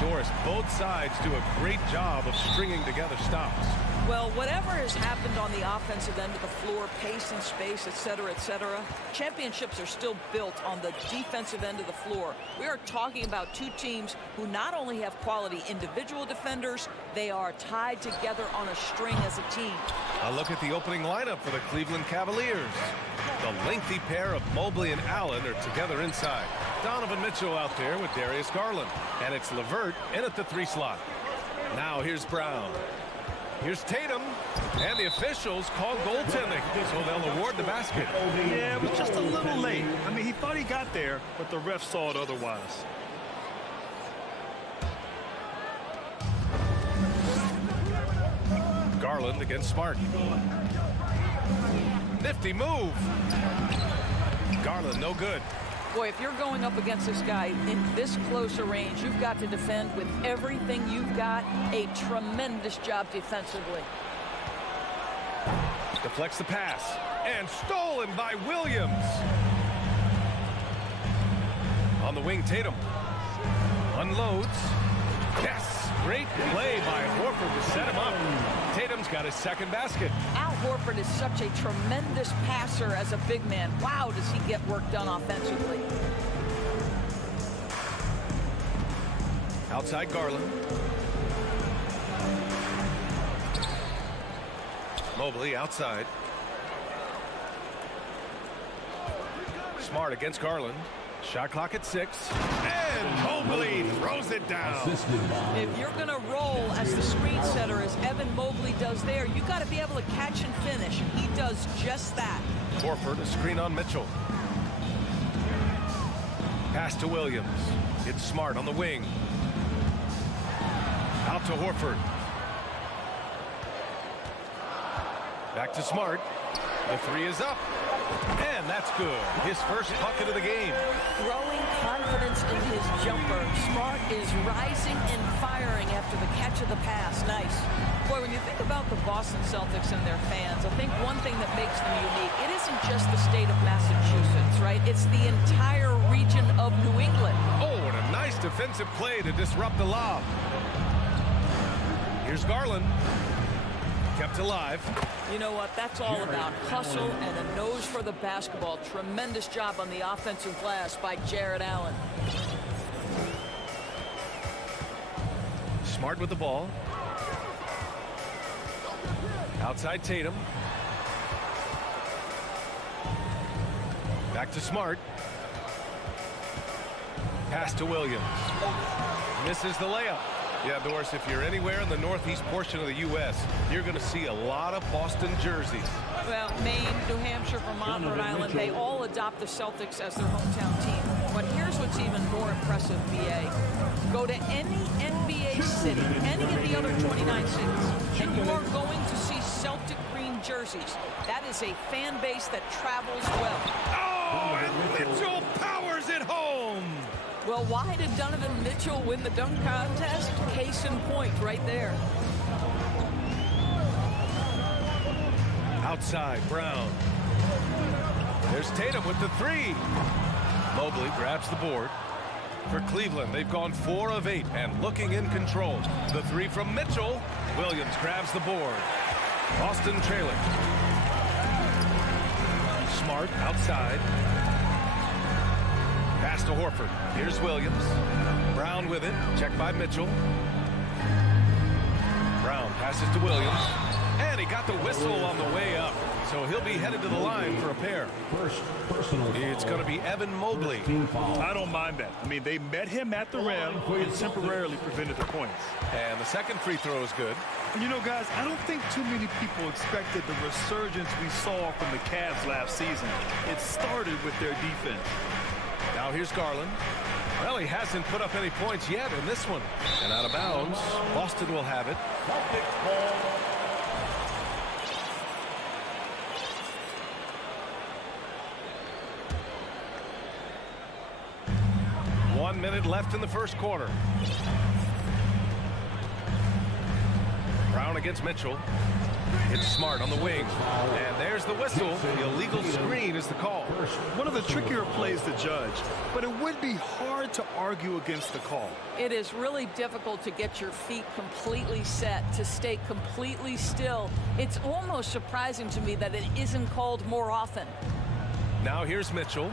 Doris, both sides do a great job of stringing together stops. Well, whatever has happened on the offensive end of the floor, pace and space, etc., championships are still built on the defensive end of the floor. We are talking about two teams who not only have quality individual defenders, they are tied together on a string as a team. A look at the opening lineup for the Cleveland Cavaliers. The lengthy pair of Mobley and Allen are together inside. Donovan Mitchell out there with Darius Garland. And it's LeVert in at the 3 slot. Now here's Brown. Here's Tatum, and the officials call goaltending, so they'll award the basket. Yeah, it was just a little late. I mean, he thought he got there, but the ref saw it otherwise. Garland against Smart. Nifty move. Garland, no good. Boy, if you're going up against this guy in this close a range, you've got to defend with everything you've got. A tremendous job defensively. Deflects the pass. And stolen by Williams. On the wing, Tatum. Unloads. Yes! Great play by Horford to set him up. Tatum's got his second basket. Al Horford is such a tremendous passer as a big man. Wow, does he get work done offensively. Outside Garland. Mobley outside. Smart against Garland. Shot clock at 6. And Mobley throws it down. If you're going to roll as the screen setter as Evan Mobley does there, you got to be able to catch and finish. He does just that. Horford, a screen on Mitchell. Pass to Williams. It's Smart on the wing. Out to Horford. Back to Smart. The 3 is up. And that's good. His first bucket of the game. Growing confidence in his jumper. Smart is rising and firing after the catch of the pass. Nice. Boy, when you think about the Boston Celtics and their fans, I think one thing that makes them unique, it isn't just the state of Massachusetts, right? It's the entire region of New England. Oh, and a nice defensive play to disrupt the lob. Here's Garland. Kept alive. You know what? That's all about hustle and a nose for the basketball. Tremendous job on the offensive glass by Jared Allen. Smart with the ball. Outside Tatum. Back to Smart. Pass to Williams. Misses the layup. Yeah, Doris, if you're anywhere in the northeast portion of the U.S., you're going to see a lot of Boston jerseys. Well, Maine, New Hampshire, Vermont, Rhode Island, they all adopt the Celtics as their hometown team. But here's what's even more impressive, BA. Go to any NBA city, any of the other 29 cities, and you are going to see Celtic green jerseys. That is a fan base that travels well. Oh, and Mitchell powers it home! Well, why did Donovan Mitchell win the dunk contest? Case in point right there. Outside, Brown. There's Tatum with the 3. Mobley grabs the board. For Cleveland, they've gone 4 of 8 and looking in control. The 3 from Mitchell. Williams grabs the board. Boston trailing. Smart outside. Pass to Horford. Here's Williams. Brown with it. Checked by Mitchell. Brown passes to Williams. And he got the whistle on the way up. So he'll be headed to the line for a pair. It's going to be Evan Mobley. I don't mind that. I mean, they met him at the rim and temporarily prevented the points. And the second free throw is good. And you know, guys, I don't think too many people expected the resurgence we saw from the Cavs last season. It started with their defense. Now here's Garland. Well, he hasn't put up any points yet in this one. And out of bounds. Boston will have it. 1 minute left in the first quarter. Brown against Mitchell. It's Smart on the wing. And there's the whistle. The illegal screen is the call. One of the trickier plays to judge, but it would be hard to argue against the call. It is really difficult to get your feet completely set, to stay completely still. It's almost surprising to me that it isn't called more often. Now here's Mitchell.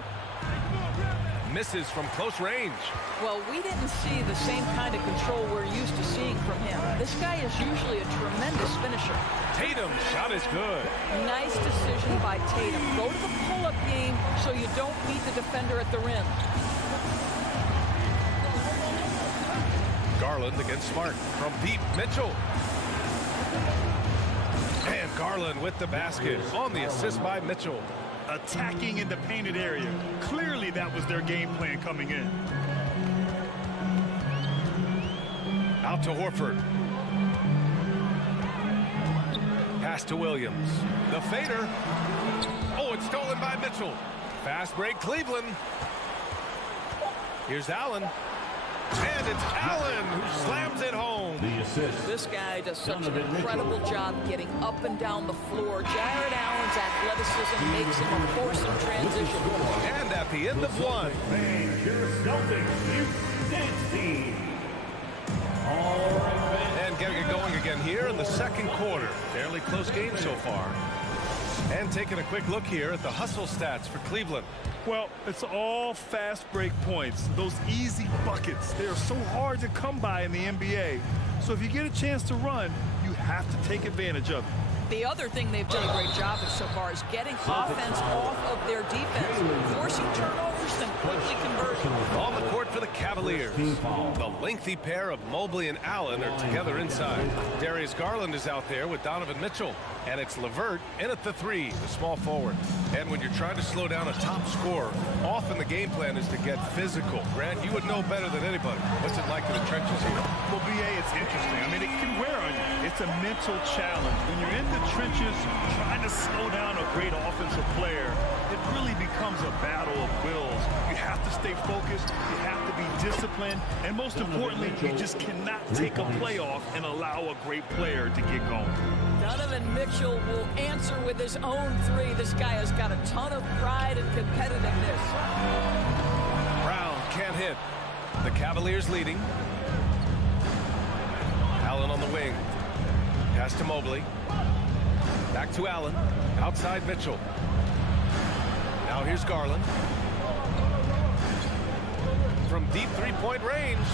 Misses from close range. Well, we didn't see the same kind of control we're used to seeing from him. This guy is usually a tremendous finisher. Tatum's shot is good. Nice decision by Tatum. Go to the pull-up game so you don't beat the defender at the rim. Garland against Smart. From deep, Mitchell. And Garland with the basket on the assist by Mitchell. Attacking in the painted area. Clearly that was their game plan coming in. Out to Horford. Pass to Williams. The fader. Oh, it's stolen by Mitchell. Fast break, Cleveland. Here's Allen. And it's Allen who slams it home. The assist. This guy does such an incredible job getting up and down the floor. Jared Allen's athleticism makes him a force in transition. And at the end of one. Your Celtics Youth Dance Team. All right, And getting it going again here in the second quarter. Fairly close game so far. And taking a quick look here at the hustle stats for Cleveland. Well, it's all fast break points. Those easy buckets. They are so hard to come by in the NBA. So if you get a chance to run, you have to take advantage of it. The other thing they've done a great job of so far is getting offense off of their defense, forcing turnovers and quickly converting. On the court for the Cavaliers. The lengthy pair of Mobley and Allen are together inside. Darius Garland is out there with Donovan Mitchell. And it's LeVert in at the three, the small forward. And when you're trying to slow down a top scorer, often the game plan is to get physical. Grant, you would know better than anybody. What's it like in the trenches here? Well, BA, it's interesting. I mean, it can wear on you. It's a mental challenge. When you're in the trenches trying to slow down a great offensive player, it really becomes a battle of wills. You have to stay focused. You have to be disciplined. And most importantly, you just cannot take a play off and allow a great player to get going. Donovan Mitchell will answer with his own three. This guy has got a ton of pride and competitiveness. Brown can't hit. The Cavaliers leading. Allen on the wing. Pass to Mobley. Back to Allen. Outside Mitchell. Now here's Garland. From deep three-point range.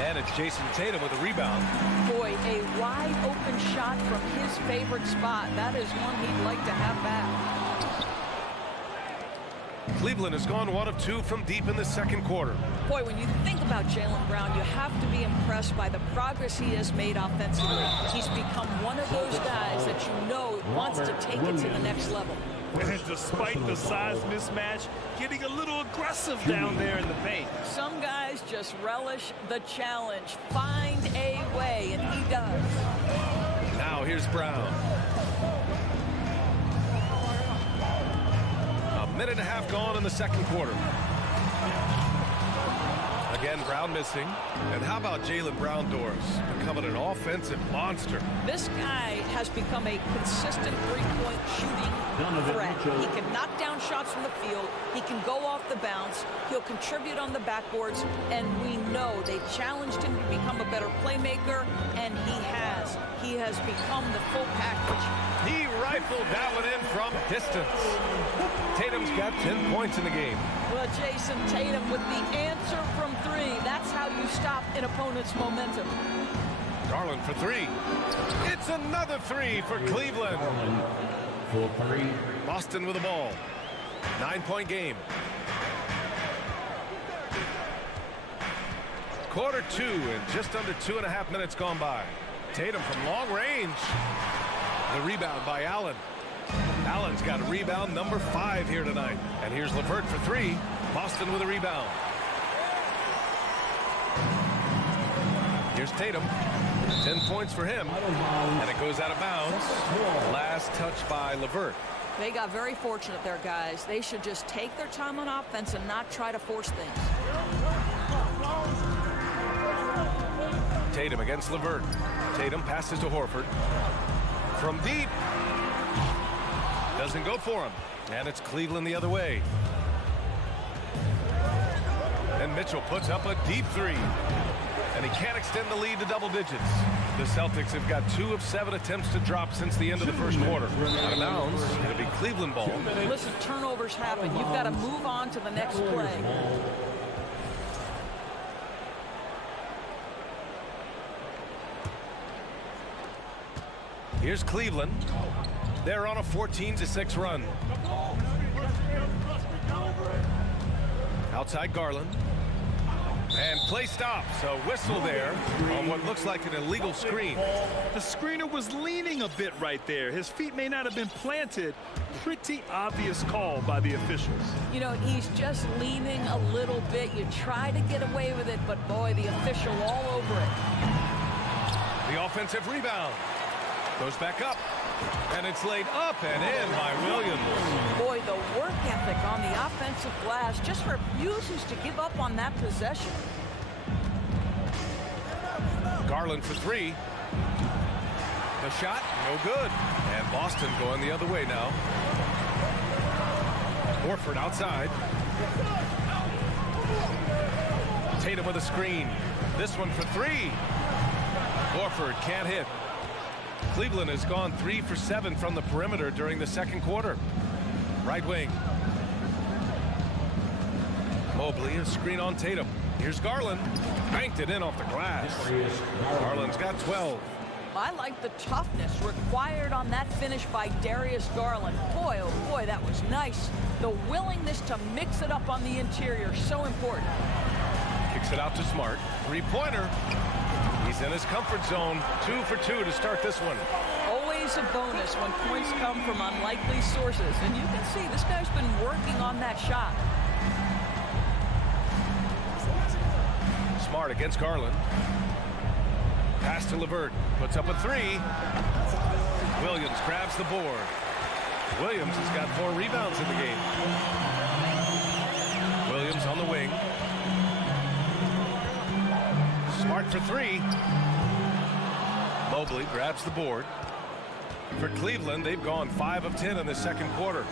And it's Jason Tatum with a rebound. Boy, a wide open shot from his favorite spot. That is one he'd like to have back. Cleveland has gone 1 of 2 from deep in the second quarter. Boy, when you think about Jaylen Brown, you have to be impressed by the progress he has made offensively. He's become one of those guys that you know wants to take it to the next level. And despite the size mismatch, getting a little aggressive down there in the paint. Some guys just relish the challenge. Find a way, and he does. Now here's Brown. A minute and a half gone in the second quarter. Again, Brown missing. And how about Jaylen Brown, Doris? Becoming an offensive monster. This guy has become a consistent three-point shooting threat. He can knock down shots from the field. He can go off the bounce. He'll contribute on the backboards. And we know they challenged him to become a better playmaker, and he has. He has become the full package. He rifled that one in from distance. Tatum's got 10 points in the game. Well, Jason Tatum with the answer from three. That's how you stop an opponent's momentum. Garland for three. It's another three for Cleveland. for three. Boston with the ball. 9-point game. Quarter two and just under 2.5 minutes gone by. Tatum from long range. The rebound by Allen. Allen's got a rebound number 5 here tonight. And here's LeVert for 3. Boston with a rebound. Here's Tatum. 10 points for him. And it goes out of bounds. Last touch by LeVert. They got very fortunate there, guys. They should just take their time on offense and not try to force things. Tatum against LeVert. Tatum passes to Horford. From deep. Doesn't go for him. And it's Cleveland the other way. And Mitchell puts up a deep three. And he can't extend the lead to double digits. The Celtics have got 2 of 7 attempts to drop since the end of the first quarter. Out of bounds. It'll be Cleveland ball. Listen, turnovers happen. You've got to move on to the next play. Here's Cleveland. They're on a 14-6 run. Outside Garland. And play stops. A whistle there on what looks like an illegal screen. The screener was leaning a bit right there. His feet may not have been planted. Pretty obvious call by the officials. You know, he's just leaning a little bit. You try to get away with it, but boy, the official all over it. The offensive rebound. Goes back up. And it's laid up and in by Williams. Boy, the work ethic on the offensive glass just refuses to give up on that possession. Garland for 3. The shot, no good. And Boston going the other way now. Horford outside. Tatum with a screen. This one for 3. Horford can't hit. Cleveland has gone 3 for 7 from the perimeter during the second quarter. Right wing. Mobley, a screen on Tatum. Here's Garland. Banked it in off the glass. Garland's got 12. I like the toughness required on that finish by Darius Garland. Boy, oh boy, that was nice. The willingness to mix it up on the interior, so important. Kicks it out to Smart. 3-pointer. He's in his comfort zone. 2 for 2 to start this one. Always a bonus when points come from unlikely sources. And you can see this guy's been working on that shot. Smart against Garland. Pass to LeVert. Puts up a 3. Williams grabs the board. Williams has got 4 rebounds in the game. Williams on the wing. Smart for 3. Mobley grabs the board. For Cleveland, they've gone 5 of 10 in the second quarter.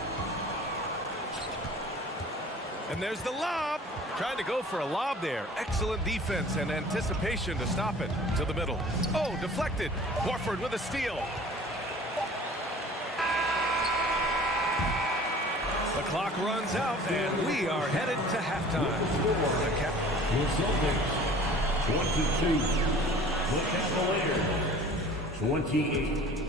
And there's the lob. Trying to go for a lob there. Excellent defense and anticipation to stop it. To the middle. Oh, deflected. Horford with a steal. The clock runs out, and we are headed to halftime. The Celtics 22. The Cavaliers 28.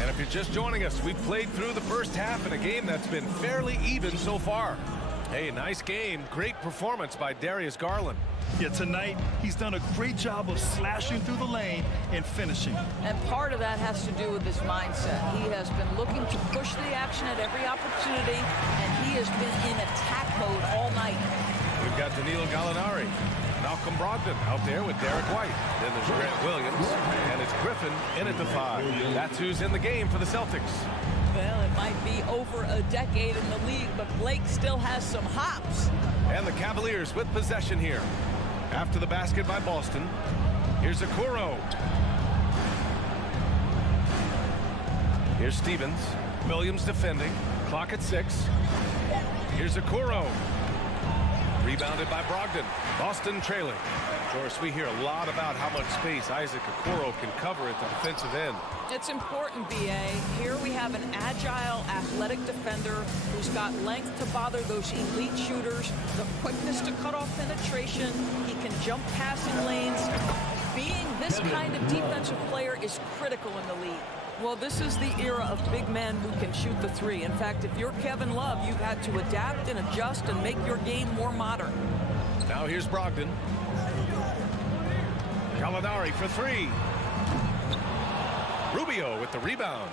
And if you're just joining us, we've played through the first half in a game that's been fairly even so far. Hey, nice game. Great performance by Darius Garland. Yeah, tonight he's done a great job of slashing through the lane and finishing. And part of that has to do with his mindset. He has been looking to push the action at every opportunity, and he has been in attack mode all night. We've got Danilo Gallinari, Malcolm Brogdon out there with Derek White. Then there's Grant Williams, and it's Griffin in at the 5. That's who's in the game for the Celtics. Well, it might be over a decade in the league, but Blake still has some hops. And the Cavaliers with possession here. After the basket by Boston, here's Okoro. Here's Stevens. Williams defending. Clock at 6. Here's Okoro. Rebounded by Brogdon. Boston trailing. Of course, we hear a lot about how much space Isaac Okoro can cover at the defensive end. It's important, B.A. Here we have an agile, athletic defender who's got length to bother those elite shooters, the quickness to cut off penetration. He can jump passing lanes. Being this kind of defensive player is critical in the league. Well, this is the era of big men who can shoot the 3. In fact, if you're Kevin Love, you've had to adapt and adjust and make your game more modern. Now here's Brogdon. Gallinari for 3. Rubio with the rebound.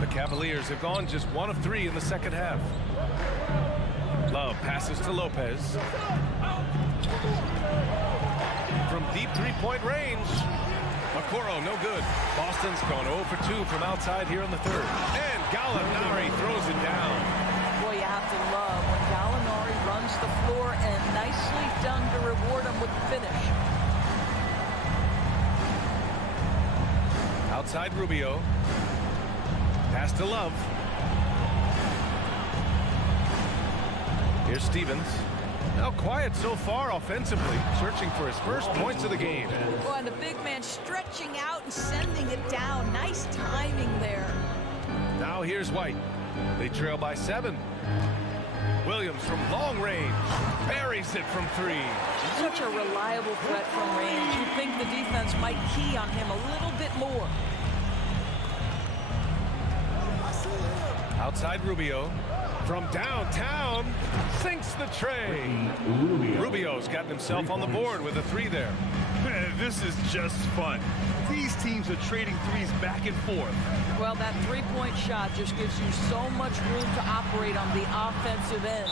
The Cavaliers have gone just 1 of 3 in the second half. Love passes to Lopez. From deep 3-point range. Okoro, no good. Boston's gone 0 for 2 from outside here in the third. And Gallinari throws it down. Boy, you have to love when Gallinari runs the floor, and nicely done to reward him with the finish. Outside Rubio. Pass to Love. Here's Stevens. Now quiet so far offensively, searching for his first points of the game. Well, and the big man stretching out and sending it down. Nice timing there. Now here's White. They trail by 7. Williams from long range buries it from 3. Such a reliable threat from range. You'd think the defense might key on him a little bit more. Outside Rubio. From downtown, sinks the tray. Rubio's gotten himself on the board with a 3 there. Man, this is just fun. These teams are trading threes back and forth. Well, that three-point shot just gives you so much room to operate on the offensive end.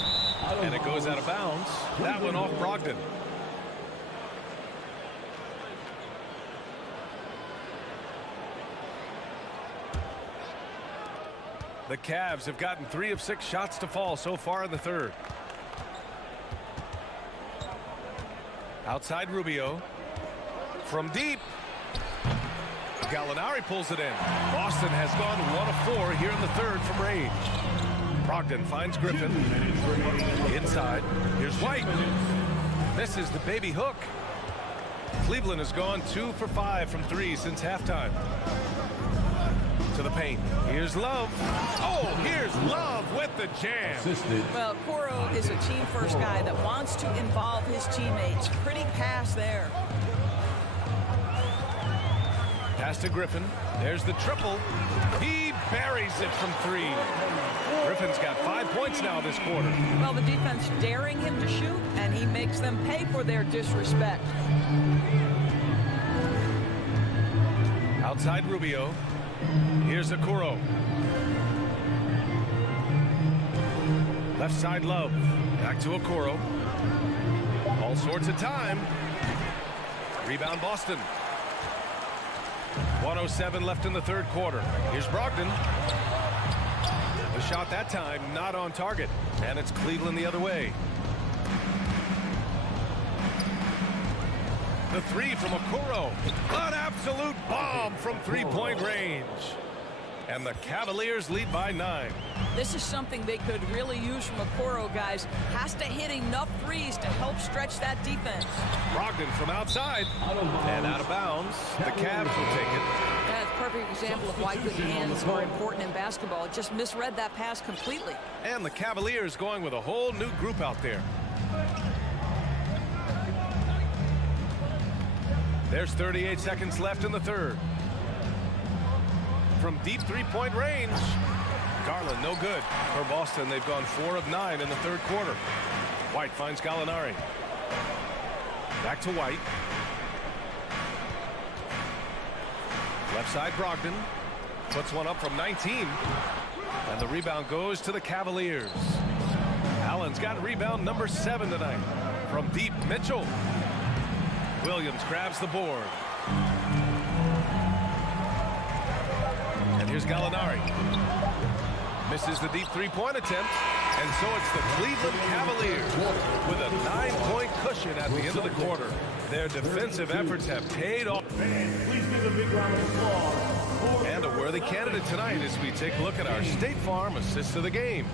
And it goes out of bounds. That one off Brogdon. The Cavs have gotten 3 of 6 shots to fall so far in the third. Outside Rubio. From deep. Gallinari pulls it in. Boston has gone 1 of 4 here in the third from range. Brogdon finds Griffin. Inside. Here's White. Misses the baby hook. Cleveland has gone 2 for 5 from 3 since halftime. To the paint. Here's Love. Oh, here's Love with the jam. Well, Coro is a team-first guy that wants to involve his teammates. Pretty pass there. Pass to Griffin. There's the triple. He buries it from 3. Griffin's got 5 points now this quarter. Well, the defense daring him to shoot, and he makes them pay for their disrespect. Outside Rubio. Here's Okoro. Left side Love. Back to Okoro. All sorts of time. Rebound Boston. 1:07 left in the third quarter. Here's Brogdon. The shot that time not on target. And it's Cleveland the other way. The 3 from Okoro. An absolute bomb from three-point range. And the Cavaliers lead by 9. This is something they could really use from Okoro, guys. Has to hit enough threes to help stretch that defense. Brogdon from outside. And out of bounds. The Cavs will take it. That's a perfect example of why good hands are important in basketball. It just misread that pass completely. And the Cavaliers going with a whole new group out there. There's 38 seconds left in the third. From deep three-point range. Garland, no good. For Boston, they've gone 4 of 9 in the third quarter. White finds Gallinari. Back to White. Left side, Brogdon. Puts one up from 19. And the rebound goes to the Cavaliers. Allen's got rebound number 7 tonight. From deep, Mitchell. Williams grabs the board. And here's Gallinari. Misses the deep three-point attempt. And so it's the Cleveland Cavaliers with a 9-point cushion at the end of the quarter. Their defensive efforts have paid off. Please give a big round of applause. And a worthy candidate tonight as we take a look at our State Farm assist of the game.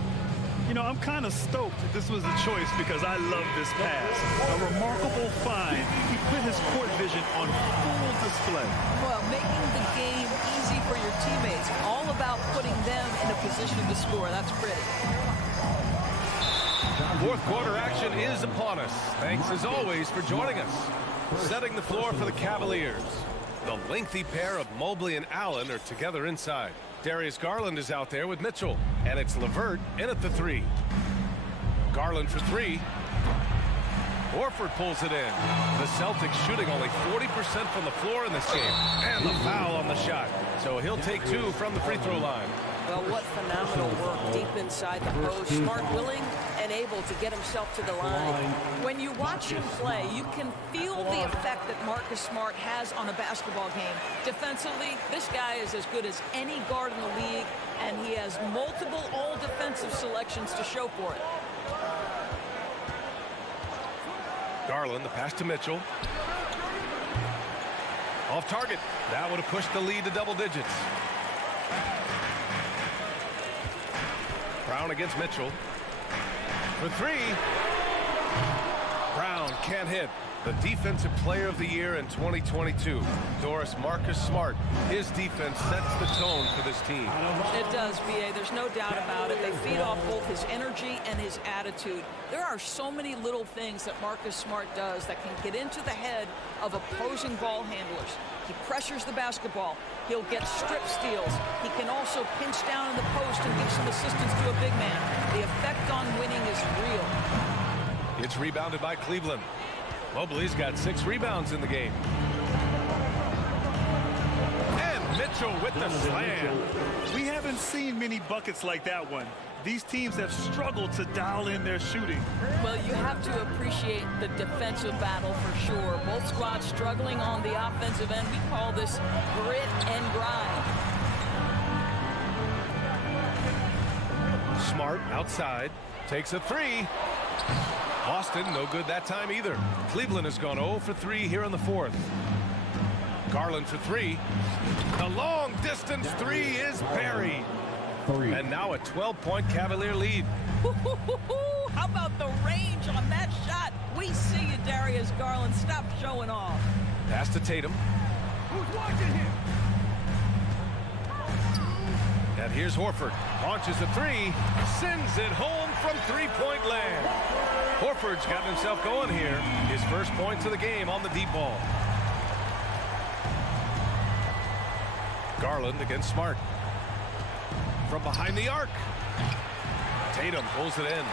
You know, I'm kind of stoked that this was a choice because I love this pass. A remarkable find. He put his court vision on full display. Well, making the game easy for your teammates. All about putting them in a position to score. That's pretty. Fourth quarter action is upon us. Thanks as always for joining us. Setting the floor for the Cavaliers. The lengthy pair of Mobley and Allen are together inside. Darius Garland is out there with Mitchell. And it's LeVert in at the 3. Garland for 3. Horford pulls it in. The Celtics shooting only 40% from the floor in this game. And the foul on the shot. So he'll take 2 from the free throw line. Well, what phenomenal work deep inside the post. Smart, willing, and able to get himself to the line. When you watch him play, you can feel the effect that Marcus Smart has on a basketball game. Defensively, this guy is as good as any guard in the league, and he has multiple all-defensive defensive selections to show for it. Garland, the pass to Mitchell. Off target. That would have pushed the lead to double digits. Brown against Mitchell. For three. Brown can't hit. The Defensive Player of the Year in 2022, Marcus Smart. His defense sets the tone for this team. It does, B.A. There's no doubt about it. They feed off both his energy and his attitude. There are so many little things that Marcus Smart does that can get into the head of opposing ball handlers. He pressures the basketball. He'll get strip steals. He can also pinch down in the post and give some assistance to a big man. The effect on winning is real. It's rebounded by Cleveland. Mobley's got 6 rebounds in the game. And Mitchell with the slam. We haven't seen many buckets like that one. These teams have struggled to dial in their shooting. Well, you have to appreciate the defensive battle for sure. Both squads struggling on the offensive end. We call this grit and grind. Smart outside. Takes a 3. Boston, no good that time either. Cleveland has gone 0 for 3 here in the 4th. Garland for 3. The long distance 3 is buried. And now a 12-point Cavalier lead. How about the range on that shot? We see you, Darius Garland. Stop showing off. Pass to Tatum. Who's watching him? And here's Horford. Launches a 3. Sends it home from three-point land. Horford's gotten himself going here. His first points of the game on the deep ball. Garland against Smart. From behind the arc. Tatum pulls it in.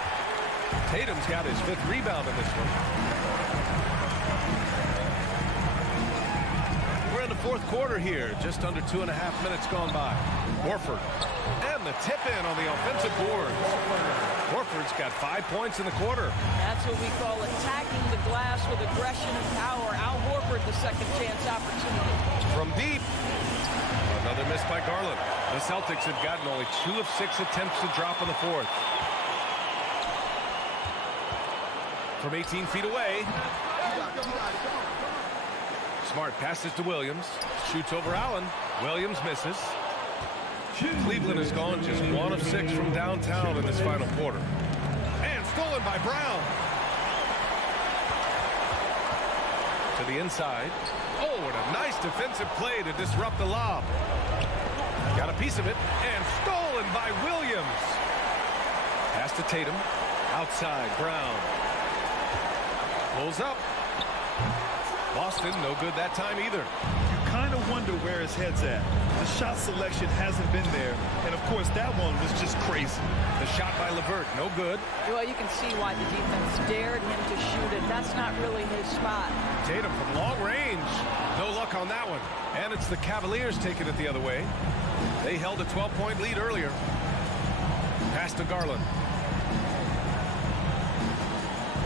Tatum's got his 5th rebound in this one. We're in the 4th quarter here. Just under 2.5 minutes gone by. Horford. And the tip-in on the offensive board. Horford's got 5 points in the quarter. That's what we call attacking the glass with aggression and power. Al Horford, the second chance opportunity. From deep. Another miss by Garland. The Celtics have gotten only 2 of 6 attempts to drop in the 4th. From 18 feet away. Smart passes to Williams. Shoots over Allen. Williams misses. Cleveland has gone just 1 of 6 from downtown in this final quarter. And stolen by Brown. To the inside. Oh, what a nice defensive play to disrupt the lob. Got a piece of it. And stolen by Williams. Pass to Tatum. Outside, Brown. Pulls up. Boston, no good that time either. You kind of wonder where his head's at. The shot selection hasn't been there. And, of course, that one was just crazy. The shot by LeVert, no good. Well, you can see why the defense dared him to shoot it. That's not really his spot. Tatum from long range. No luck on that one. And it's the Cavaliers taking it the other way. They held a 12-point lead earlier. Pass to Garland.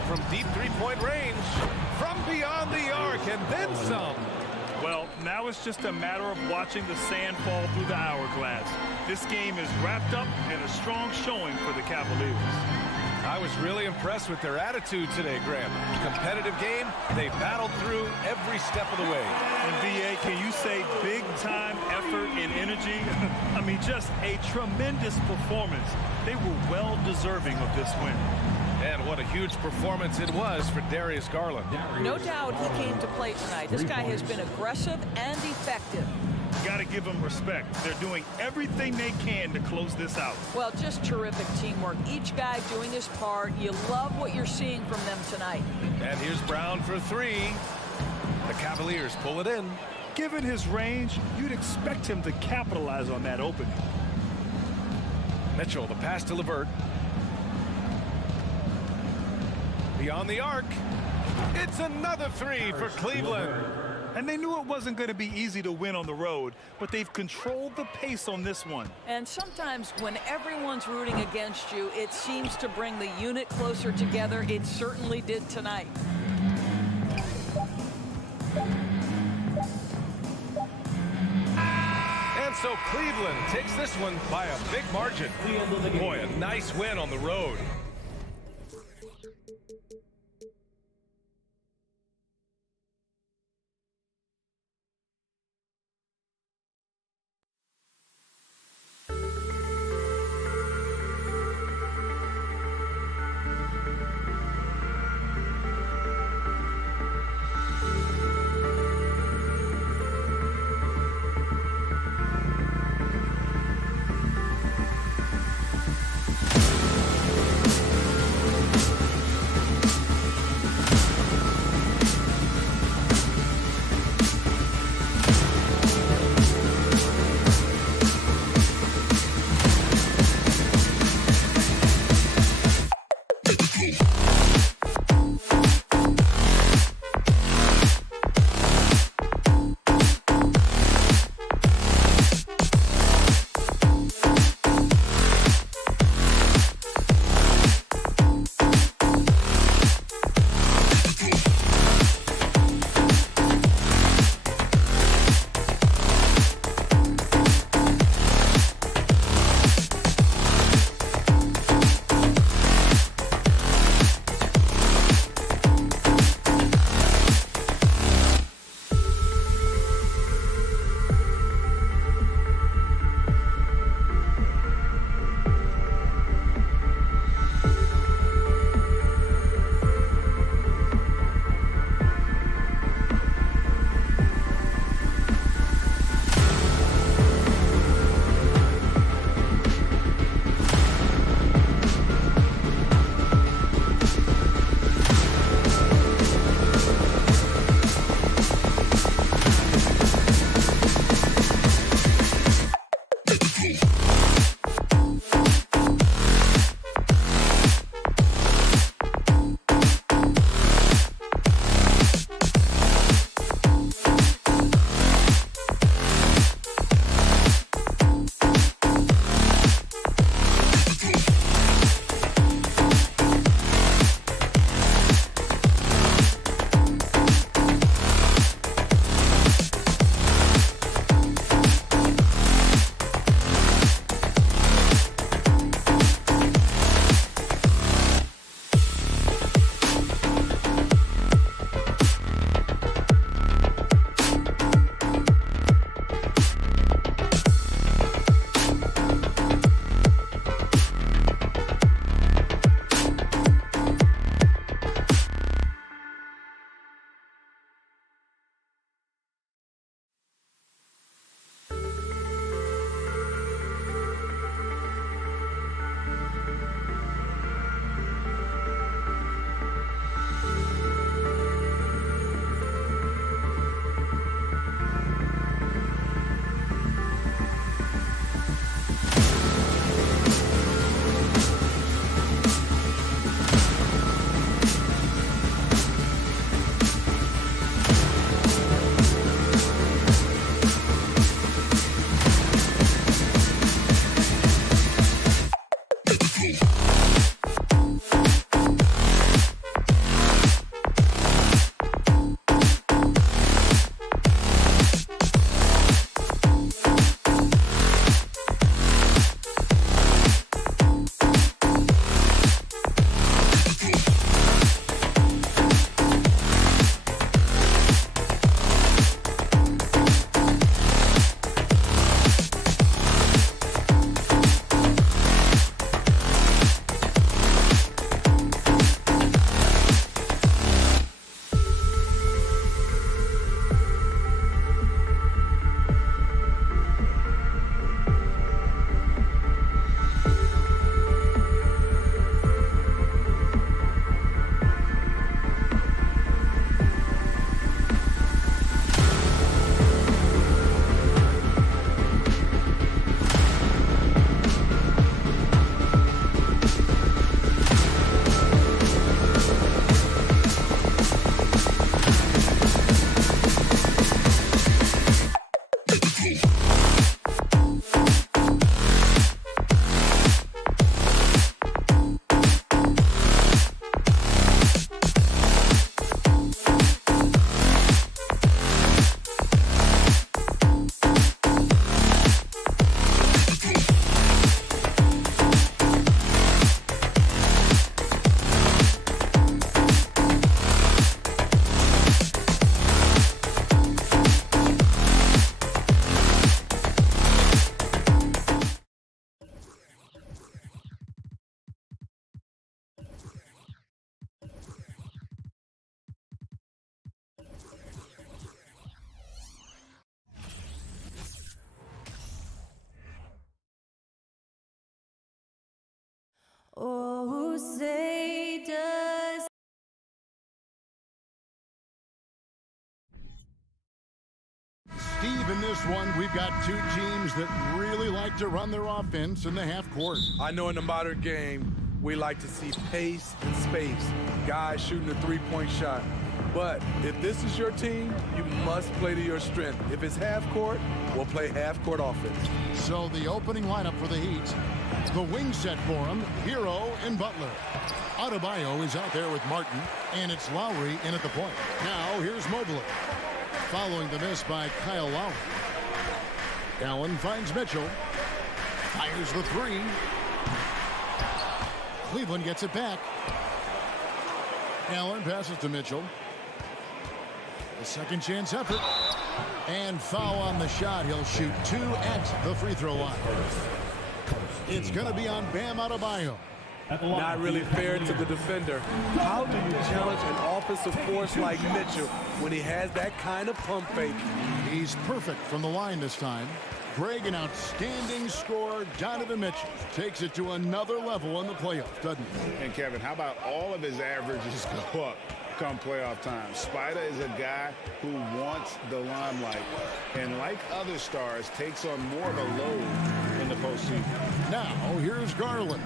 From deep three-point range. From beyond the arc, and then some. Well, now it's just a matter of watching the sand fall through the hourglass. This game is wrapped up in a strong showing for the Cavaliers. I was really impressed with their attitude today, Graham. Competitive game, they battled through every step of the way. And VA, can you say big-time effort and energy? I mean, just a tremendous performance. They were well deserving of this win. And what a huge performance it was for Darius Garland. No doubt he came to play tonight. This guy has been aggressive and effective. Got to give them respect. They're doing everything they can to close this out. Well, just terrific teamwork. Each guy doing his part. You love what you're seeing from them tonight. And here's Brown for 3. The Cavaliers pull it in. Given his range, you'd expect him to capitalize on that opening. Mitchell, the pass to LeVert. Beyond the arc. It's another 3 for Cleveland. And they knew it wasn't going to be easy to win on the road, but they've controlled the pace on this one. And sometimes when everyone's rooting against you, it seems to bring the unit closer together. It certainly did tonight. And so Cleveland takes this one by a big margin. Boy, a nice win on the road. Oh, say does. Steve, in this one, we've got two teams that really like to run their offense in the half court. I know in the modern game, we like to see pace and space, guys shooting a three-point shot. But if this is your team, you must play to your strength. If it's half court, we'll play half court offense. So the opening lineup for the Heat, the wing set for him, Hero and Butler. Adebayo is out there with Martin, and it's Lowry in at the point. Now here's Mobley. Following the miss by Kyle Lowry. Allen finds Mitchell. Fires the three. Cleveland gets it back. Allen passes to Mitchell. The second chance effort. And foul on the shot. He'll shoot 2 at the free throw line. It's going to be on Bam Adebayo. Not really fair to the defender. How do you challenge an offensive force like Mitchell when he has that kind of pump fake? He's perfect from the line this time. Greg, an outstanding scorer. Donovan Mitchell takes it to another level in the playoffs, doesn't he? And Kevin, how about all of his averages go up come playoff time? Spider is a guy who wants the limelight, and like other stars, takes on more of a load in the postseason. Now, here's Garland.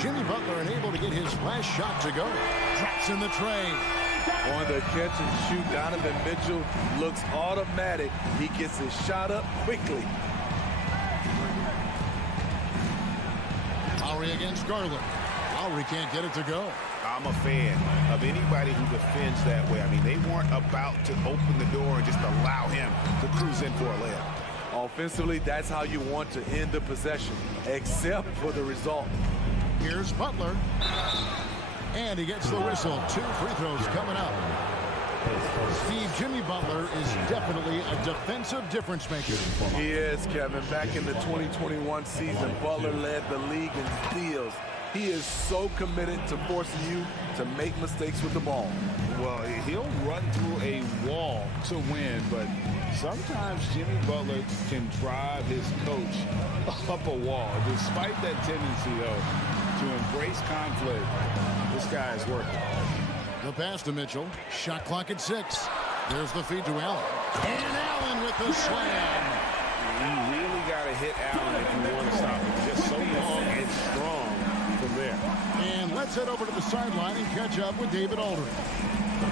Jimmy Butler unable to get his last shot to go. Drops in the tray. On the catch and shoot, Donovan Mitchell looks automatic. He gets his shot up quickly. Lowry against Garland. Lowry can't get it to go. I'm a fan of anybody who defends that way. I mean, they weren't about to open the door and just allow him to cruise in for a layup. Offensively, that's how you want to end the possession, except for the result. Here's Butler. And he gets the whistle. 2 free throws coming up. Steve, Jimmy Butler is definitely a defensive difference maker. He is, Kevin. Back in the 2021 season, Butler led the league in steals. He is so committed to forcing you to make mistakes with the ball. Well, he'll run through a wall to win, but sometimes Jimmy Butler can drive his coach up a wall. Despite that tendency, though, to embrace conflict, this guy is working. The pass to Mitchell. Shot clock at 6. There's the feed to Allen. And Allen with the slam. You really got to hit Allen if you want to stop him. Just so long and strong from there. And let's head over to the sideline and catch up with David Aldridge.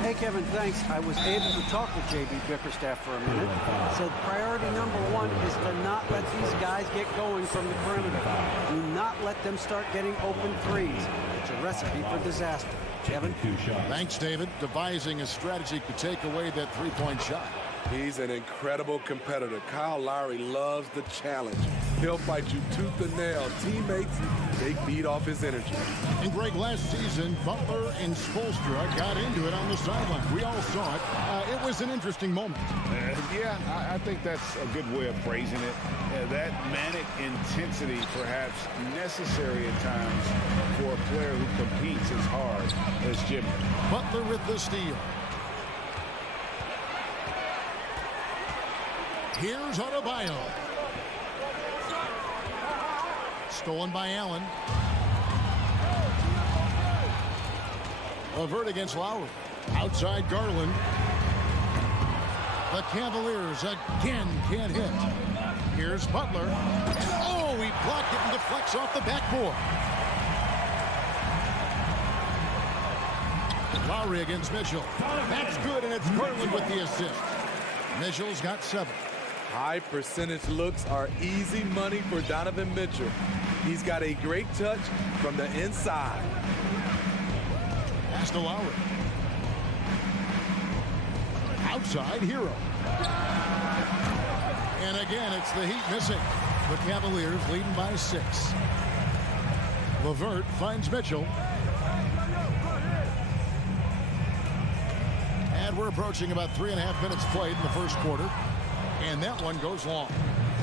Hey, Kevin, thanks. I was able to talk with J.B. Bickerstaff for a minute. Said priority number 1 is to not let these guys get going from the perimeter. Do not let them start getting open threes. It's a recipe for disaster. Kevin? Thanks, David. Devising a strategy to take away that three-point shot. He's an incredible competitor. Kyle Lowry loves the challenge. He'll fight you tooth and nail. Teammates, they feed off his energy. And Greg, last season, Butler and Spoelstra got into it on the sideline. We all saw it. It was an interesting moment. Yeah, I think that's a good way of phrasing it. That manic intensity, perhaps necessary at times for a player who competes as hard as Jimmy. Butler with the steal. Here's Adebayo. Stolen by Allen. Levert against Lowry. Outside Garland. The Cavaliers again can't hit. Here's Butler. Oh, he blocked it and deflects off the backboard. Lowry against Mitchell. That's good, and it's Garland with the assist. Mitchell's got 7. High percentage looks are easy money for Donovan Mitchell. He's got a great touch from the inside. Pass to Lowry. Outside, Hero. And again, it's the Heat missing. The Cavaliers leading by 6. Levert finds Mitchell. And we're approaching about 3.5 minutes played in the first quarter. And that one goes long.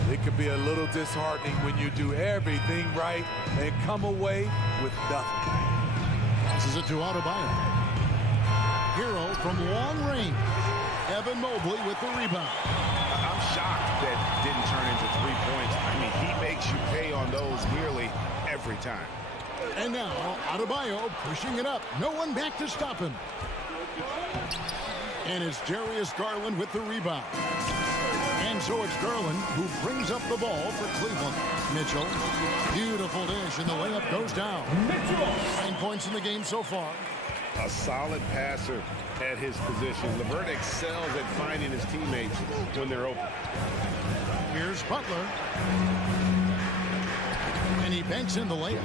It could be a little disheartening when you do everything right and come away with nothing. Passes it to Adebayo. Hero from long range. Evan Mobley with the rebound. I'm shocked that didn't turn into 3 points. I mean, he makes you pay on those nearly every time. And now, Adebayo pushing it up. No one back to stop him. And it's Darius Garland with the rebound. And so it's Garland who brings up the ball for Cleveland. Mitchell, beautiful dish, and the layup goes down. 9 points in the game so far. A solid passer at his position. LeVert excels at finding his teammates when they're open. Here's Butler. And he banks in the layup.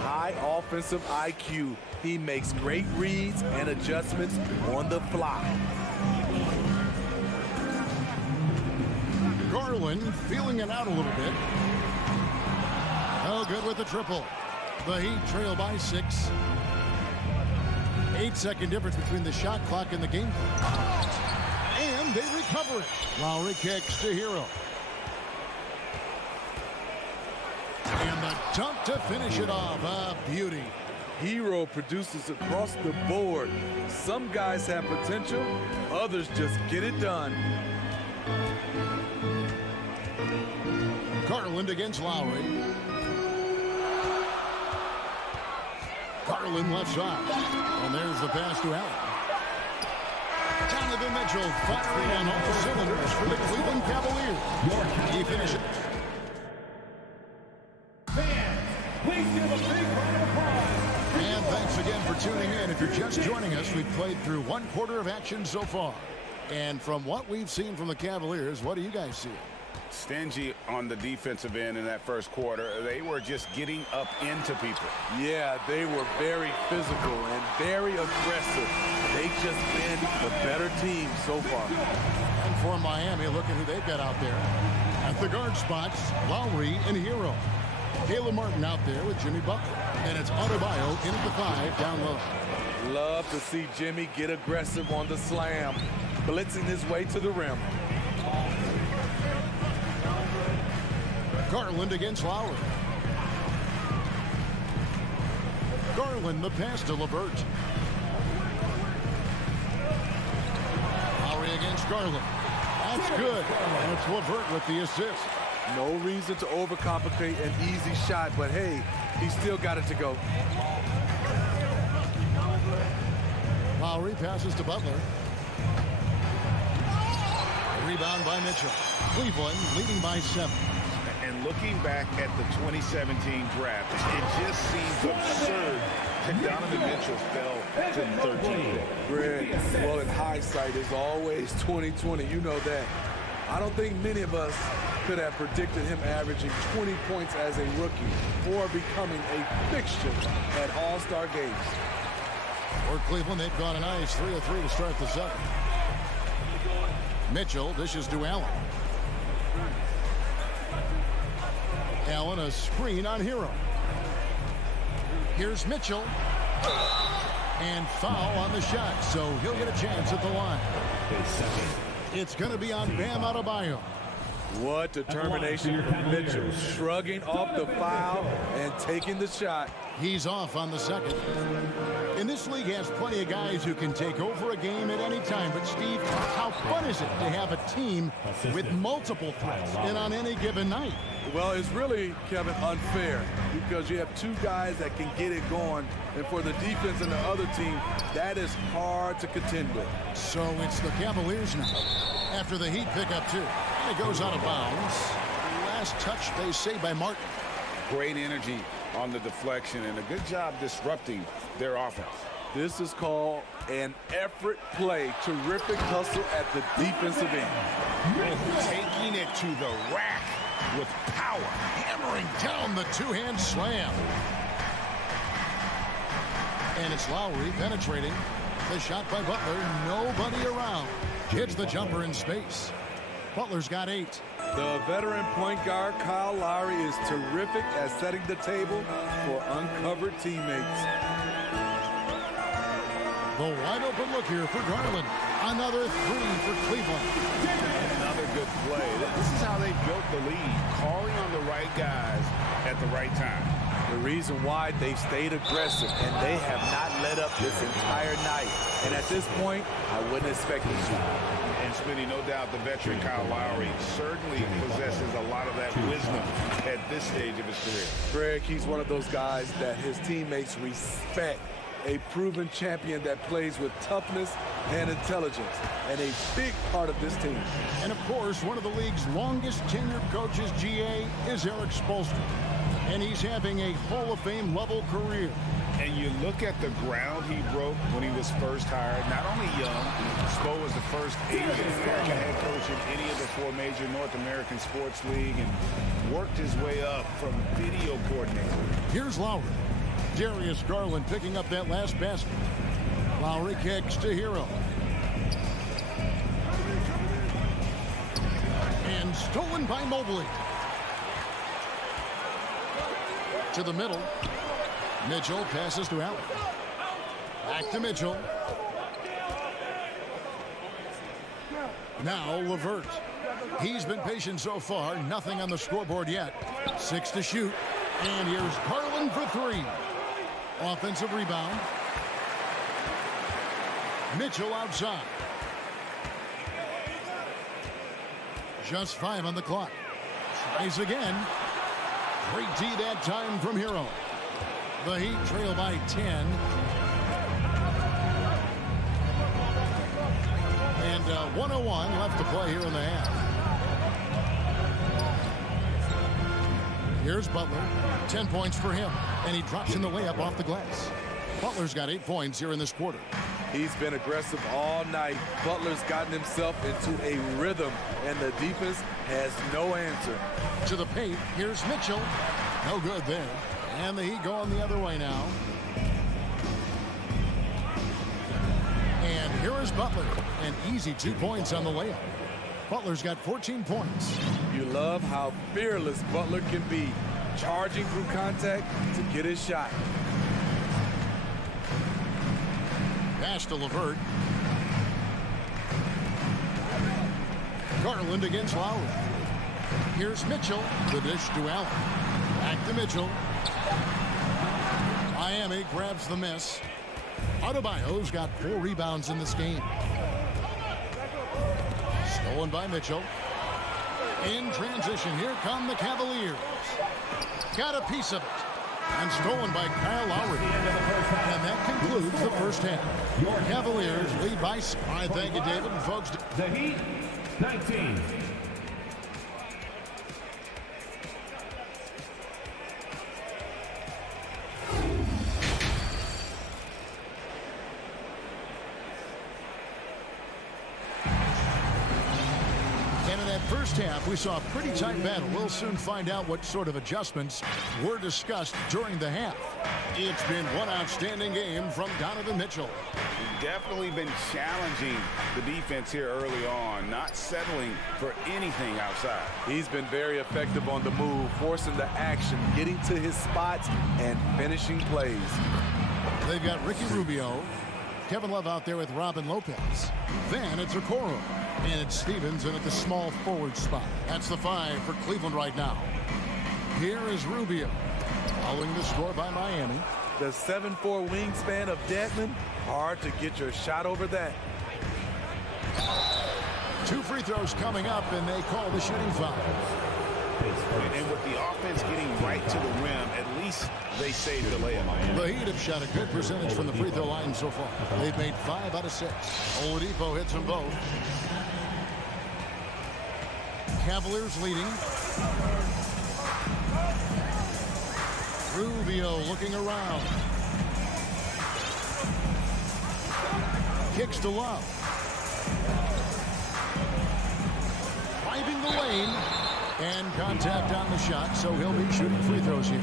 High offensive IQ. He makes great reads and adjustments on the fly. Garland feeling it out a little bit. Oh, good with the triple. The Heat trail by 6. 8-second difference between the shot clock and the game clock. And they recover it. Lowry kicks to Hero. And the dunk to finish it off. A beauty. Hero produces across the board. Some guys have potential, others just get it done. Garland against Lowry. Garland left side. And there's the pass to Allen. Donovan Mitchell firing on all cylinders for the Cleveland Cavaliers. He finishes. Please give a big round of applause. And thanks again for tuning in. If you're just joining us, we've played through 1 quarter of action so far. And from what we've seen from the Cavaliers, what do you guys see? Stingy on the defensive end in that first quarter. They were just getting up into people. Yeah, they were very physical and very aggressive. They've just been the better team so far. And for Miami, look at who they've got out there. At the guard spots, Lowry and Hero. Caleb Martin out there with Jimmy Butler. And it's Adebayo in at the 5 down low. Love to see Jimmy get aggressive on the slam, blitzing his way to the rim. Garland against Lowry. Garland the pass to LeVert. Lowry against Garland. That's good. And it's LeVert with the assist. No reason to overcomplicate an easy shot, but hey, he still got it to go. Lowry passes to Butler. Rebound by Mitchell. Cleveland leading by 7. And looking back at the 2017 draft, it just seems absurd that Donovan Mitchell fell to the 13th pick. Greg, well, in hindsight, it's always 2020. You know that. I don't think many of us could have predicted him averaging 20 points as a rookie or becoming a fixture at All-Star games. For Cleveland, they've gone a nice 3 of 3 to start the 7th. Mitchell dishes to Allen. Allen a screen on Hero. Here's Mitchell. And foul on the shot, so he'll get a chance at the line. It's going to be on Bam Adebayo. What determination from Mitchell, shrugging off the foul and taking the shot. He's off on the second. And this league has plenty of guys who can take over a game at any time. But, Steve, how fun is it to have a team with multiple threats and on any given night? Well, it's really, Kevin, unfair because you have 2 guys that can get it going. And for the defense and the other team, that is hard to contend with. So it's the Cavaliers now after the Heat pick up 2. And it goes out of bounds. Last touch, they say, by Martin. Great energy on the deflection and a good job disrupting their offense. This is called an effort play. Terrific hustle at the defensive end. Taking it to the rack with power. Hammering down the 2-hand slam. And it's Lowry penetrating. The shot by Butler. Nobody around. Hits the jumper in space. Butler's got 8. The veteran point guard, Kyle Lowry, is terrific at setting the table for uncovered teammates. The wide open look here for Garland. Another 3 for Cleveland. Another good play. This is how they built the lead, calling on the right guys at the right time. The reason why they've stayed aggressive, and they have not let up this entire night. And at this point, I wouldn't expect them to. And Smitty, no doubt the veteran Kyle Lowry certainly possesses a lot of that wisdom at this stage of his career. Greg, he's one of those guys that his teammates respect. A proven champion that plays with toughness and intelligence, and a big part of this team. And of course, one of the league's longest tenured coaches, GA, is Eric Spoelstra. And he's having a Hall of Fame level career. And you look at the ground he broke when he was first hired. Not only young, Spo was the first Asian American head coach in any of the 4 major North American sports league, and worked his way up from video coordinator. Here's Lowry. Darius Garland picking up that last basket. Lowry kicks to Hero. And stolen by Mobley. To the middle. Mitchell passes to Allen. Back to Mitchell. Now LeVert. He's been patient so far. Nothing on the scoreboard yet. 6 to shoot. And here's Garland for 3. Offensive rebound. Mitchell outside. Just 5 on the clock. Tries again. Great D that time from Hero. The Heat trail by 10. And 1:01 left to play here in the half. Here's Butler. 10 points for him. And he drops in the layup off the glass. Butler's got 8 points here in this quarter. He's been aggressive all night. Butler's gotten himself into a rhythm, and the defense has no answer. To the paint, here's Mitchell. No good there. And the Heat going the other way now. And here is Butler. An easy 2 points on the layup. Butler's got 14 points. You love how fearless Butler can be, charging through contact to get his shot. Pass to LeVert. Garland against Lowry. Here's Mitchell. The dish to Allen. Back to Mitchell. Miami grabs the miss. Adebayo's got 4 rebounds in this game. Stolen by Mitchell. In transition, here come the Cavaliers. Got a piece of it. And stolen by Kyle Lowry. And that concludes the first half. Your Cavaliers lead by 6. All right, thank you, David. And folks, The Heat, 19. first half, we saw a pretty tight battle. We'll soon find out what sort of adjustments were discussed during the half. It's been one outstanding game from Donovan Mitchell. Definitely been challenging the defense here early on, not settling for anything outside. He's been very effective on the move, forcing the action, getting to his spots, and finishing plays. They've got Ricky Rubio, Kevin Love out there with Robin Lopez. Then it's Okoro, and it's Stevens in at the small forward spot. That's the 5 for Cleveland right now. Here is Rubio, following the score by Miami. The 7'4" wingspan of Dedmon, hard to get your shot over that. 2 free throws coming up, and they call the shooting foul. And with the offense getting right to the rim, at least they saved the layup. The Heat have shot a good percentage from the free throw line so far. They've made 5 out of 6. Oladipo hits them both. Cavaliers leading. Rubio looking around. Kicks to Love. Driving the lane. And contact on the shot, so he'll be shooting free throws here.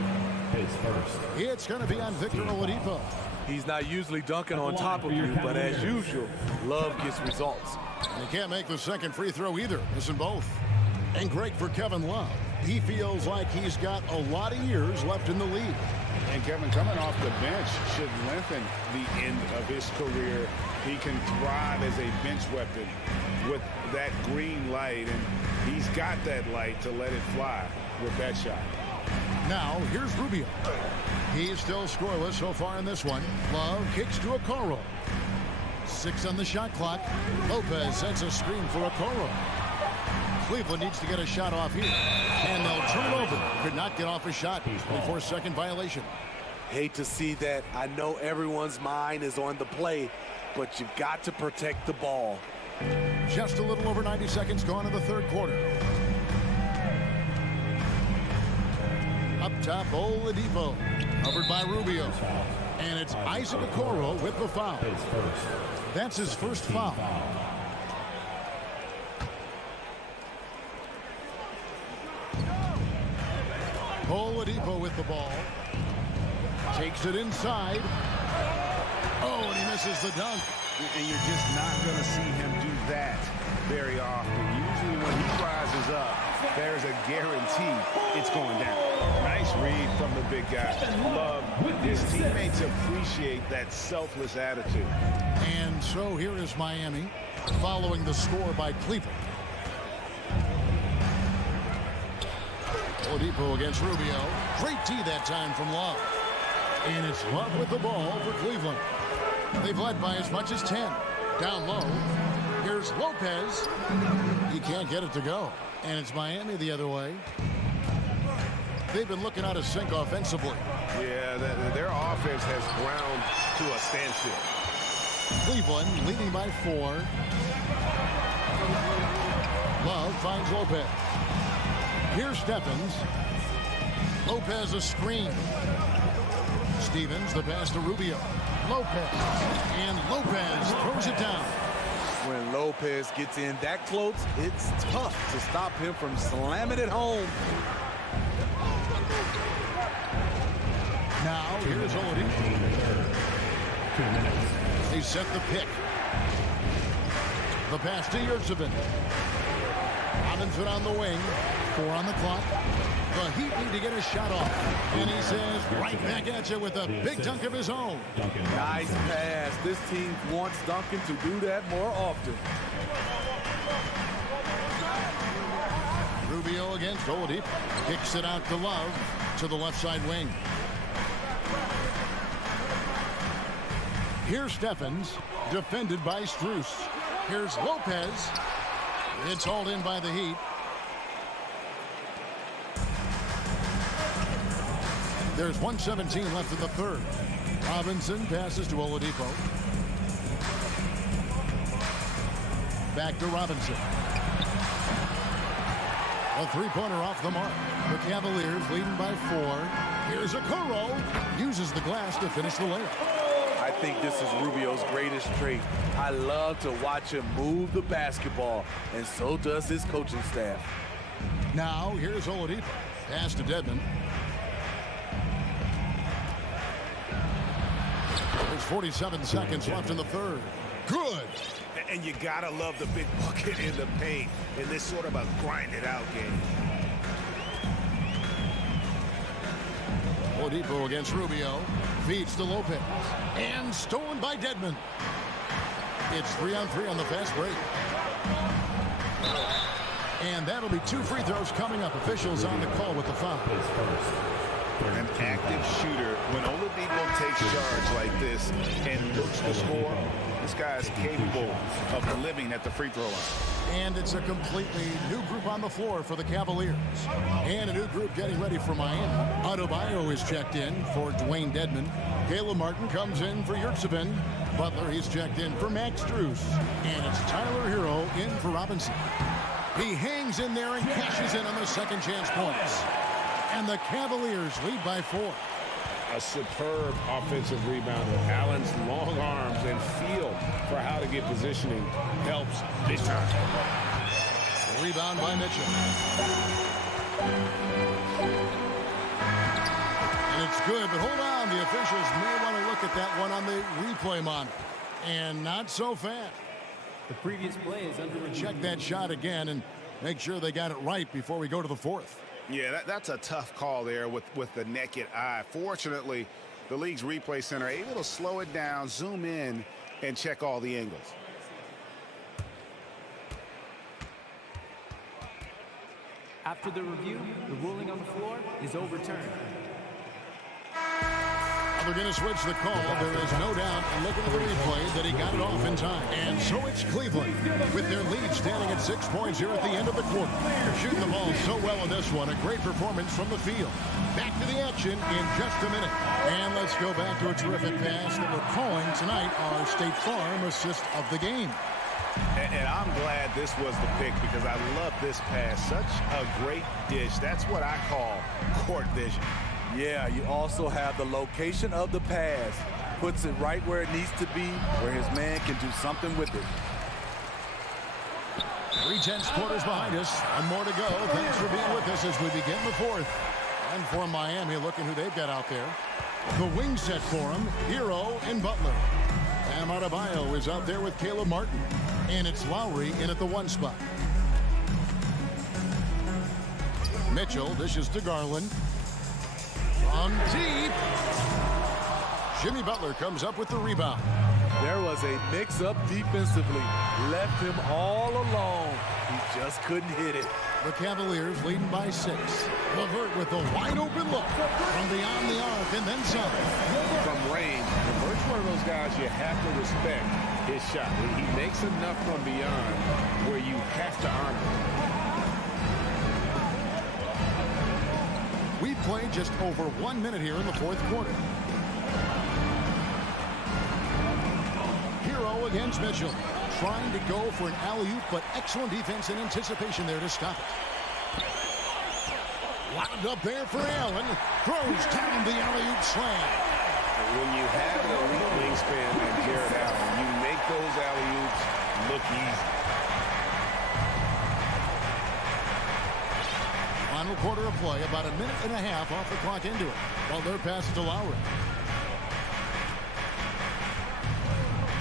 It's going to be on Victor Oladipo. He's not usually dunking on top of you, but as usual, Love gets results. He can't make the second free throw either. Missing both. And great for Kevin Love. He feels like he's got a lot of years left in the league. And Kevin, coming off the bench should lengthen the end of his career. He can thrive as a bench weapon with that green light, and he's got that light to let it fly with that shot. Now, here's Rubio. He's still scoreless so far in this one. Love kicks to Okoro. 6 on the shot clock. Lopez sets a screen for Okoro. Cleveland needs to get a shot off here. And they'll turn it over. Could not get off a shot. 24-second violation. Hate to see that. I know everyone's mind is on the play, but you've got to protect the ball. Just a little over 90 seconds gone in the third quarter. Up top, Oladipo. Covered by Rubio. And it's Isaac Okoro with the foul. That's his first foul. Oladipo with the ball. Takes it inside. Oh, and he misses the dunk. And you're just not going to see him do that very often. Usually when he rises up, there's a guarantee it's going down. Nice read from the big guy. Love his teammates appreciate that selfless attitude. And so here is Miami following the score by Cleveland. Oladipo against Rubio. Great tee that time from Love. And it's Love with the ball for Cleveland. They've led by as much as 10. Down low. Here's Lopez. He can't get it to go. And it's Miami the other way. They've been looking out of sync offensively. Yeah, their offense has ground to a standstill. Cleveland leading by 4. Love finds Lopez. Here's Stephens. Lopez a screen. Stevens the pass to Rubio. Lopez. And Lopez throws it down. When Lopez gets in that close, it's tough to stop him from slamming it home. Now, here's Oladipo. 2 minutes. They set the pick. The pass to Yurtsevin. Robinson on the wing. 4 on the clock. The Heat need to get a shot off. And he says, right back at you with a big dunk of his own. Nice pass. This team wants Duncan to do that more often. Rubio against Oladipo. Kicks it out to Love to the left side wing. Here's Stephens, defended by Strus. Here's Lopez. It's hauled in by the Heat. There's 1:17 left in the third. Robinson passes to Oladipo. Back to Robinson. A three-pointer off the mark. The Cavaliers leading by 4. Here's Okoro. Uses the glass to finish the layup. I think this is Rubio's greatest trait. I love to watch him move the basketball, and so does his coaching staff. Now, here's Oladipo. Pass to Dedmon. There's 47 seconds left in the third. Good. And you gotta love the big bucket in the paint in this sort of a grind-it-out game. Oladipo against Rubio. Feeds to Lopez. And stolen by Dedmon. It's 3-on-3 on the fast break. And that'll be 2 free throws coming up. Officials on the call with the foul. An active shooter, when Oladipo takes charge like this and looks to score, this guy's capable of living at the free throw line. And it's a completely new group on the floor for the Cavaliers. And a new group getting ready for Miami. Adebayo is checked in for Dwayne Dedmon. Caleb Martin comes in for Yurtsevin. Butler, he's checked in for Max Strus. And it's Tyler Hero in for Robinson. He hangs in there and cashes in on the second chance points. And the Cavaliers lead by 4. A superb offensive rebounder. Allen's long arms and feel for how to get positioning helps big time. Rebound by Mitchell. And it's good, but hold on. The officials may want to look at that one on the replay monitor. And not so fast. The previous play is under review. Check that shot again and make sure they got it right before we go to the fourth. Yeah, that's a tough call there with the naked eye. Fortunately, the league's replay center able to slow it down, zoom in, and check all the angles. After the review, the ruling on the floor is overturned. They're going to switch the call. There is no doubt, looking at the replay, that he got it off in time. And so it's Cleveland with their lead standing at 6 points here at the end of the quarter. They're shooting the ball so well in this one. A great performance from the field. Back to the action in just a minute. And let's go back to a terrific pass that we're calling tonight our State Farm assist of the game. And I'm glad this was the pick because I love this pass. Such a great dish. That's what I call court vision. Yeah, you also have the location of the pass. Puts it right where it needs to be, where his man can do something with it. 3/10 quarters behind us. One more to go. Thanks for being with us as we begin the fourth. And for Miami, looking who they've got out there. The wing set for him, Hero and Butler. Bam Adebayo is out there with Caleb Martin. And it's Lowry in at the 1 spot. Mitchell dishes to Garland. On deep. Jimmy Butler comes up with the rebound. There was a mix-up defensively. Left him all alone. He just couldn't hit it. The Cavaliers leading by 6. LeVert with a wide-open look from beyond the arc and then some. From range, LeVert's one of those guys you have to respect his shot. He makes enough from beyond where you have to honor him. We played just over 1 minute here in the fourth quarter. Hero against Mitchell. Trying to go for an alley-oop, but excellent defense and anticipation there to stop it. Wound up there for Allen. Throws down the alley-oop slam. When you have an elite wingspan like Jared Allen, you make those alley-oops look easy. Final quarter of play, about a minute and a half off the clock into it. Butler passes to Lowry.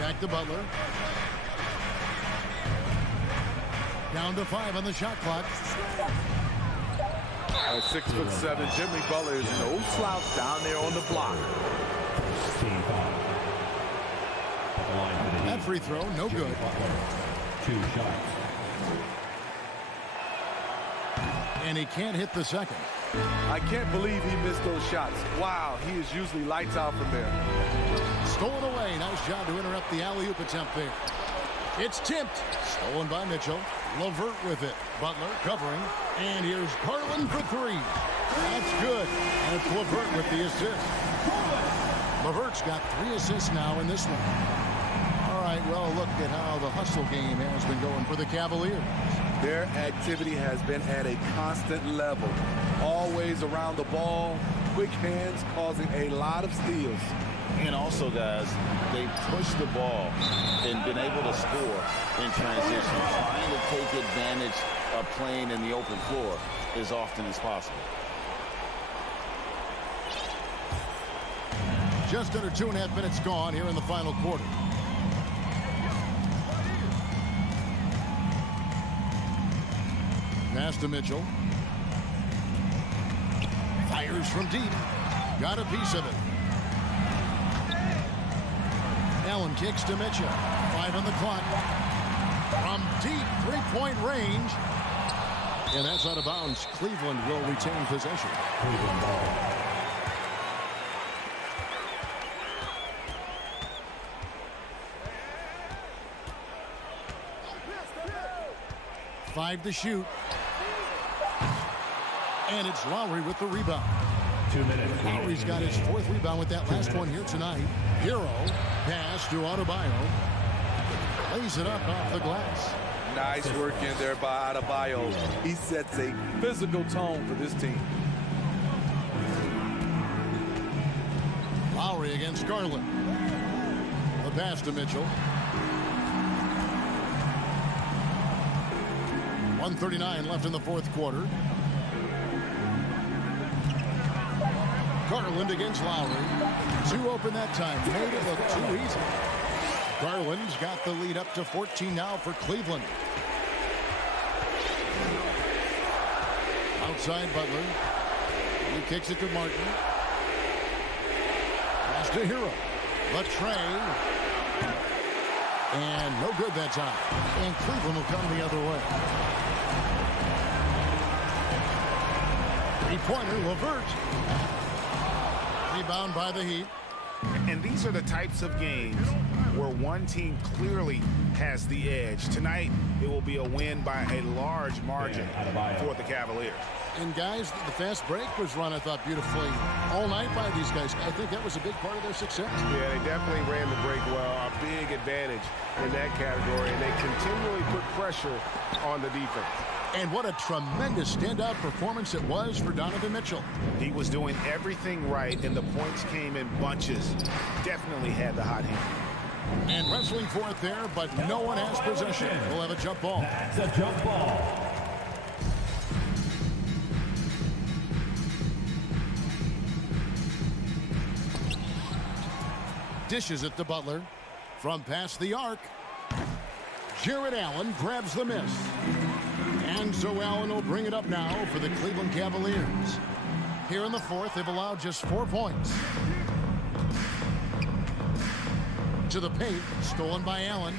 Back to Butler. Down to 5 on the shot clock. At 6'7", Jimmy Butler is no slouch down there on the block. That free throw, no good. 2 shots. And he can't hit the second. I can't believe he missed those shots. Wow, he is usually lights out from there. Stolen away. Nice job to interrupt the alley-oop attempt there. It's tipped. Stolen by Mitchell. LeVert with it. Butler covering. And here's Garland for 3. That's good. And it's LeVert with the assist. LeVert's got 3 assists now in this one. All right, well, look at how the hustle game has been going for the Cavaliers. Their activity has been at a constant level. Always around the ball. Quick hands causing a lot of steals. And also, guys, they've pushed the ball and been able to score in transition, trying to take advantage of playing in the open floor as often as possible. Just under 2.5 minutes gone here in the final quarter. Pass to Mitchell. Fires from deep. Got a piece of it. Allen kicks to Mitchell. 5 on the clock. From deep 3-point range. And that's out of bounds. Cleveland will retain possession. Cleveland ball. Five to shoot. And it's Lowry with the rebound. 2 minutes. Lowry's got his 4th rebound with that last one here tonight. Hero pass to Adebayo. Lays it up off the glass. Nice work in there by Adebayo. He sets a physical tone for this team. Lowry against Garland. The pass to Mitchell. 1:39 left in the fourth quarter. Garland against Lowry. 2 open that time. Made it look too easy. Garland's got the lead up to 14 now for Cleveland. Outside Butler. He kicks it to Martin. Pass to Hero. The tray. And no good that time. And Cleveland will come the other way. Three-pointer, LeVert. Rebound by the Heat. And these are the types of games where one team clearly has the edge. Tonight, it will be a win by a large margin for the Cavaliers. And guys, the fast break was run, I thought, beautifully all night by these guys. I think that was a big part of their success. Yeah, they definitely ran the break well. A big advantage in that category, and they continually put pressure on the defense. And what a tremendous standout performance it was for Donovan Mitchell. He was doing everything right, and the points came in bunches. Definitely had the hot hand. And wrestling for it there, but no one has possession. We'll have a jump ball. That's a jump ball. Dishes it to Butler. From past the arc. Jared Allen grabs the miss. And so Allen will bring it up now for the Cleveland Cavaliers. Here in the fourth, they've allowed just 4 points. To the paint, stolen by Allen.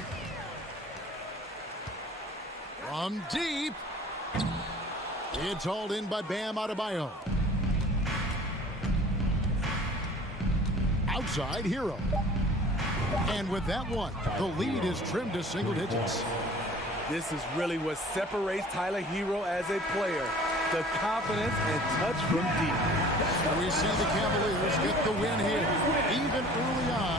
From deep. It's hauled in by Bam Adebayo. Outside, Hero. And with that one, the lead is trimmed to single digits. This is really what separates Tyler Hero as a player. The confidence and touch from deep. We see the Cavaliers get the win here, even early on.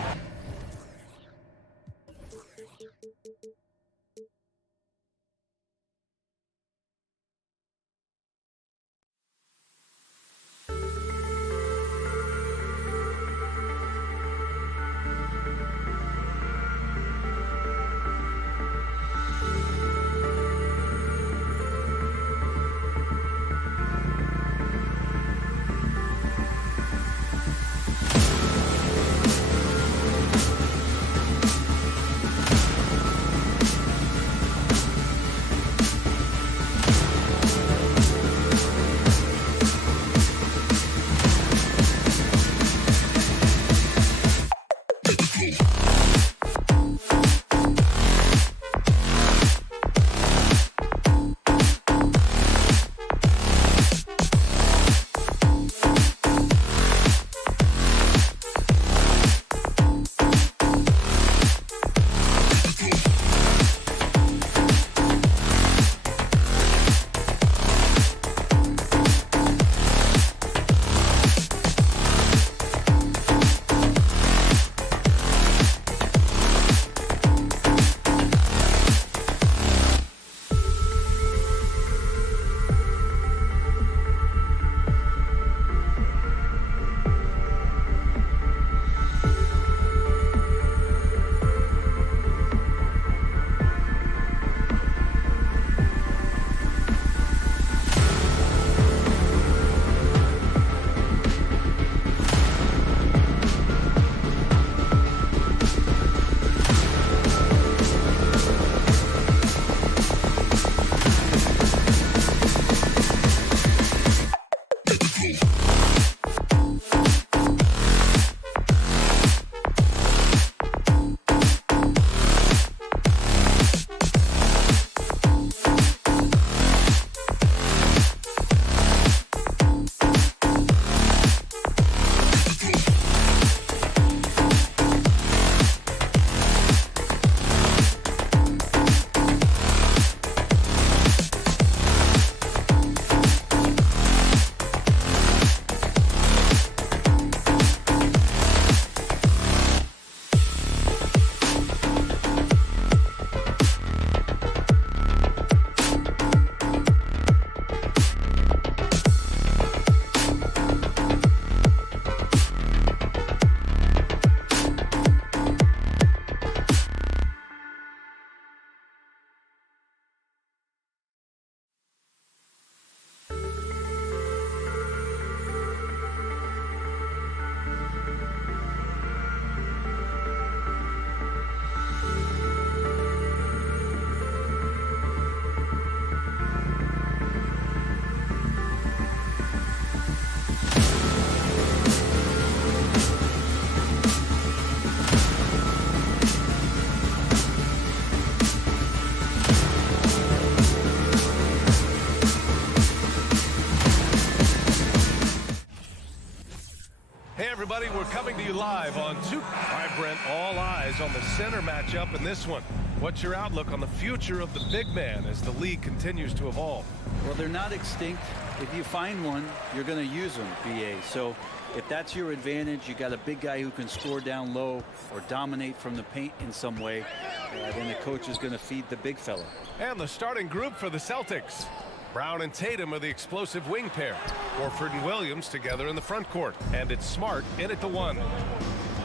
we're coming to you live on All right, Brent, all eyes on the center matchup in this one. What's your outlook on the future of the big man as the league continues to evolve? Well, they're not extinct. If you find one, you're going to use them, BA. So if that's your advantage, you got a big guy who can score down low or dominate from the paint in some way, then the coach is going to feed the big fella. And the starting group for the Celtics. Brown and Tatum are the explosive wing pair. Horford and Williams together in the front court. And it's Smart in at the 1.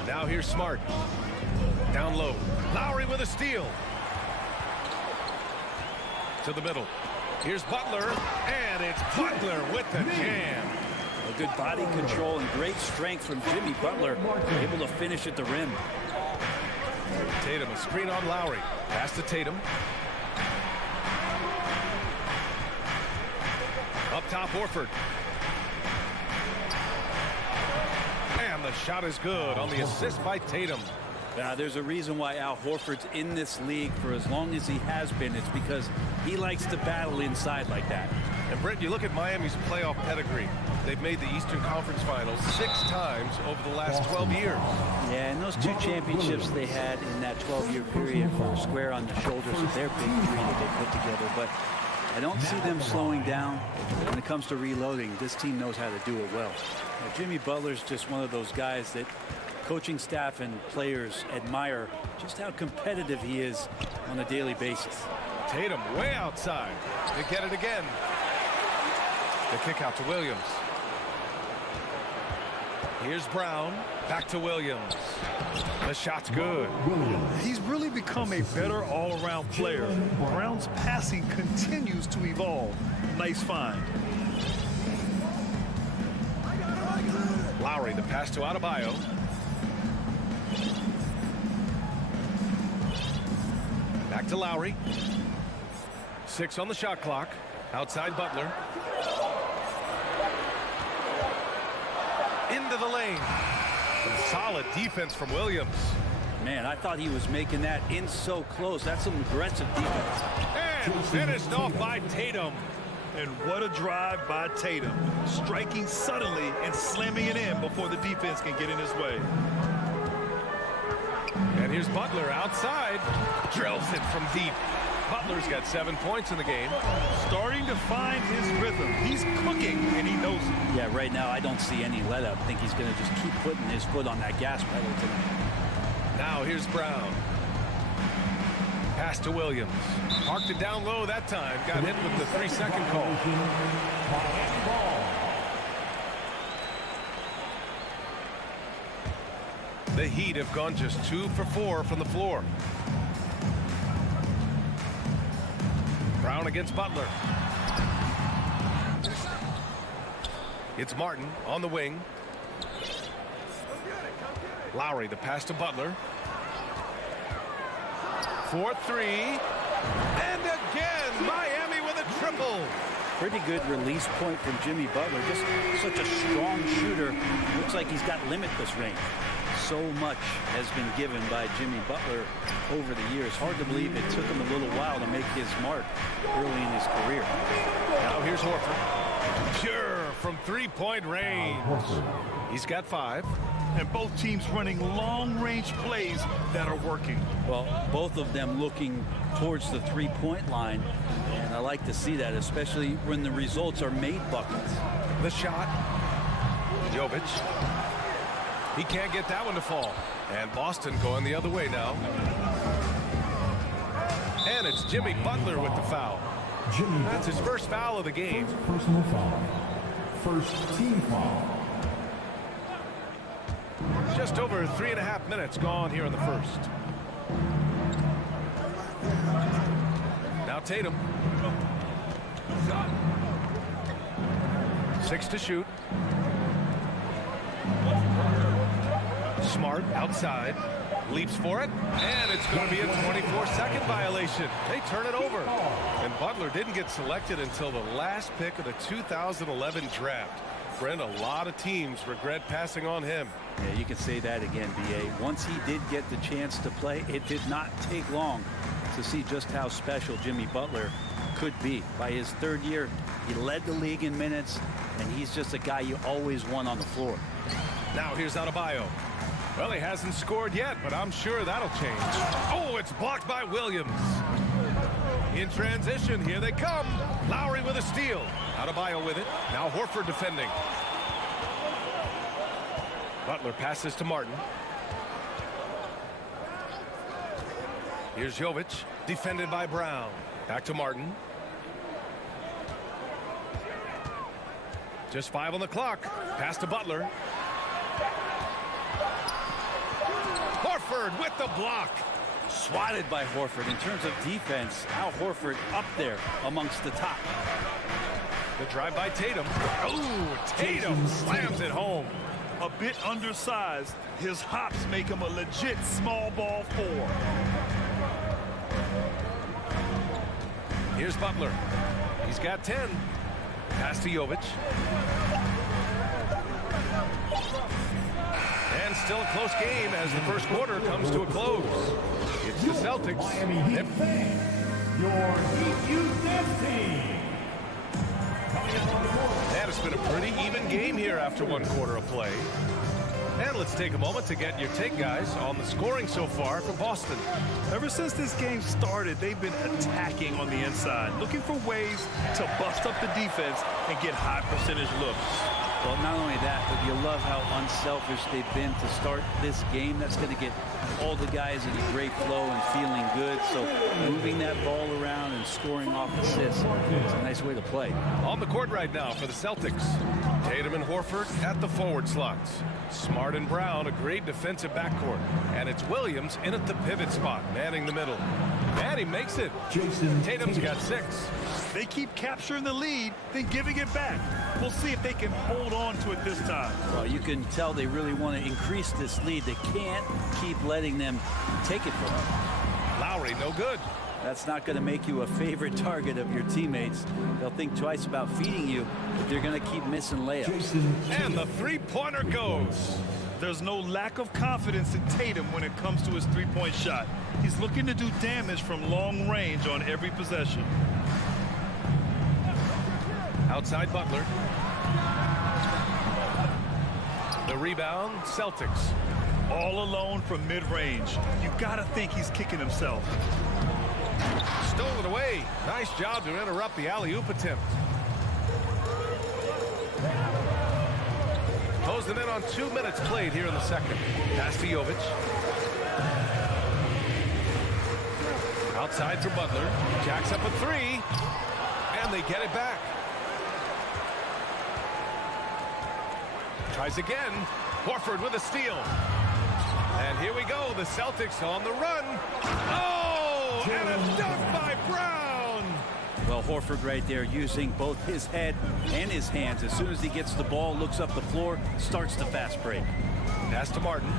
Now here's Smart. Down low. Lowry with a steal. To the middle. Here's Butler. And it's Butler with the jam. A good body control and great strength from Jimmy Butler. Able to finish at the rim. Tatum, a screen on Lowry. Pass to Tatum. Up top, Horford. And the shot is good on the assist by Tatum. There's a reason why Al Horford's in this league for as long as he has been. It's because he likes to battle inside like that. And Brent, you look at Miami's playoff pedigree. They've made the Eastern Conference Finals 6 times over the last 12 years. Yeah, and those 2 championships they had in that 12-year period were square on the shoulders of their big 3 that they put together. But I don't see them slowing down when it comes to reloading. This team knows how to do it well. Now, Jimmy Butler's just one of those guys that coaching staff and players admire just how competitive he is on a daily basis. Tatum way outside. They get it again. The kick out to Williams. Here's Brown. Back to Williams. The shot's good. He's really become a better all-around player. Brown's passing continues to evolve. Nice find. Lowry, the pass to Adebayo. Back to Lowry. 6 on the shot clock. Outside Butler. Into the lane. Some solid defense from Williams. Man, I thought he was making that in so close. That's some aggressive defense. And finished off by Tatum. And what a drive by Tatum. Striking suddenly and slamming it in before the defense can get in his way. And here's Butler outside. Drills it from deep. Butler's got 7 points in the game. Starting to find his rhythm. He's cooking, and he knows it. Yeah, right now I don't see any let up. I think he's going to just keep putting his foot on that gas pedal tonight. Now here's Brown. Pass to Williams. Parked it down low that time. Got hit with the 3-second call. The Heat have gone just 2 for 4 from the floor. Brown against Butler. It's Martin on the wing. Lowry, the pass to Butler. 4-3. And again, Miami with a triple. Pretty good release point from Jimmy Butler. Just such a strong shooter. Looks like he's got limitless range. So much has been given by Jimmy Butler over the years. Hard to believe it took him a little while to make his mark early in his career. Now here's Horford. Pure from 3-point range. He's got 5. And both teams running long-range plays that are working. Well, both of them looking towards the 3-point line. And I like to see that, especially when the results are made buckets. The shot. Jovic. He can't get that one to fall. And Boston going the other way now. And it's Jimmy Butler with the foul. That's his first foul of the game. Personal foul. First team foul. Just over 3.5 minutes gone here in the first. Now Tatum. 6 to shoot. Smart outside. Leaps for it. And it's going to be a 24-second violation. They turn it over. And Butler didn't get selected until the last pick of the 2011 draft. Brent, a lot of teams regret passing on him. Yeah, you can say that again, B.A. Once he did get the chance to play, it did not take long to see just how special Jimmy Butler could be. By his 3rd year, he led the league in minutes, and he's just a guy you always want on the floor. Now here's Adebayo. Well, he hasn't scored yet, but I'm sure that'll change. Oh, it's blocked by Williams. In transition, here they come. Lowry with a steal. Adebayo with it. Now Horford defending. Butler passes to Martin. Here's Jovic, defended by Brown. Back to Martin. Just 5 on the clock. Pass to Butler. Horford with the block. Swatted by Horford. In terms of defense, Al Horford up there amongst the top. The drive by Tatum. Oh, Tatum slams it home. A bit undersized, his hops make him a legit small ball 4. Here's Butler. He's got 10. Pass to Jovic. And still a close game as the first quarter comes to a close. It's the Celtics. Miami Heat fan, your Heat Youth Dance Team. And it's been a pretty even game here after one quarter of play. And let's take a moment to get your take, guys, on the scoring so far for Boston. Ever since this game started, they've been attacking on the inside, looking for ways to bust up the defense and get high percentage looks. Well, not only that, but you love how unselfish they've been to start this game. That's going to get all the guys in a great flow and feeling good. So moving that ball around and scoring off assists is a nice way to play. On the court right now for the Celtics. Tatum and Horford at the forward slots. Smart and Brown, a great defensive backcourt. And it's Williams in at the pivot spot, manning the middle. And he makes it. Tatum's got 6. They keep capturing the lead, then giving it back. We'll see if they can hold on to it this time. Well, you can tell they really want to increase this lead. They can't keep letting them take it from them. Lowry, no good. That's not going to make you a favorite target of your teammates. They'll think twice about feeding you if they're going to keep missing layups. And the three-pointer goes. There's no lack of confidence in Tatum when it comes to his three-point shot. He's looking to do damage from long range on every possession. Outside Butler. The rebound, Celtics. All alone from mid-range. You got to think he's kicking himself. Stolen away. Nice job to interrupt the alley-oop attempt. Closing in on 2 minutes played here in the second. Pass to Jovic. Outside for Butler. Jacks up a 3. And they get it back. Tries again. Horford with a steal. And here we go. The Celtics on the run. Oh, and a dunk by Brown. Well, Horford right there using both his head and his hands. As soon as he gets the ball, looks up the floor, starts the fast break. Pass to Martin.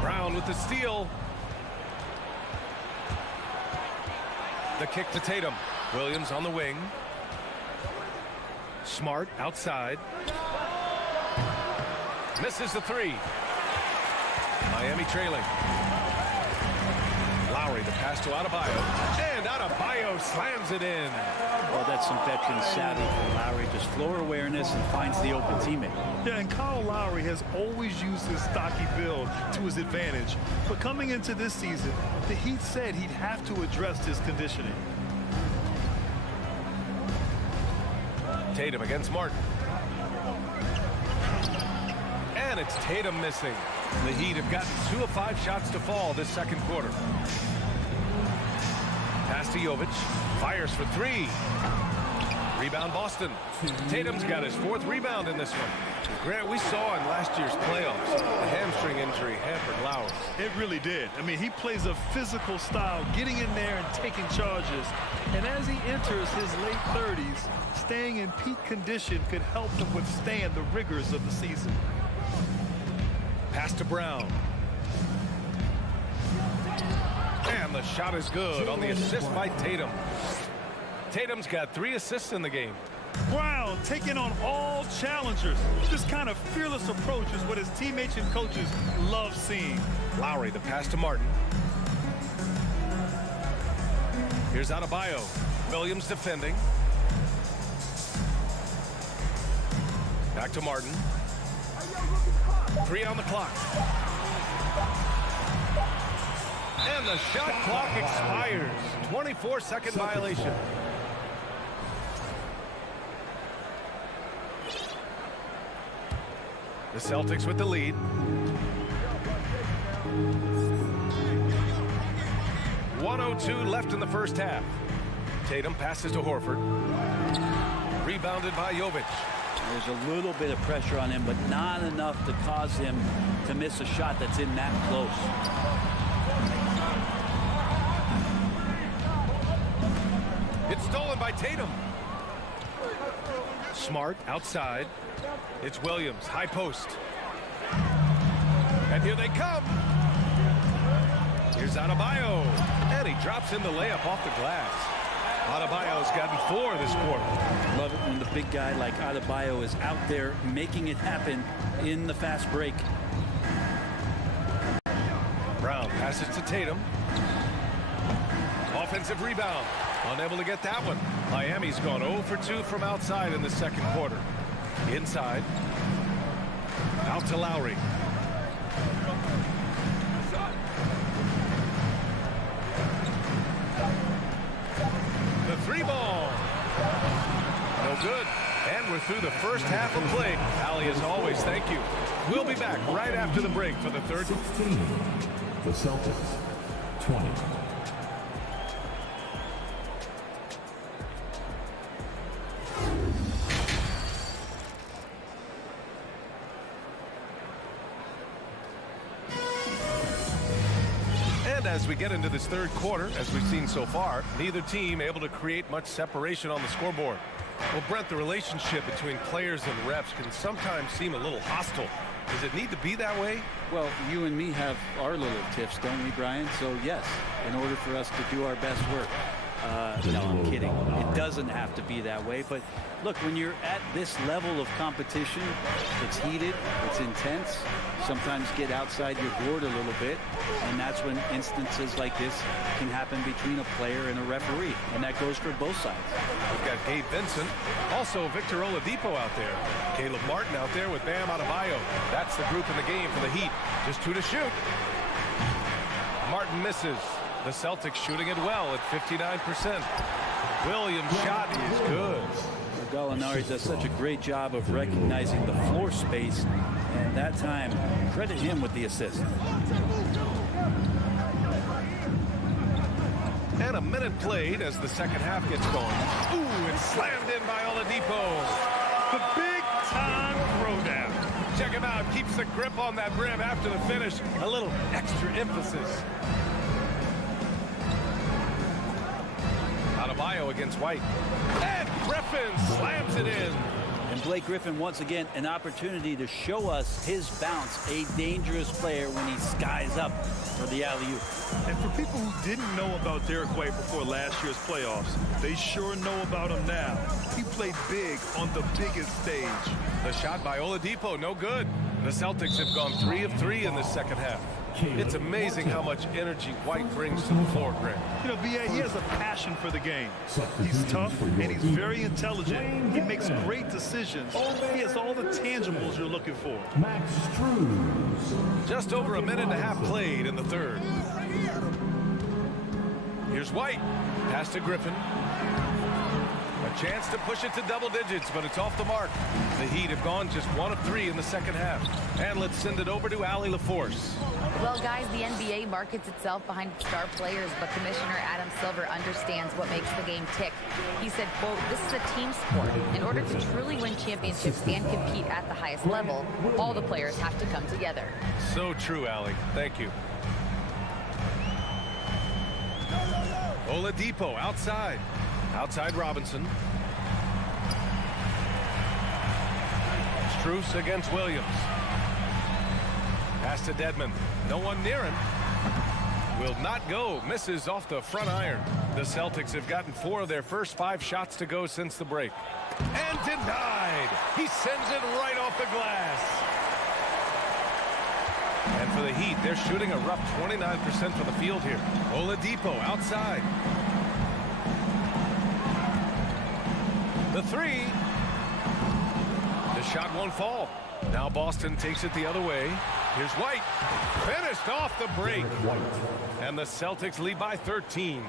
Brown with the steal. The kick to Tatum. Williams on the wing. Smart outside. Misses the 3. Miami trailing. Lowry, the pass to Adebayo. And Adebayo slams it in. Well, that's some veteran savvy from Lowry. Just floor awareness and finds the open teammate. Yeah, and Kyle Lowry has always used his stocky build to his advantage. But coming into this season, the Heat said he'd have to address his conditioning. Tatum against Martin. And it's Tatum missing. The Heat have gotten 2 of 5 shots to fall this second quarter. Pass to Jovic. Fires for 3. Rebound Boston. Tatum's got his 4th rebound in this one. Grant, we saw in last year's playoffs, the hamstring injury hampered Lowry. It really did. I mean, he plays a physical style, getting in there and taking charges. And as he enters his late 30s, staying in peak condition could help him withstand the rigors of the season. Pass to Brown. And the shot is good on the assist by Tatum. Tatum's got 3 assists in the game. Brown taking on all challengers. This kind of fearless approach is what his teammates and coaches love seeing. Lowry, the pass to Martin. Here's Adebayo. Williams defending. Back to Martin. 3 on the clock. And the shot clock expires. 24-second violation. The Celtics with the lead. .102 left in the first half. Tatum passes to Horford. Rebounded by Jovic. There's a little bit of pressure on him, but not enough to cause him to miss a shot that's in that close. It's stolen by Tatum. Smart outside. It's Williams, high post. And here they come. Here's Adebayo. And he drops in the layup off the glass. Adebayo's gotten 4 this quarter. Love it when the big guy like Adebayo is out there making it happen in the fast break. Brown passes to Tatum. Offensive rebound. Unable to get that one. Miami's gone 0 for 2 from outside in the second quarter. Inside. Out to Lowry. The 3-ball. No good. And we're through the first half of play. Allie, as always, thank you. We'll be back right after the break for the third. 16. The Celtics. 20. As we get into this third quarter, as we've seen so far, neither team able to create much separation on the scoreboard. Well, Brent, the relationship between players and refs can sometimes seem a little hostile. Does it need to be that way? Well, you and me have our little tiffs, don't we, Brian? So, yes, in order for us to do our best work. No, I'm kidding. It doesn't have to be that way. But look, when you're at this level of competition, it's heated, it's intense. Sometimes get outside your board a little bit, and that's when instances like this can happen between a player and a referee, and that goes for both sides. We've got Gabe Vincent, also Victor Oladipo out there. Caleb Martin out there with Bam Adebayo. That's the group in the game for the Heat. Just 2 to shoot. Martin misses. The Celtics shooting it well at 59%. Williams' shot is good. Gallinari does such a great job of recognizing the floor space, and that time, credit him with the assist. And a minute played as the second half gets going. Ooh, it's slammed in by Oladipo. The big-time throwdown. Check him out. Keeps the grip on that rim after the finish. A little extra emphasis. Adebayo against White. And Griffin slams it in. And Blake Griffin, once again, an opportunity to show us his bounce, a dangerous player when he skies up for the alley-oop. And for people who didn't know about Derek White before last year's playoffs, they sure know about him now. He played big on the biggest stage. The shot by Oladipo, no good. The Celtics have gone 3 of 3 in the second half. It's amazing how much energy White brings to the floor, Greg. You know, B.A., he has a passion for the game. He's tough, and he's very intelligent. He makes great decisions. He has all the tangibles you're looking for. Max Struz. Just over a minute and a half played in the third. Here's White. Pass to Griffin. A chance to push it to double digits, but it's off the mark. The Heat have gone just 1 of 3 in the second half. And let's send it over to Allie LaForce. Well, guys, the NBA markets itself behind star players, but Commissioner Adam Silver understands what makes the game tick. He said, quote, "This is a team sport. In order to truly win championships and compete at the highest level, all the players have to come together." So true, Allie. Thank you. Oladipo outside. Outside Robinson. Strus against Williams. Pass to Dedmon. No one near him. Will not go. Misses off the front iron. The Celtics have gotten 4 of their first 5 shots to go since the break. And denied. He sends it right off the glass. And for the Heat, they're shooting a rough 29% from the field here. Oladipo outside. The 3. The shot won't fall. Now Boston takes it the other way. Here's White. Finished off the break. And the Celtics lead by 13.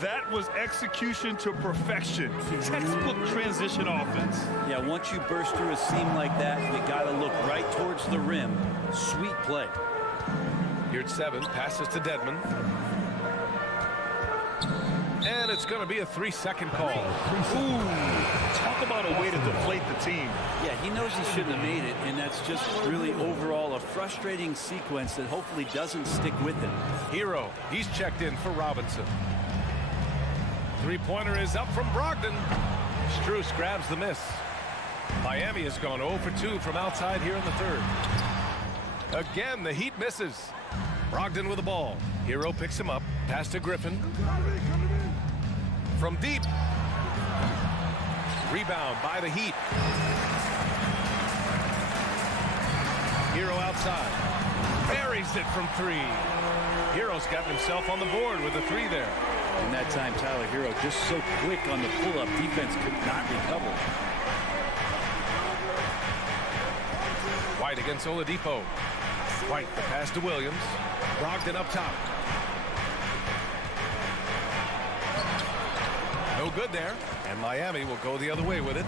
That was execution to perfection. Textbook transition offense. Yeah, once you burst through a seam like that, you got to look right towards the rim. Sweet play. Here at 7, passes to Dedmon. And it's going to be a 3-second call. Ooh, talk about a way to deflate the team. Yeah, he knows he shouldn't have made it, and that's just really overall a frustrating sequence that hopefully doesn't stick with him. Hero, he's checked in for Robinson. Three-pointer is up from Brogdon. Strus grabs the miss. Miami has gone 0 for 2 from outside here in the third. Again, the Heat misses. Brogdon with the ball. Hero picks him up. Pass to Griffin. From deep. Rebound by the Heat. Hero outside. Buries it from 3. Hero's got himself on the board with a 3 there. In that time, Tyler Hero just so quick on the pull-up. Defense could not recover. White against Oladipo. White, the pass to Williams. Brogdon up top. No good there. And Miami will go the other way with it.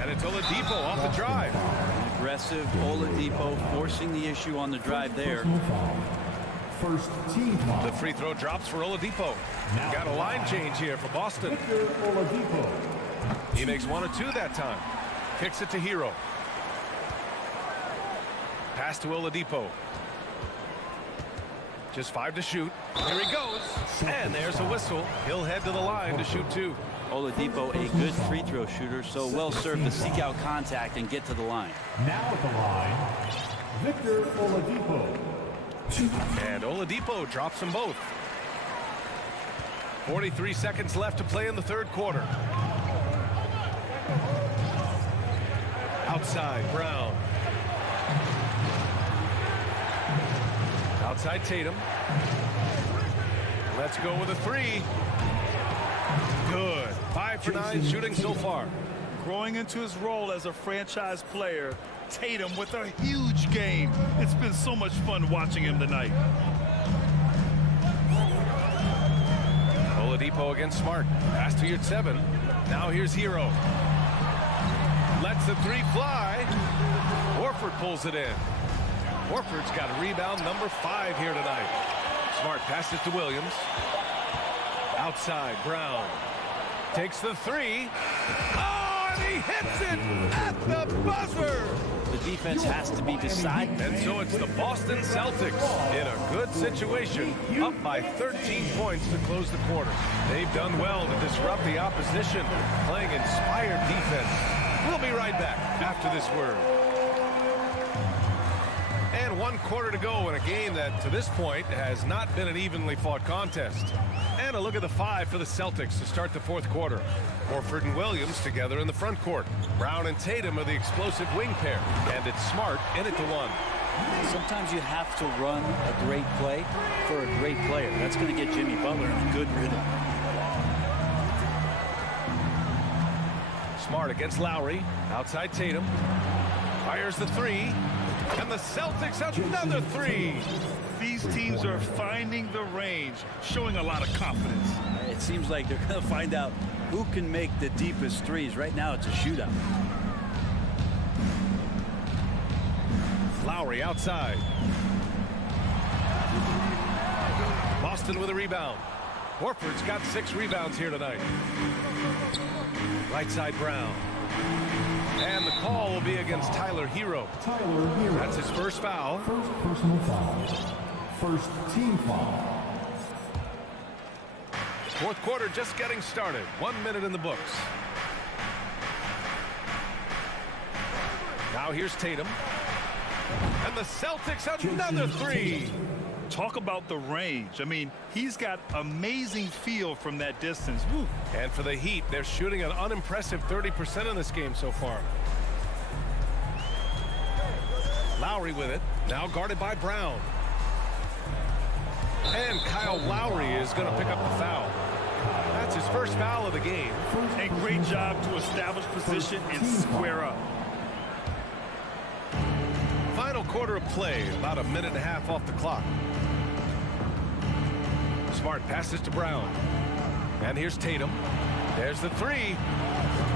And it's Oladipo off the drive. Aggressive Oladipo forcing the issue on the drive there. First team foul. The free throw drops for Oladipo. Got a line change here for Boston. He makes 1 or 2 that time. Kicks it to Hero. Pass to Oladipo. Just 5 to shoot. Here he goes. And there's a whistle. He'll head to the line to shoot 2. Oladipo, a good free throw shooter, so well served to seek out contact and get to the line. Now at the line, Victor Oladipo. And Oladipo drops them both. 43 seconds left to play in the third quarter. Outside, Brown. Outside Tatum. Let's go with a 3. Good. 5 for 9 shooting so far. Growing into his role as a franchise player, Tatum with a huge game. It's been so much fun watching him tonight. Oladipo against Smart. Pass to your 7. Now here's Hero. Lets the 3 fly. Horford pulls it in. Horford's got rebound number 5 here tonight. Smart passes to Williams. Outside, Brown. Takes the 3. Oh, and he hits it at the buzzer. The defense has to be decided. And so it's the Boston Celtics in a good situation, up by 13 points to close the quarter. They've done well to disrupt the opposition, playing inspired defense. We'll be right back after this word. And 1 quarter to go in a game that, to this point, has not been an evenly fought contest. And a look at the 5 for the Celtics to start the fourth quarter. Horford and Williams together in the front court. Brown and Tatum are the explosive wing pair. And it's Smart in it to 1. Sometimes you have to run a great play for a great player. That's going to get Jimmy Butler in a good rhythm. Smart against Lowry. Outside Tatum. Fires the 3. And the Celtics another 3. These teams are finding the range, showing a lot of confidence. It seems like they're going to find out who can make the deepest threes. Right now, it's a shootout. Lowry outside. Boston with a rebound. Horford's got 6 rebounds here tonight. Right side, Brown. And the call will be against Tyler Hero. That's his first foul. First personal foul. First team foul. Fourth quarter just getting started. 1 minute in the books. Now here's Tatum. And the Celtics another 3. Talk about the range. I mean, he's got amazing feel from that distance. Woo. And for the Heat, they're shooting an unimpressive 30% in this game so far. Lowry with it. Now guarded by Brown. And Kyle Lowry is going to pick up the foul. That's That's his first foul of the game. A great job to establish position and square up. Final quarter of play, about a minute and a half off the clock. Smart passes to Brown. And here's Tatum. There's the three.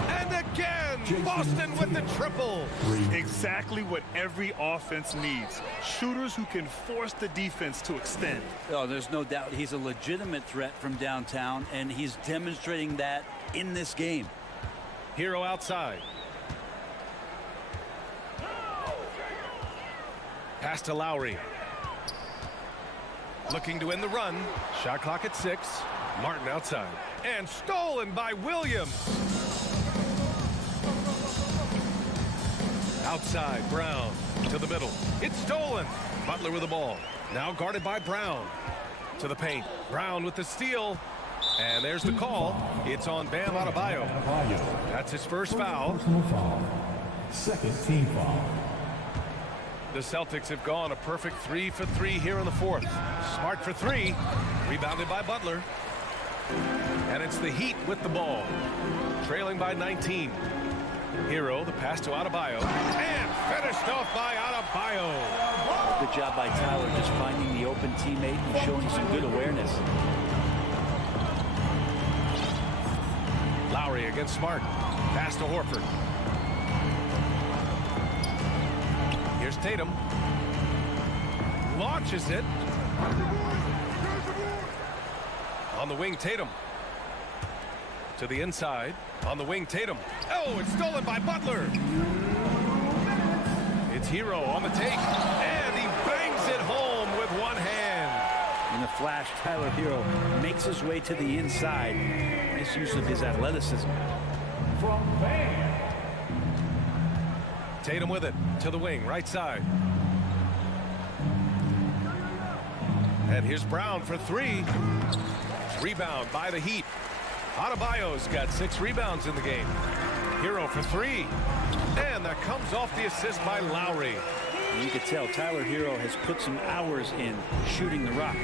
And again, Boston with the triple. Exactly what every offense needs. Shooters who can force the defense to extend. Oh, there's no doubt he's a legitimate threat from downtown, and he's demonstrating that in this game. Hero outside. Pass to Lowry. Looking to end the run. Shot clock at 6. Martin outside. And stolen by Williams. Outside, Brown to the middle. It's stolen. Butler with the ball. Now guarded by Brown. To the paint. Brown with the steal. And there's the call. It's on Bam Adebayo. That's his first foul. Second team foul. The Celtics have gone a perfect 3 for 3 here in the fourth. Smart for 3. Rebounded by Butler. And it's the Heat with the ball. Trailing by 19. Hero, the pass to Adebayo. And finished off by Adebayo. Good job by Tyler just finding the open teammate and showing some good awareness. Lowry against Smart. Pass to Horford. Here's Tatum. Launches it. On the wing, Tatum. To the inside. On the wing, Tatum. Oh, it's stolen by Butler. It's Hero on the take. And he bangs it home with one hand. In the flash, Tyler Hero makes his way to the inside. Nice use of his athleticism. From Van. Tatum with it to the wing, right side. And here's Brown for 3. Rebound by the Heat. Adebayo's got 6 rebounds in the game. Hero for 3. And that comes off the assist by Lowry. You can tell Tyler Hero has put some hours in shooting the rock.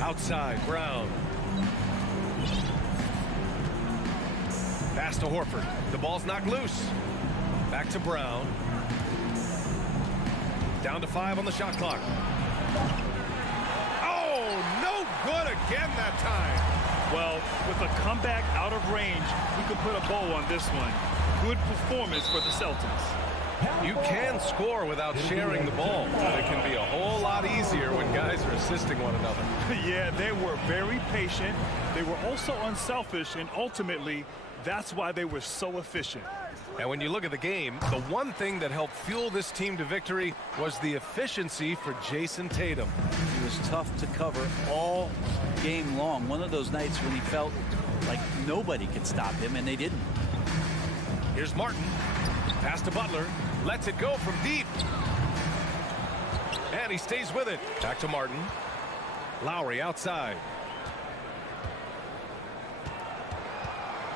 Outside, Brown. Pass to Horford. The ball's knocked loose. Back to Brown. Down to 5 on the shot clock. Oh, no good again that time. Well, with a comeback out of range, we could put a bow on this one. Good performance for the Celtics. You can score without sharing the ball, but it can be a whole lot easier when guys are assisting one another. Yeah, they were very patient. They were also unselfish, and ultimately, that's why they were so efficient. And when you look at the game, the one thing that helped fuel this team to victory was the efficiency for Jason Tatum. He was tough to cover all game long. One of those nights when he felt like nobody could stop him, and they didn't. Here's Martin. Pass to Butler. Lets it go from deep. And he stays with it. Back to Martin. Lowry outside.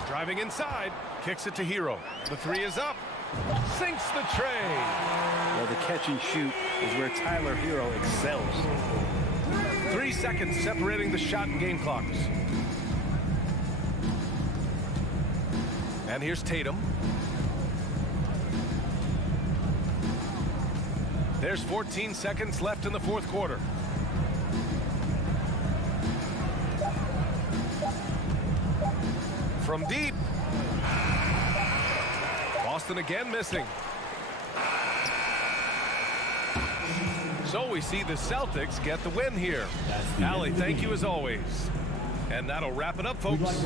Driving inside. Kicks it to Hero. The 3 is up. Sinks the tray. Well, the catch and shoot is where Tyler Hero excels. 3 seconds separating the shot and game clocks. And here's Tatum. There's 14 seconds left in the fourth quarter. From deep. Boston again missing. So we see the Celtics get the win here. Allie, thank you as always. And that'll wrap it up, folks.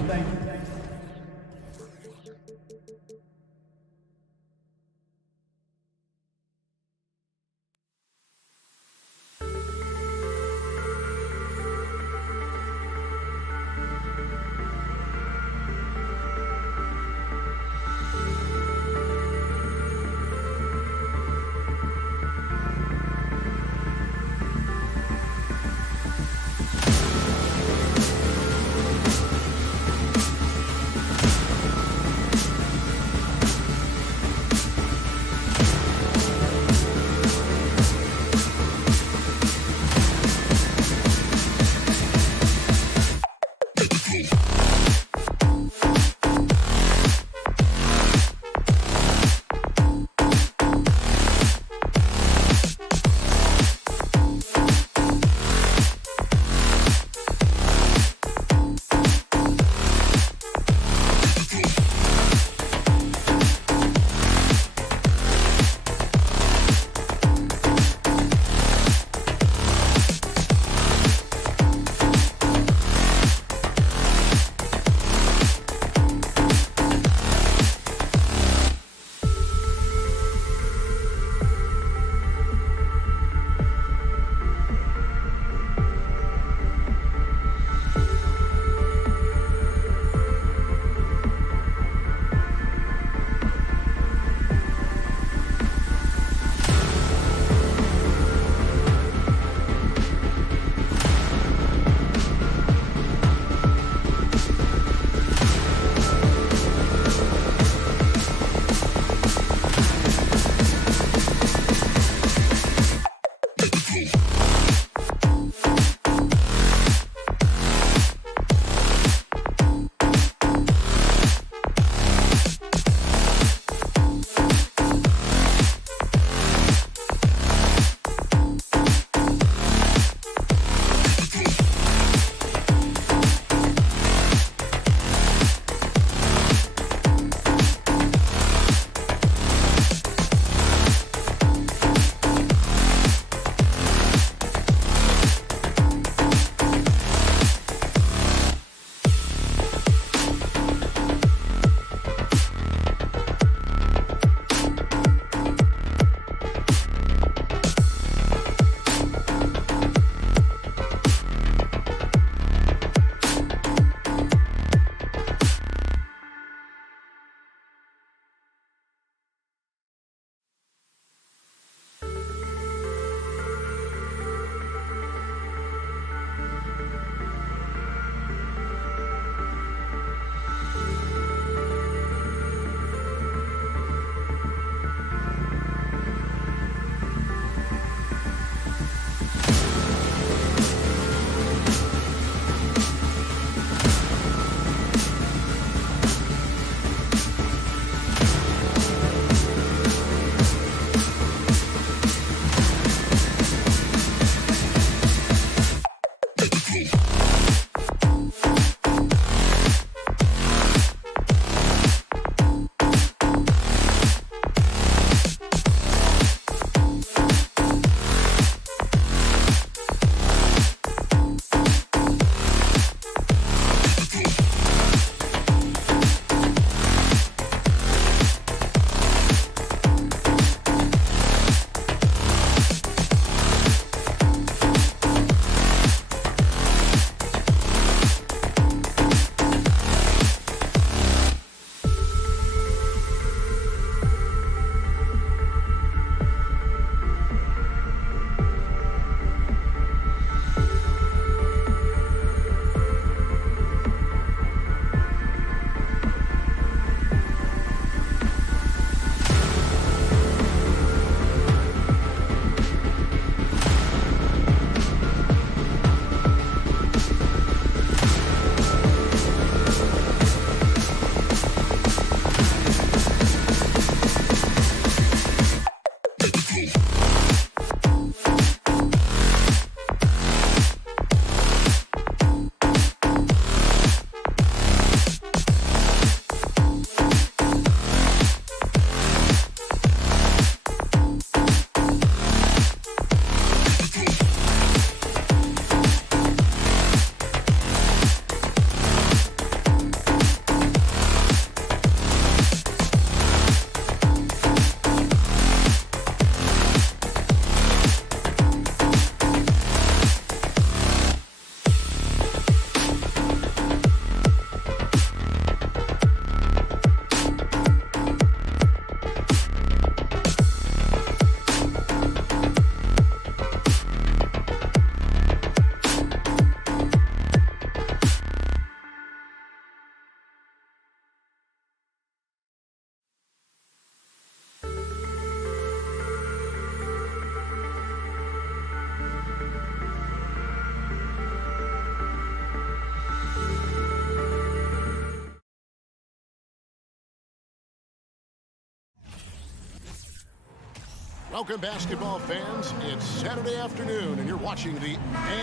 Welcome, basketball fans. It's Saturday afternoon, and you're watching the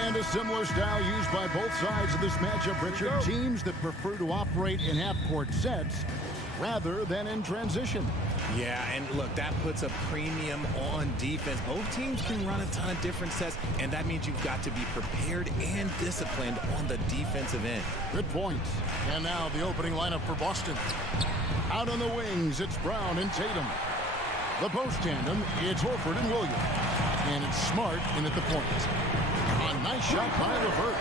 and a similar style used by both sides of this matchup, Richard. Teams that prefer to operate in half-court sets rather than in transition. Yeah, and look, that puts a premium on defense. Both teams can run a ton of different sets, and that means you've got to be prepared and disciplined on the defensive end. Good points. And now the opening lineup for Boston. Out on the wings, it's Brown and Tatum. The post tandem, it's Horford and Williams. And it's Smart in at the point. A nice shot by LeVert.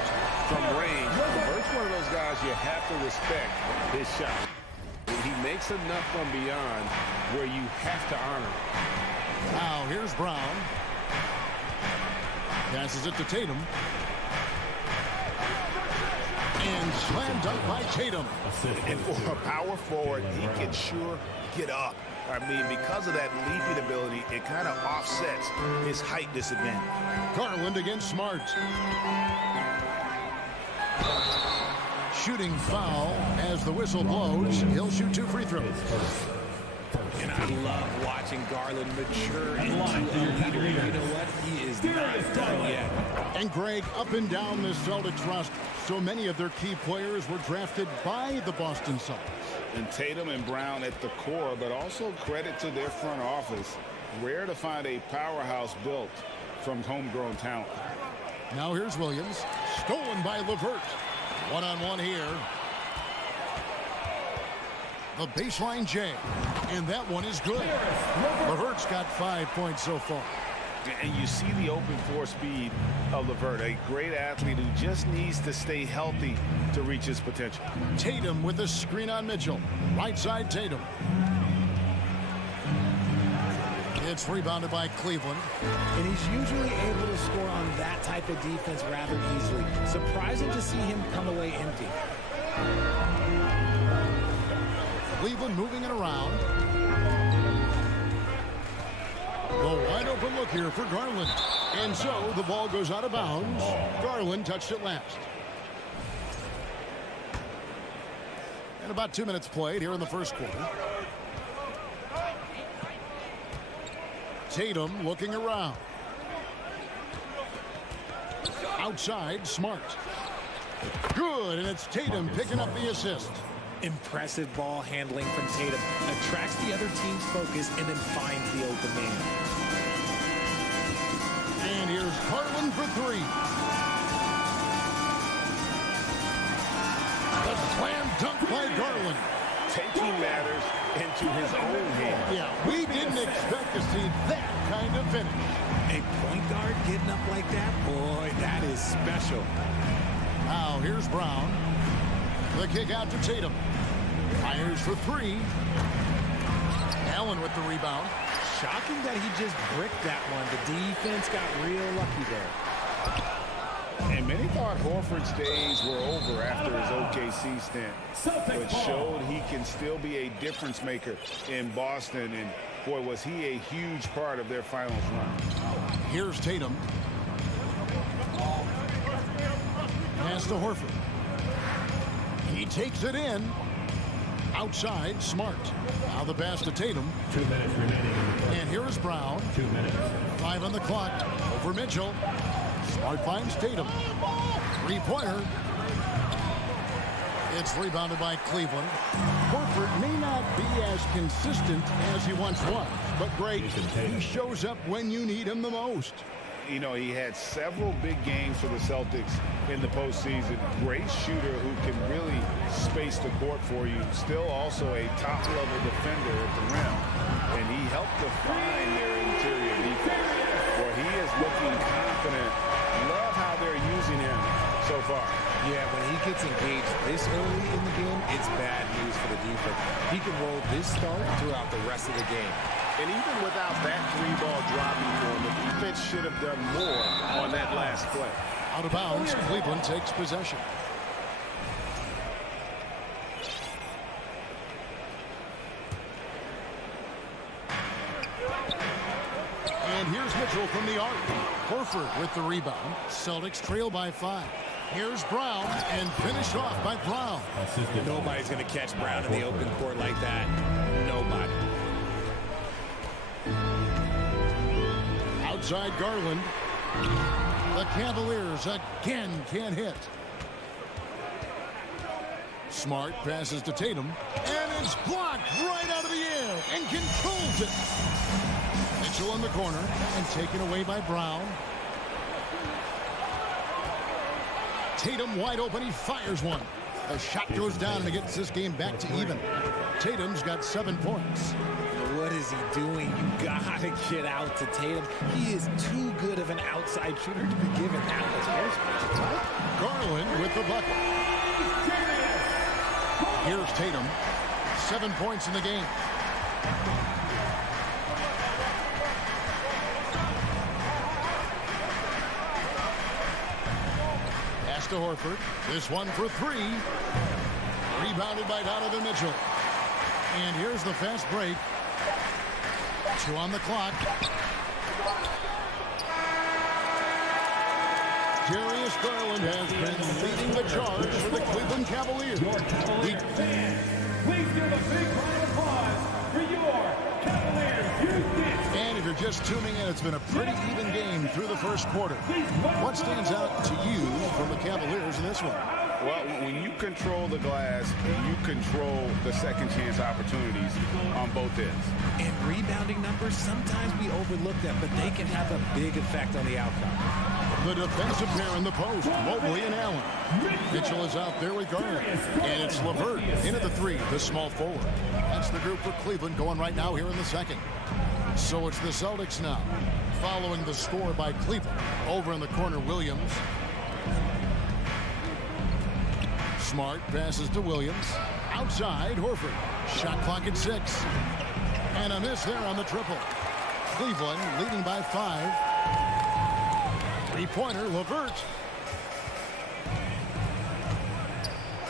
From range, LeVert's one of those guys you have to respect his shot. He makes enough from beyond where you have to honor. Now here's Brown. Passes it to Tatum. And slam dunk by Tatum. And for a power forward, he can sure get up. I mean, because of that leaping ability, it kind of offsets his height disadvantage. Garland against Smart. Shooting foul as the whistle blows. He'll shoot 2 free throws. And I love watching Garland mature into a leader. You know what? He is not done yet. And Greg, up and down the Celtics roster, so many of their key players were drafted by the Boston Celtics. And Tatum and Brown at the core, but also credit to their front office. Rare to find a powerhouse built from homegrown talent. Now here's Williams. Stolen by LeVert. One-on-one here. The baseline J. And that one is good. LeVert's got 5 points so far. And you see the open floor speed of LeVert, a great athlete who just needs to stay healthy to reach his potential. Tatum with a screen on Mitchell. Right side Tatum. It's rebounded by Cleveland. And he's usually able to score on that type of defense rather easily. Surprising to see him come away empty. Cleveland moving it around. A wide open look here for Garland. And so the ball goes out of bounds. Garland touched it last. And about 2 minutes played here in the first quarter. Tatum looking around. Outside, Smart. Good, and it's Tatum picking up the assist. Impressive ball handling from Tatum. Attracts the other team's focus and then finds the open man. And here's Garland for 3. The slam dunk by Garland. Taking matters into his own hands. Yeah, we didn't expect to see that kind of finish. A point guard getting up like that, boy, that is special. Now here's Brown. The kick out to Tatum. Fires for 3. Allen with the rebound. Shocking that he just bricked that one. The defense got real lucky there. And many thought Horford's days were over after his OKC stint, but showed he can still be a difference maker in Boston. And boy, was he a huge part of their finals run. Here's Tatum. Pass to Horford. He takes it in. Outside, Smart. Now the pass to Tatum. 2 minutes remaining. And here is Brown. 2 minutes. 5 on the clock. Over Mitchell. Smart finds Tatum. 3-pointer. It's rebounded by Cleveland. Horford may not be as consistent as he once was, but great. He shows up when you need him the most. You know, he had several big games for the Celtics in the postseason. Great shooter who can really space the court for you. Still also a top-level defender at the rim. And he helped define their interior defense. Where he is looking confident. Love how they're using him so far. Yeah, when he gets engaged this early in the game, it's bad news for the defense. He can roll this start throughout the rest of the game. And even without that 3-ball dropping for him, the defense should have done more on that last play. Out of bounds, Cleveland takes possession. And here's Mitchell from the arc. Horford with the rebound. Celtics trail by 5. Here's Brown, and finished off by Brown. Nobody's going to catch Brown in the open court like that. Nobody. outside Garland. The Cavaliers again can't hit. Smart passes to Tatum, and it's blocked right out of the air and controls it. Mitchell in the corner and taken away by Brown. Tatum wide open. He fires one. The shot goes down, and it gets this game back to even. Tatum's got 7 points. What is he doing? You gotta get out to Tatum. He is too good of an outside shooter to be given that much. Garland with the bucket. Here's Tatum. 7 points in the game. Pass to Horford. This one for 3. Rebounded by Donovan Mitchell. And here's the fast break. 2 on the clock. Darius Garland has been leading the charge for the Cleveland Cavaliers. Please give a big round of applause for your Cavaliers. And if you're just tuning in, it's been a pretty even game through the first quarter. What stands out to you from the Cavaliers in this one? Well, when you control the glass, you control the second chance opportunities on both ends. And rebounding numbers, sometimes we overlook them, but they can have a big effect on the outcome. The defensive pair in the post, Mobley and Allen. Mitchell is out there with Garland. And it's LeVert in at the 3, the small forward. That's the group for Cleveland going right now here in the second. So it's the Celtics now, following the score by Cleveland. Over in the corner, Williams. Smart passes to Williams. Outside, Horford. Shot clock at 6. And a miss there on the triple. Cleveland leading by 5. Three-pointer, LeVert.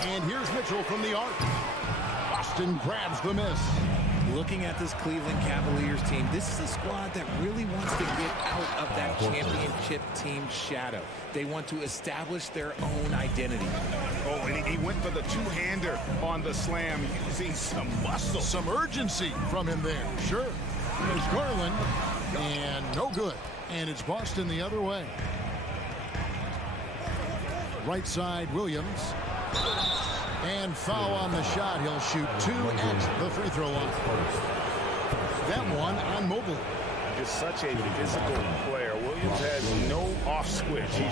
And here's Mitchell from the arc. Boston grabs the miss. Looking at this Cleveland Cavaliers team, this is a squad that really wants to get out of that championship team shadow. They want to establish their own identity. Oh, and he went for the two-hander on the slam, using some muscle. Some urgency from him there. Sure. There's Garland. And no good. And it's Boston the other way. Right side, Williams. And foul on the shot. He'll shoot 2 at the free throw line. That one on Mobley. Just such a physical player. Williams has no off switch,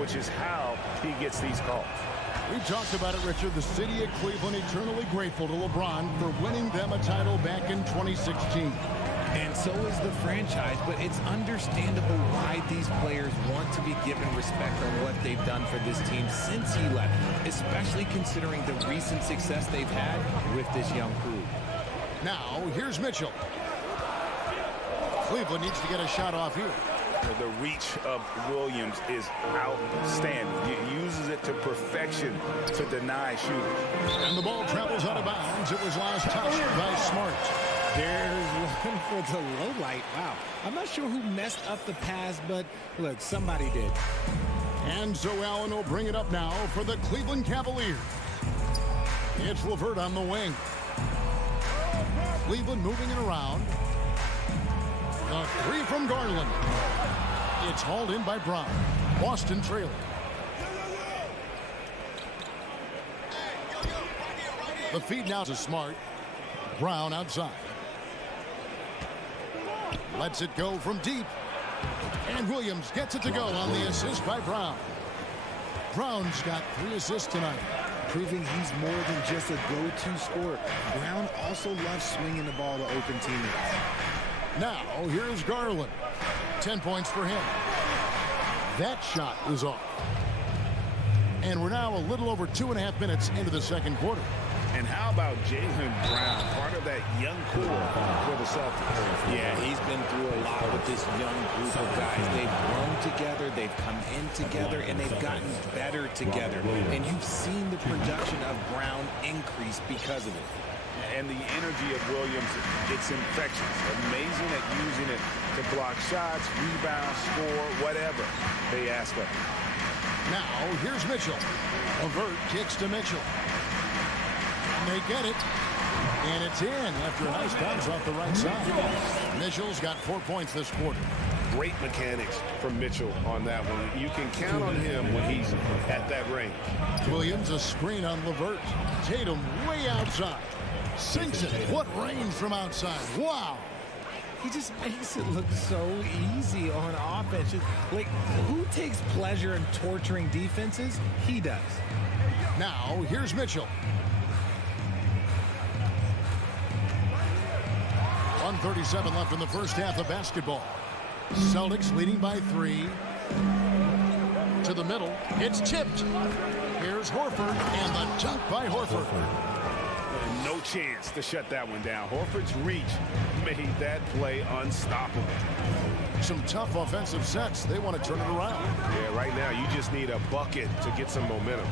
which is how he gets these calls. We talked about it, Richard. The city of Cleveland eternally grateful to LeBron for winning them a title back in 2016. And so is the franchise, but it's understandable why these players want to be given respect for what they've done for this team since he left, especially considering the recent success they've had with this young crew. Now, here's Mitchell. Cleveland needs to get a shot off here. The reach of Williams is outstanding. He uses it to perfection to deny shooters. And the ball travels out of bounds. It was last touched by Smart. There's one for the low light. Wow. I'm not sure who messed up the pass, but look, somebody did. And so Allen will bring it up now for the Cleveland Cavaliers. It's LeVert on the wing. Cleveland moving it around. The 3 from Garland. It's hauled in by Brown. Boston trailing. The feed now to Smart. Brown outside. Lets it go from deep. And Williams gets it to go on the assist by Brown. Brown's got 3 assists tonight. Proving he's more than just a go-to scorer. Brown also loves swinging the ball to open teammates. Now, here's Garland. 10 points for him. That shot is off. And we're now a little over 2.5 minutes into the second quarter. And how about Jaylen Brown, part of that young core for the Celtics? Yeah, he's been through a lot with this young group of guys. They've grown together, they've come in together, and they've gotten better together. And you've seen the production of Brown increase because of it. And the energy of Williams, it's infectious. Amazing at using it to block shots, rebound, score, whatever they ask of him. Now, here's Mitchell. LeVert kicks to Mitchell. And they get it. And it's in after a nice bounce off the right side. Mitchell's got 4 points this quarter. Great mechanics from Mitchell on that one. You can count on him when he's at that range. Williams, a screen on LeVert. Tatum way outside. Sinks it. What range from outside. Wow. He just makes it look so easy on offense. Like, who takes pleasure in torturing defenses? He does. Now, here's Mitchell. 1:37 left in the first half of basketball. Celtics leading by 3. To the middle. It's tipped. Here's Horford, and the dunk by Horford. No chance to shut that one down. Horford's reach made that play unstoppable. Some tough offensive sets. They want to turn it around. Yeah, right now you just need a bucket to get some momentum.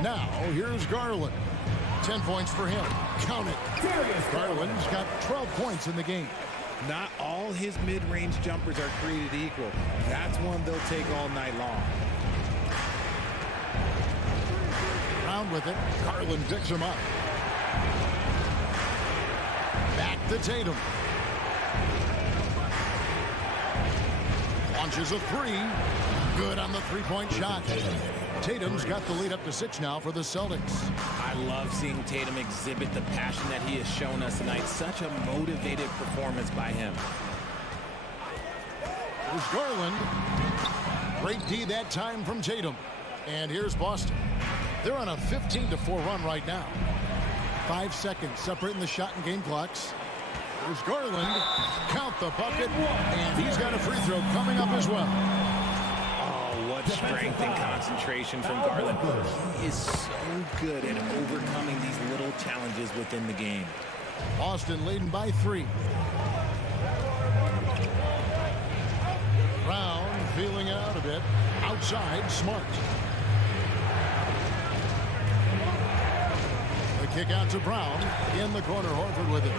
Now, here's Garland. 10 points for him. Count it. Garland's got 12 points in the game. Not all his mid-range jumpers are created equal. That's one they'll take all night long. Brown with it. Garland picks him up. Back to Tatum. Launches a 3. Good on the three-point shot. Tatum's got the lead up to 6 now for the Celtics. I love seeing Tatum exhibit the passion that he has shown us tonight. Such a motivated performance by him. Here's Garland. Great D that time from Tatum. And here's Boston. They're on a 15-4 run right now. 5 seconds separating the shot and game clocks. Here's Garland. Count the bucket. And he's got a free throw coming up as well. What strength and concentration from Garland. He is so good at overcoming these little challenges within the game. Boston leading by 3. Brown feeling it out a bit. Outside, Smart. The kick out to Brown. In the corner, Horford with it.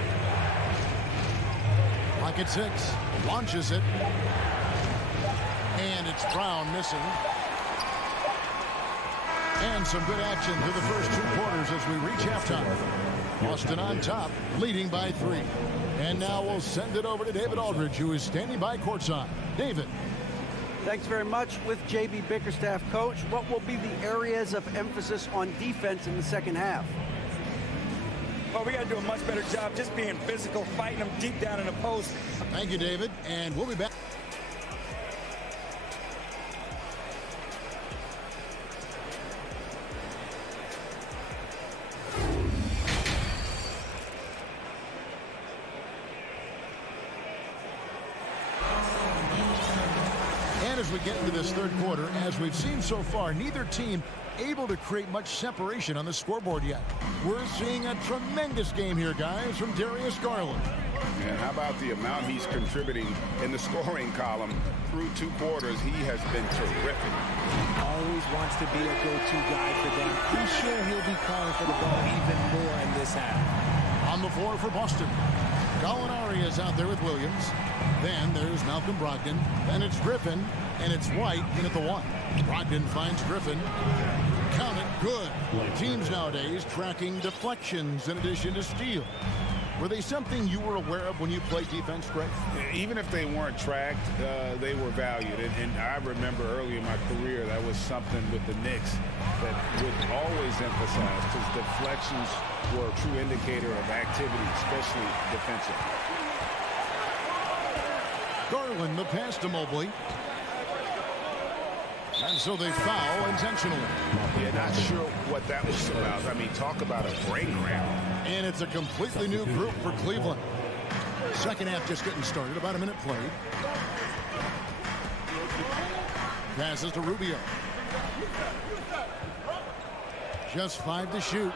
Clock at 6. Launches it. And it's Brown missing. And some good action through the first 2 quarters as we reach halftime. Boston on top, leading by 3. And now we'll send it over to David Aldridge, who is standing by courtside. David. Thanks very much. With J.B. Bickerstaff, coach, what will be the areas of emphasis on defense in the second half? Well, we got to do a much better job just being physical, fighting them deep down in the post. Thank you, David. And we'll be back. As we get into this third quarter, as we've seen so far, neither team able to create much separation on the scoreboard yet. We're seeing a tremendous game here, guys, from Darius Garland. And how about the amount he's contributing in the scoring column through 2 quarters? He has been terrific. Always wants to be a go-to guy for them. I'm sure he'll be calling for the ball even more in this half. On the floor for Boston, Gallinari is out there with Williams. Then there's Malcolm Brogdon. Then it's Griffin. And it's White in at the 1. Brogdon finds Griffin. Count it. Good. Teams nowadays tracking deflections in addition to steal. Were they something you were aware of when you played defense, Greg? Even if they weren't tracked, they were valued. And I remember early in my career, that was something with the Knicks that would always emphasize, because deflections were a true indicator of activity, especially defensive. Garland, the pass to Mobley. And so they foul intentionally. Yeah, not sure what that was about. I mean, talk about a break round. And it's a completely new group for Cleveland. Second half just getting started. About a minute played. Passes to Rubio. Just 5 to shoot.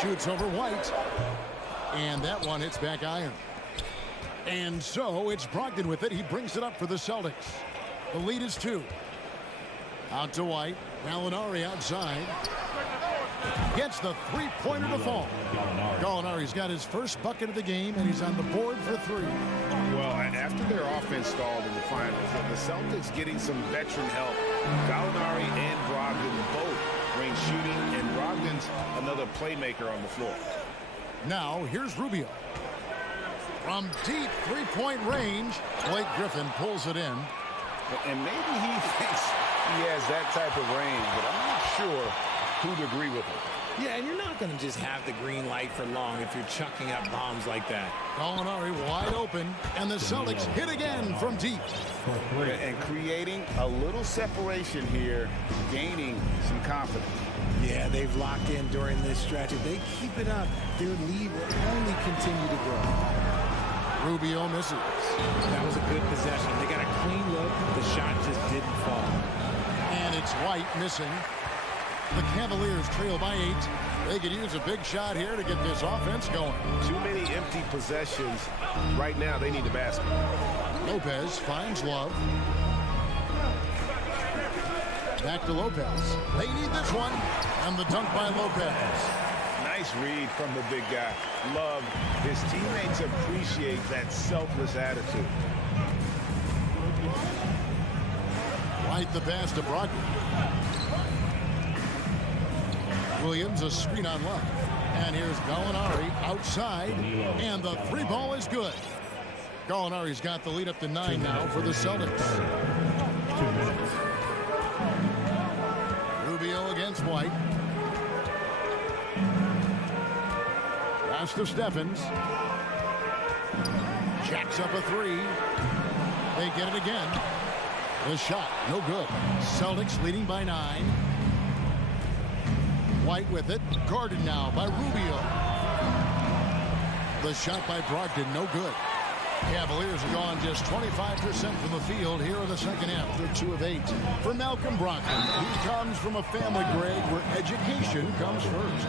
Shoots over White. And that one hits back iron. And so it's Brogdon with it. He brings it up for the Celtics. The lead is 2. Out to White. Gallinari outside. Gets the three-pointer to fall. Gallinari's got his first bucket of the game, and he's on the board for 3. Well, and after their offense stalled in the finals, the Celtics getting some veteran help. Gallinari and Brogdon both bring shooting, and Brogdon's another playmaker on the floor. Now, here's Rubio. From deep three-point range, Blake Griffin pulls it in. And maybe he thinks he has that type of range, but I'm not sure who'd agree with him. Yeah, and you're not going to just have the green light for long if you're chucking up bombs like that. Gallinari wide open, and the Celtics hit again from deep. And creating a little separation here, gaining some confidence. Yeah, they've locked in during this stretch. If they keep it up, their lead will only continue to grow. Rubio misses. That was a good possession. They got a clean look. The shot just didn't fall. And it's White missing. The Cavaliers trail by 8. They could use a big shot here to get this offense going. Too many empty possessions. Right now, they need the basket. Lopez finds Love. Back to Lopez. They need this one. And the dunk by Lopez. Nice read from the big guy. Love. His teammates appreciate that selfless attitude. White the pass to Brogdon. Williams a screen on Love. And here's Gallinari outside. And the three ball is good. Gallinari's got the lead up to 9 now for the Celtics. 2 minutes. Rubio against White. Pass to Stephens. Jacks up a 3. They get it again. The shot, no good. Celtics leading by 9. White with it. Guarded now by Rubio. The shot by Brogdon, no good. Cavaliers have gone just 25% from the field here in the second half. They're 2 of 8. For Malcolm Brogdon, he comes from a family, Greg, where education comes first.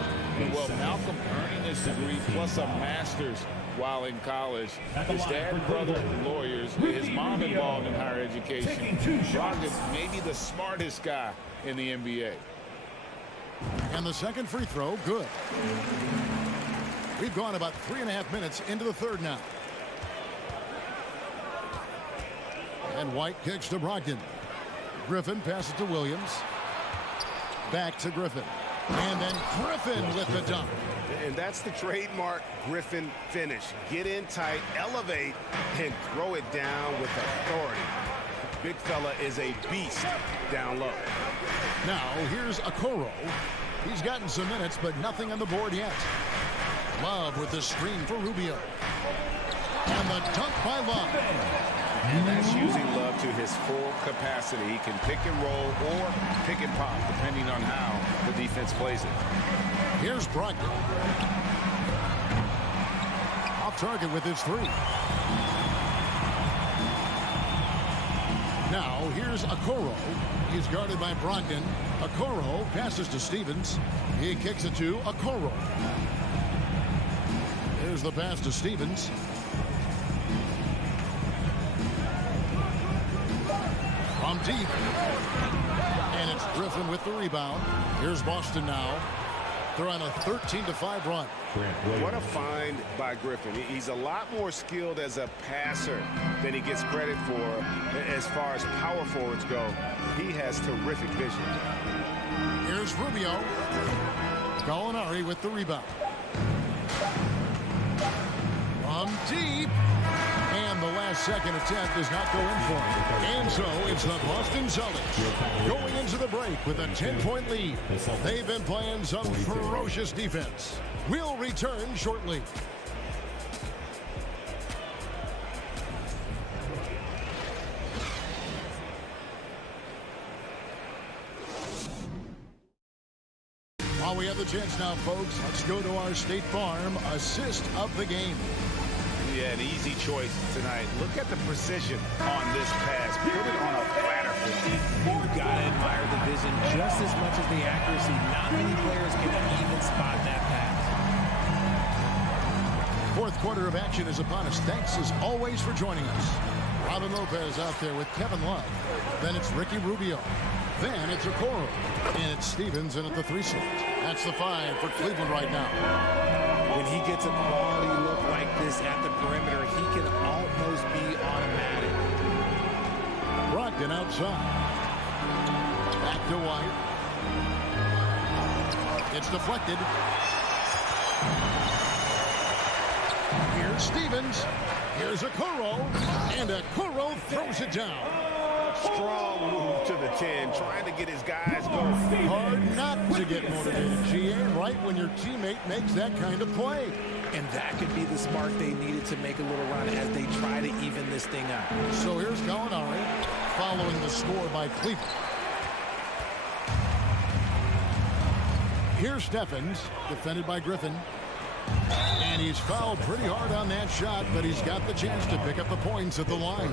Well, Malcolm earning his degree plus a master's while in college. His dad and brother lawyers. His mom involved in higher education. Brogdon may be the smartest guy in the NBA. And the second free throw, good. We've gone about 3.5 minutes into the third now. And White kicks to Brogdon. Griffin passes to Williams. Back to Griffin. And then Griffin with the dunk. And that's the trademark Griffin finish. Get in tight, elevate, and throw it down with authority. Big fella is a beast down low. Now here's Okoro. He's gotten some minutes, but nothing on the board yet. Love with the screen for Rubio. And the dunk by Love. And that's using Love to his full capacity. He can pick and roll or pick and pop, depending on how the defense plays it. Here's Brogdon. Off target with his 3. Now here's Okoro. He's guarded by Brogdon. Okoro passes to Stevens. He kicks it to Okoro. Here's the pass to Stevens. From deep. And it's Griffin with the rebound. Here's Boston now. They're on a 13-5 run. What a find by Griffin. He's a lot more skilled as a passer than he gets credit for as far as power forwards go. He has terrific vision. Here's Rubio. Gallinari with the rebound. From deep. And the last-second attempt does not go in for him. And so it's the Boston Celtics going into the break with a 10-point lead. They've been playing some ferocious defense. We'll return shortly. While we have the chance now, folks, let's go to our State Farm assist of the game. Yeah, an easy choice tonight. Look at the precision on this pass. Put it on a platter. You've got to admire the vision just as much as the accuracy. Not many players can even spot that pass. Fourth quarter of action is upon us. Thanks as always for joining us. Robin Lopez out there with Kevin Love. Then it's Ricky Rubio. Then it's Okoro. And it's Stevens in at the 3 slot. That's the 5 for Cleveland right now. When he gets a quality look like this at the perimeter, he can almost be automatic. Brogdon outside. Back to White. It's deflected. Here's Stevens. Here's Okoro. And Okoro throws it down. Strong move to the 10, trying to get his guys going. Hard not to get motivated, GA, right when your teammate makes that kind of play. And that could be the spark they needed to make a little run as they try to even this thing out. So here's Gallinari following the score by Cleveland. Here's Steffens, defended by Griffin. And he's fouled pretty hard on that shot, but he's got the chance to pick up the points at the line.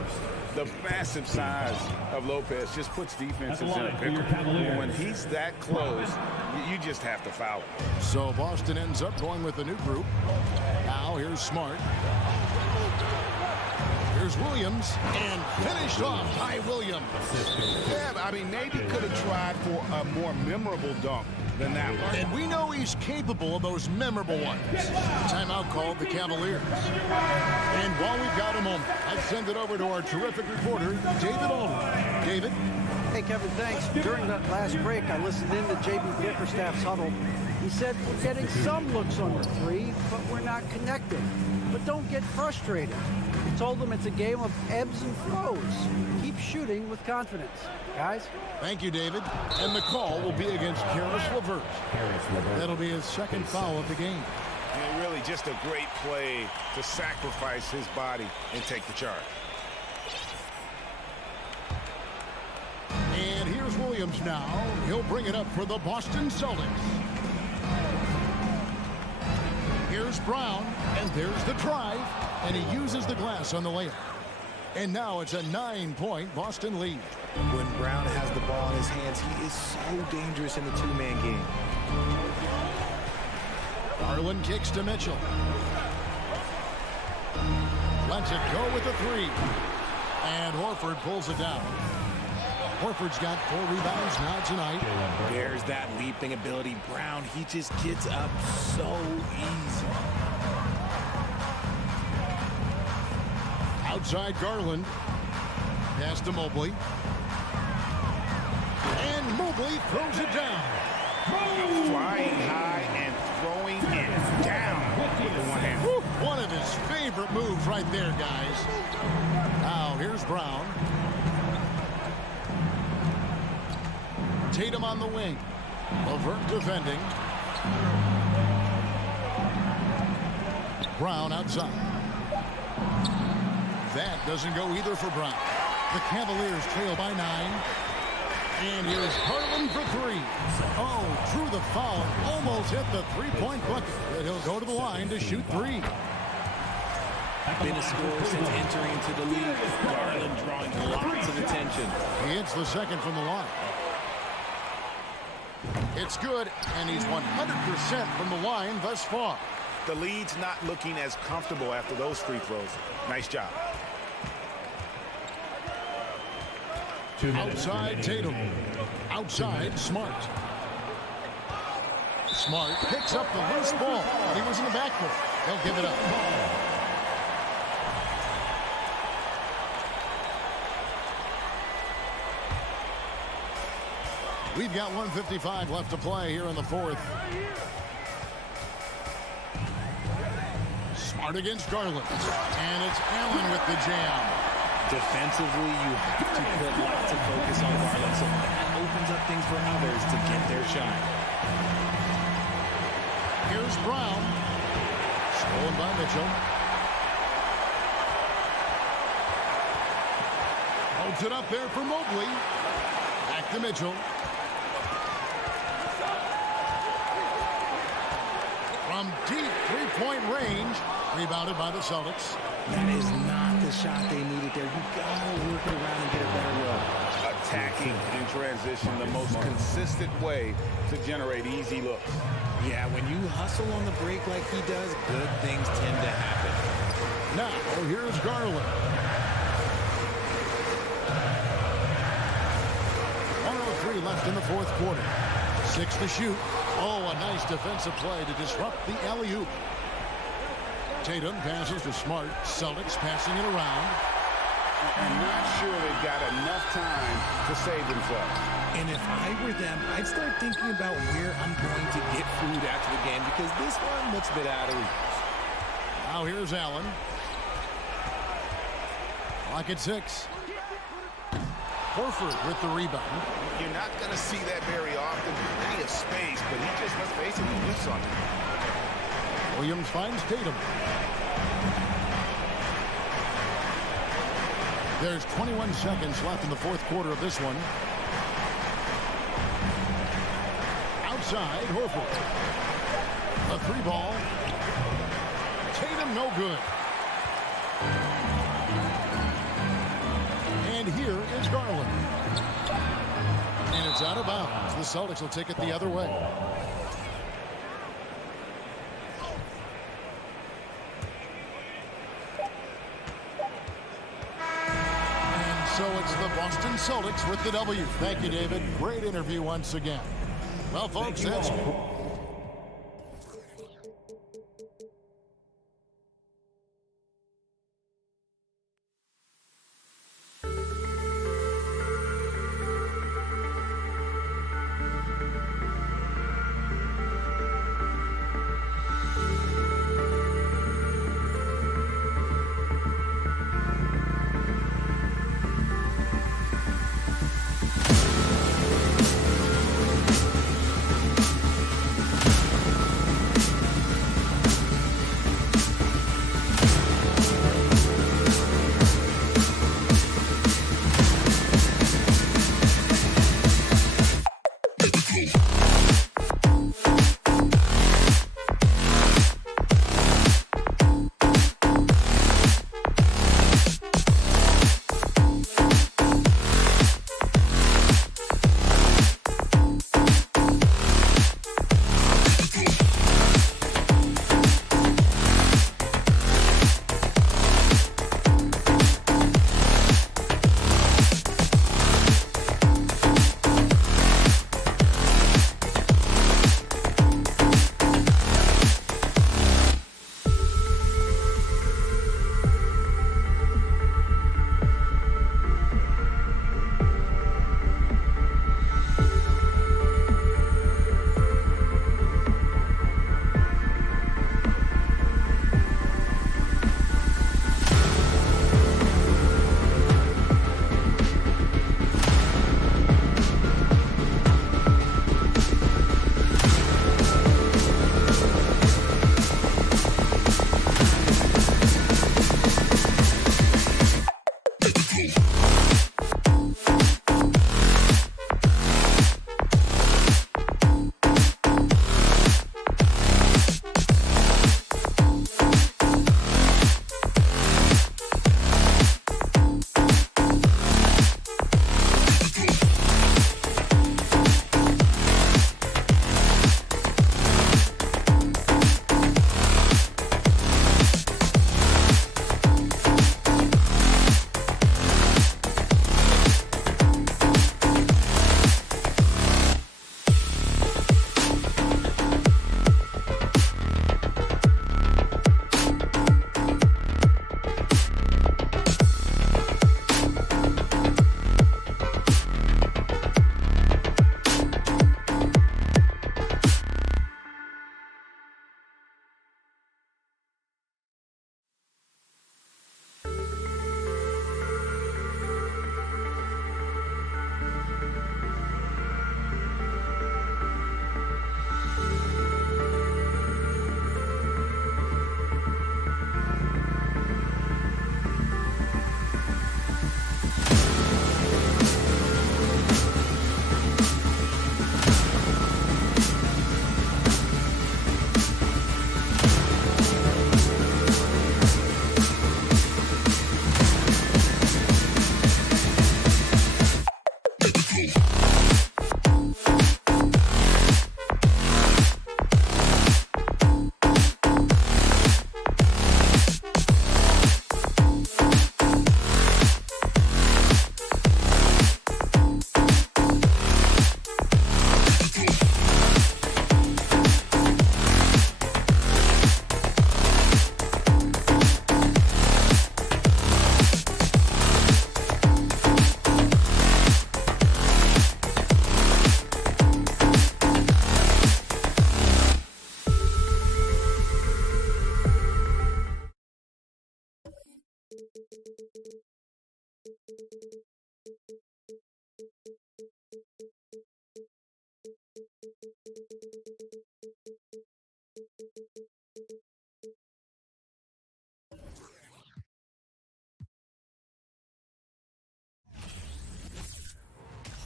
The massive size of Lopez just puts defenses in a pickle. When he's that close, you just have to foul him. So Boston ends up going with a new group. Now here's Smart. Here's Williams, and finished off by Williams. Yeah, I mean, maybe could have tried for a more memorable dunk than that one. And we know he's capable of those memorable ones. Timeout called the Cavaliers. And while we've got a moment, I send it over to our terrific reporter, David Aldridge. David? Hey, Kevin, thanks. During that last break, I listened in to J.B. Bickerstaff's huddle. He said, we're getting some looks on the three, but we're not connecting. But don't get frustrated. He told them it's a game of ebbs and flows. Keep shooting with confidence. Guys? Thank you, David. And the call will be against Caris LeVert. That'll be his second foul of the game. And really just a great play to sacrifice his body and take the charge. And here's Williams now. He'll bring it up for the Boston Celtics. Here's Brown, and there's the drive, and he uses the glass on the layup. And now it's a 9-point Boston lead. When Brown has the ball in his hands, he is so dangerous in the two-man game. Garland kicks to Mitchell. Lets it go with the three. And Horford pulls it down. Horford's got 4 rebounds now tonight. There's that leaping ability. Brown, he just gets up so easy. Outside Garland. Pass to Mobley. And Mobley throws it down. Flying high and throwing it down with the one hand. One of his favorite moves right there, guys. Now here's Brown. Tatum on the wing. LeVert defending. Brown outside. That doesn't go either for Brown. The Cavaliers trail by 9. And here's Garland for 3. Oh, drew the foul. Almost hit the three-point bucket. But he'll go to the line to shoot 3. Been a scorer since entering into the league. Garland drawing lots of attention. He hits the second from the line. It's good, and he's 100% from the line thus far. The lead's not looking as comfortable after those free throws. Nice job. Outside Tatum. Outside Smart. Smart picks up the loose ball. He was in the backcourt. They'll give it up. We've got 1:55 left to play here in the fourth. Smart against Garland. And it's Allen with the jam. Defensively, you have to put lots of focus on Garland, so that opens up things for others to get their shot. Here's Brown. Stolen by Mitchell. Holds it up there for Mobley. Back to Mitchell. From deep three-point range. Rebounded by the Celtics. That is not the shot they needed there. You gotta work it around and get a better look. Attacking in transition, the most consistent way to generate easy looks. Yeah, when you hustle on the break like he does, good things tend to happen. Now, here's Garland. 1:03 left in the fourth quarter. 6 to shoot. Oh, a nice defensive play to disrupt the alley-oop. Tatum passes to Smart. Celtics passing it around. I'm not sure they've got enough time to save themselves. And if I were them, I'd start thinking about where I'm going to get food after the game because this one looks a bit out of reach. Now here's Allen. Clock at 6. Horford with the rebound. You're not going to see that very often. Plenty of space, but he just, let's face it, he whiffs on it. Williams finds Tatum. There's 21 seconds left in the fourth quarter of this one. Outside, Horford. A 3-ball. Tatum no good. And here is Garland. And it's out of bounds. The Celtics will take it the other way. And so it's the Boston Celtics with the W. Thank you, David. Great interview once again. Well, folks, that's...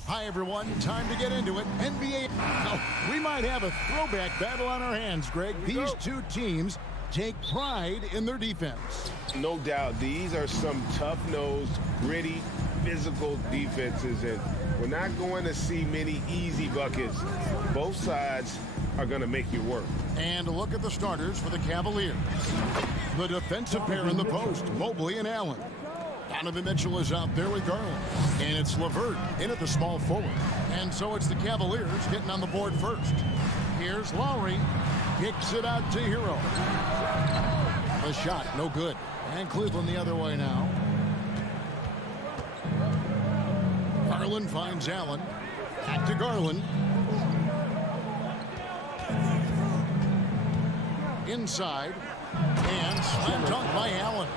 Hi, everyone. Time to get into it. NBA. Oh, we might have a throwback battle on our hands, Greg. These two teams take pride in their defense. No doubt. These are some tough-nosed, gritty, physical defenses, and we're not going to see many easy buckets. Both sides are going to make you work. And look at the starters for the Cavaliers. The defensive pair in the post, Mobley and Allen. Donovan Mitchell is out there with Garland. And it's LeVert in at the small forward. And so it's the Cavaliers getting on the board first. Here's Lowry. Kicks it out to Hero. The shot, no good. And Cleveland the other way now. Garland finds Allen. Back to Garland. Inside. And slam dunk by Allen.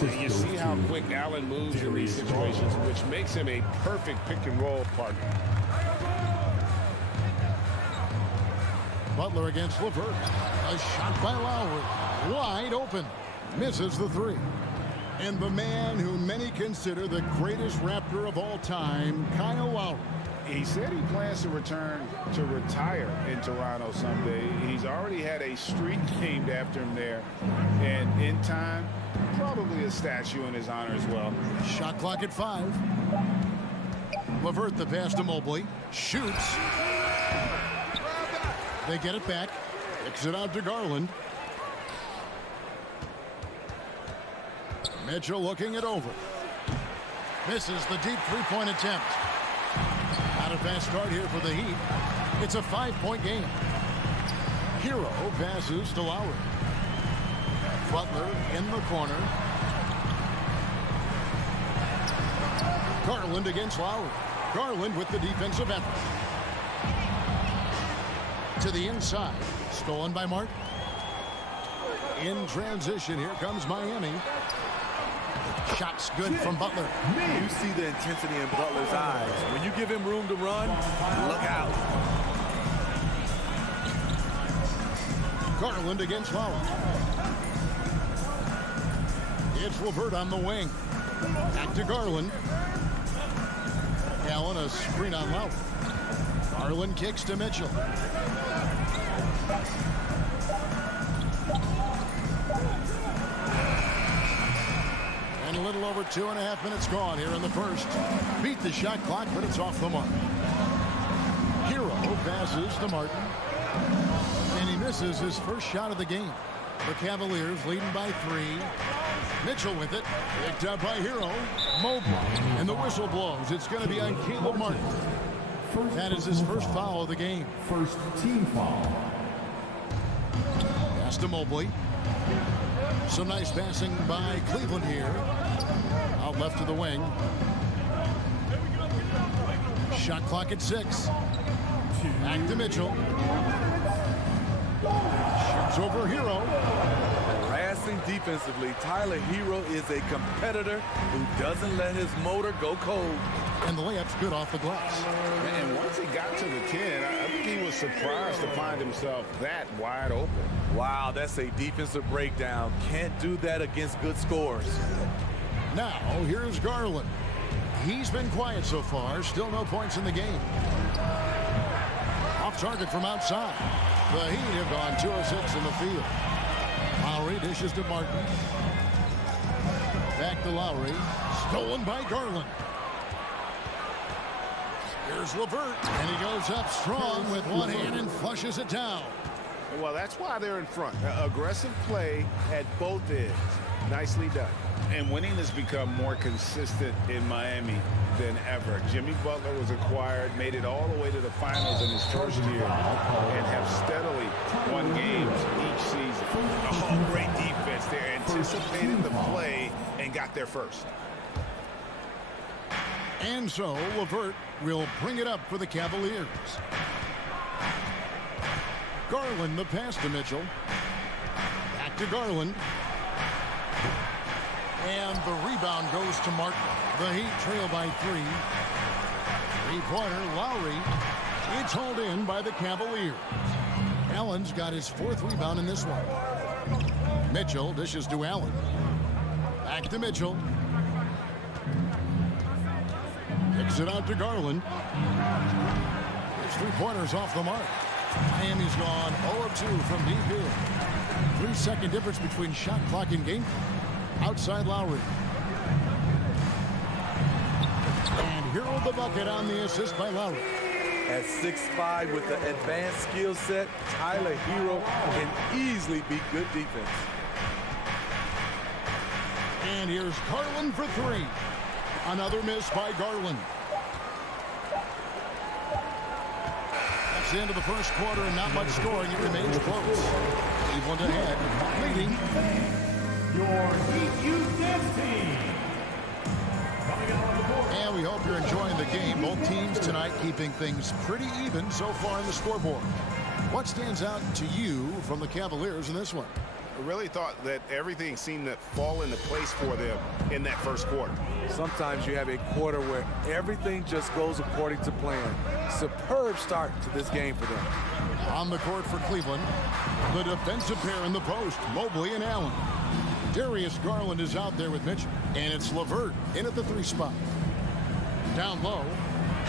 And you see how quick Allen moves in these situations, which makes him a perfect pick-and-roll partner. Butler against LeVert. A shot by Lowry. Wide open. Misses the three. And the man who many consider the greatest Raptor of all time, Kyle Lowry. He said he plans to return to retire in Toronto someday. He's already had a street named after him there. And in time, probably a statue in his honor as well. Shot clock at 5. LeVert the pass to Mobley. Shoots. They get it back. Kicks it out to Garland. Mitchell looking it over. Misses the deep three-point attempt. Not a fast start here for the Heat. It's a 5-point game. Hero passes to Lowry. Butler in the corner. Garland against Lowry. Garland with the defensive effort. To the inside. Stolen by Martin. In transition, here comes Miami. Shots good from Butler. You see the intensity in Butler's eyes. When you give him room to run, look out. Garland against Lowry. It's LeVert on the wing. Back to Garland. Allen a screen on Lowry. Garland kicks to Mitchell. And a little over 2.5 minutes gone here in the first. Beat the shot clock, but it's off the mark. Hero passes to Martin. And he misses his first shot of the game. The Cavaliers leading by 3. Mitchell with it. Picked up by Hero. Mobley. And the whistle blows. It's going to be on Caleb Martin. That is his first foul of the game. First team foul. Pass to Mobley. Some nice passing by Cleveland here. Out left to the wing. Shot clock at 6. Back to Mitchell. Shoots over Hero. Harassing defensively, Tyler Hero is a competitor who doesn't let his motor go cold. And the layup's good off the glass. And once he got to the 10, I think he was surprised to find himself that wide open. Wow, that's a defensive breakdown. Can't do that against good scores. Now, here's Garland. He's been quiet so far. Still no points in the game. Off target from outside. The Heat have gone 2 of 6 in the field. Lowry dishes to Martin. Back to Lowry. Stolen by Garland. Here's LeVert. And he goes up strong with one hand and flushes it down. Well, that's why they're in front. Aggressive play at both ends. Nicely done. And winning has become more consistent in Miami than ever. Jimmy Butler was acquired, made it all the way to the finals in his first year, and have steadily won games each season. Oh, great defense. They anticipated the play and got there first. And so LeVert will bring it up for the Cavaliers. Garland the pass to Mitchell. Back to Garland. And the rebound goes to Martin. The Heat trail by 3. Three-pointer, Lowry. It's hauled in by the Cavaliers. Allen's got his 4th rebound in this one. Mitchell dishes to Allen. Back to Mitchell. Kicks it out to Garland. His three-pointer's off the mark. Miami's gone 0 of 2 from deep here. 3-second difference between shot clock and game. Outside Lowry. And hero the bucket on the assist by Lowry. At 6'5" with the advanced skill set, Tyler Hero can easily beat good defense. And here's Garland for 3. Another miss by Garland. That's the end of the first quarter and not much scoring. It remains close. Cleveland ahead, leading. Your Heat Youth Dance Team. And we hope you're enjoying the game. Both teams tonight keeping things pretty even so far in the scoreboard. What stands out to you from the Cavaliers in this one? I really thought that everything seemed to fall into place for them in that first quarter. Sometimes you have a quarter where everything just goes according to plan. Superb start to this game for them. On the court for Cleveland, the defensive pair in the post, Mobley and Allen. Darius Garland is out there with Mitchell, and it's LeVert in at the 3 spot. Down low,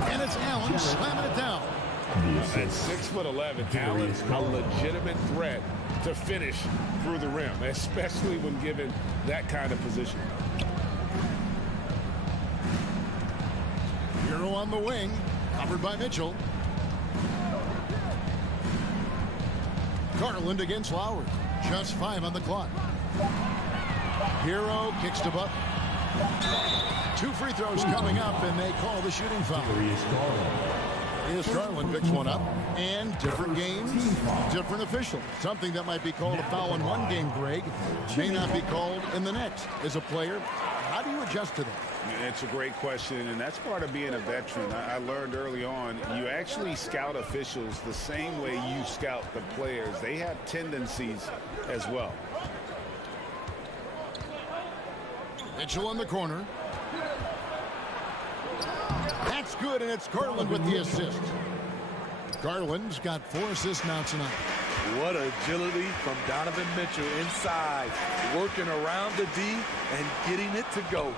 and it's Allen slamming it down. At 6'11", Allen's a legitimate threat to finish through the rim, especially when given that kind of position. Hero on the wing, covered by Mitchell. Garland against Lowry. Just 5 on the clock. Hero kicks to Buck. 2 free throws coming up, and they call the shooting foul. Darius Garland picks one up, and different games, different official. Something that might be called a foul in one game, Greg, may not be called in the next. As a player, how do you adjust to that? It's a great question, and that's part of being a veteran. I learned early on, you actually scout officials the same way you scout the players. They have tendencies as well. Mitchell in the corner. That's good, and it's Garland with the assist. Garland's got 4 assists now tonight. What agility from Donovan Mitchell inside, working around the D and getting it to go.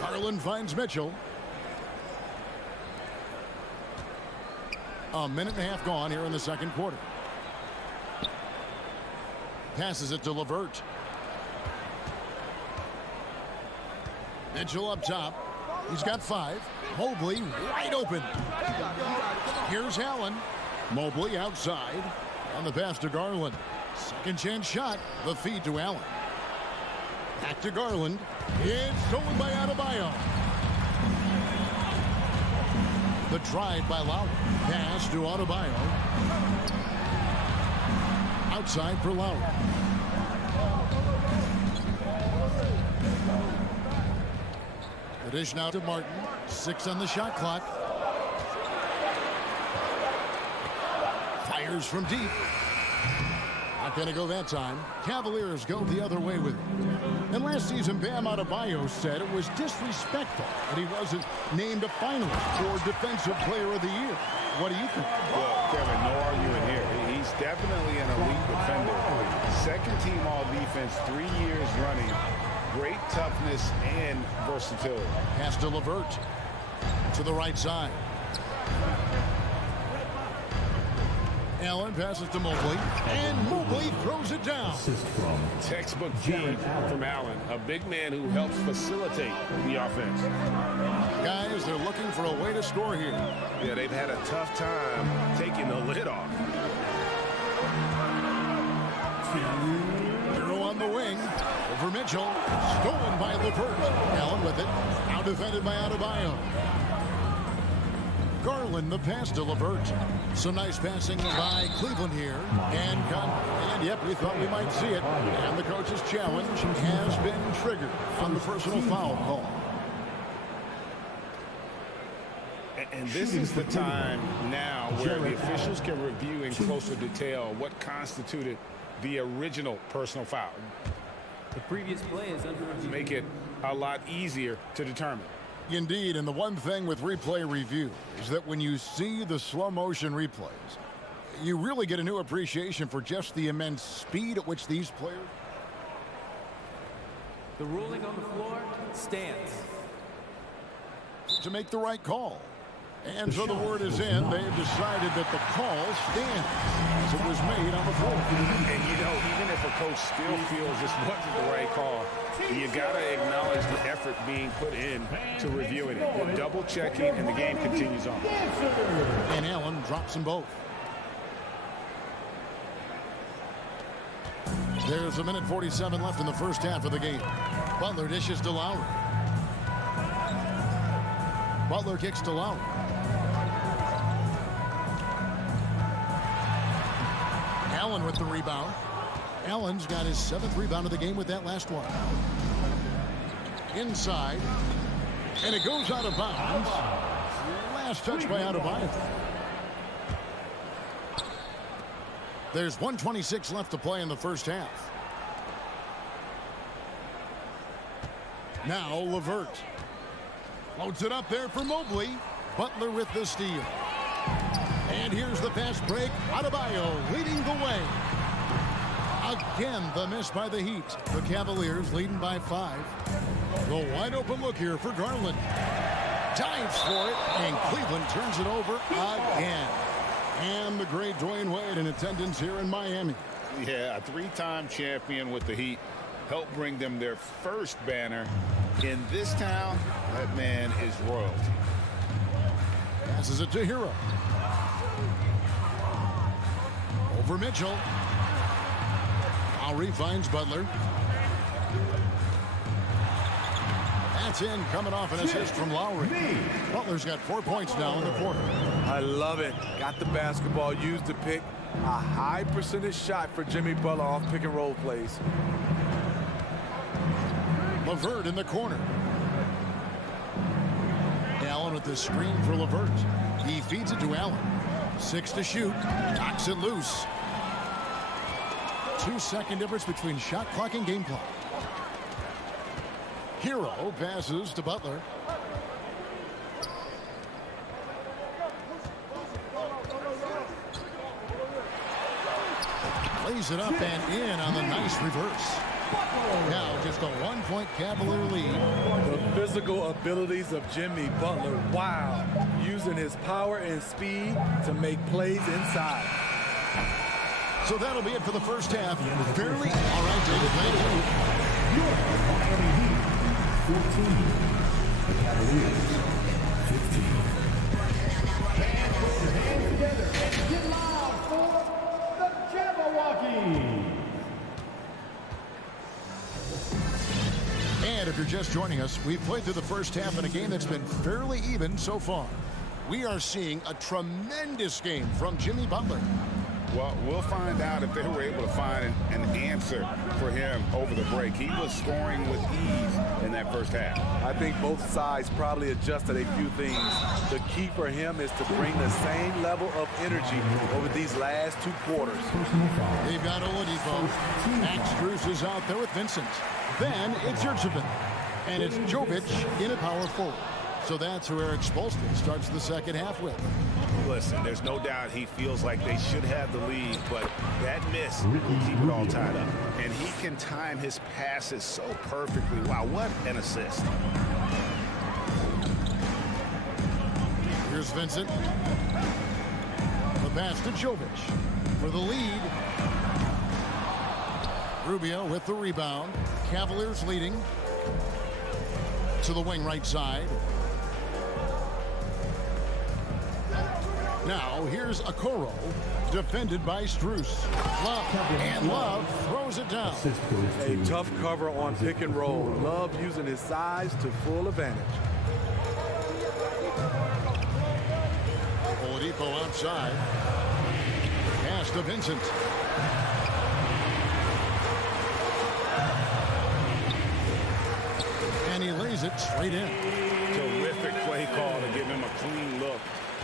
Garland finds Mitchell. A minute and a half gone here in the second quarter. Passes it to LeVert. Mitchell up top. He's got 5. Mobley wide open. Here's Allen. Mobley outside. On the pass to Garland. Second chance shot. The feed to Allen. Back to Garland. It's stolen by Adebayo. The drive by Lowry. Pass to Adebayo. Outside for Lowry. The dish now to Martin. 6 on the shot clock. Fires from deep. Not going to go that time. Cavaliers go the other way with it. And last season, Bam Adebayo said it was disrespectful that he wasn't named a finalist for Defensive Player of the Year. What do you think? Well, Kevin, no argument here. He's definitely an elite defender. Second team all-defense 3 years running. Great toughness and versatility. Pass to LeVert. To the right side. Allen passes to Mobley. And Mobley throws it down. Textbook feed from Allen. A big man who helps facilitate the offense. Guys, they're looking for a way to score here. Yeah, they've had a tough time taking the lid off. Hero on the wing. Over Mitchell. Stolen by LeVert. Allen with it. Now defended by Adebayo. Garland the pass to LeVert. Some nice passing by Cleveland here. And yep, we thought we might see it. And the coach's challenge has been triggered on the personal foul call. And this is the time now where the officials can review in closer detail what constituted the original personal foul. The previous play is under review. Make it a lot easier to determine. Indeed, and the one thing with replay review is that when you see the slow motion replays, you really get a new appreciation for just the immense speed at which these players. The ruling on the floor stands. To make the right call. And so the word is in. They've decided that the call stands as it was made on the floor. And you know, even if a coach still feels this wasn't the right call, you got to acknowledge the effort being put in to reviewing it. Double checking, and the game continues on. And Allen drops them both. There's 1:47 left in the first half of the game. Butler dishes to Lowry. Butler kicks to Lowry. Allen with the rebound. Allen's got his 7th rebound of the game with that last one. Inside. And it goes out of bounds. Last touch by Adebayo. There's 1:26 left to play in the first half. Now LeVert. Floats it up there for Mobley. Butler with the steal. And here's the fast break. Adebayo leading the way. Again, the miss by the Heat. The Cavaliers leading by 5. The wide open look here for Garland. Dives for it, and Cleveland turns it over again. And the great Dwayne Wade in attendance here in Miami. Yeah, a 3-time champion with the Heat. Helped bring them their first banner. In this town, that man is royalty. Passes it to Hero. Over Mitchell. Lowry finds Butler. That's in, coming off an assist from Lowry. Butler's got 4 points now in the quarter. I love it. Got the basketball, used to pick a high percentage shot for Jimmy Butler off pick and roll plays. LeVert in the corner. Allen with the screen for LeVert. He feeds it to Allen. 6 to shoot. Knocks it loose. 2-second difference between shot clock and game clock. Hero passes to Butler. Plays it up and in on the nice reverse. Now just a 1-point Cavalier lead. The physical abilities of Jimmy Butler. Wow. Using his power and speed to make plays inside. So that'll be it for the first half. Fairly. All right, David. Thank you. Your Miami Heat 14. The Cavaliers 15. And put your hands together and get loud for the Jabberwockies. And if you're just joining us, we've played through the first half in a game that's been fairly even so far. We are seeing a tremendous game from Jimmy Butler. Well, we'll find out if they were able to find an answer for him over the break. He was scoring with ease in that first half. I think both sides probably adjusted a few things. The key for him is to bring the same level of energy over these last 2 quarters. They've got Oladipo. Max Strus is out there with Vincent. Then it's Yurchevin. And it's Jovic in a power forward. So that's who Eric Spoelstra starts the second half with. Listen, there's no doubt he feels like they should have the lead, but that miss will keep it all tied up. And he can time his passes so perfectly. Wow, what an assist. Here's Vincent. The pass to Jovic for the lead. Rubio with the rebound. Cavaliers leading to the wing right side. Now here's Okoro, defended by Strus. Love throws it down. A tough cover on pick and roll. Love using his size to full advantage. Oladipo outside. Pass to Vincent. And he lays it straight in. Terrific play call to give him a clean look.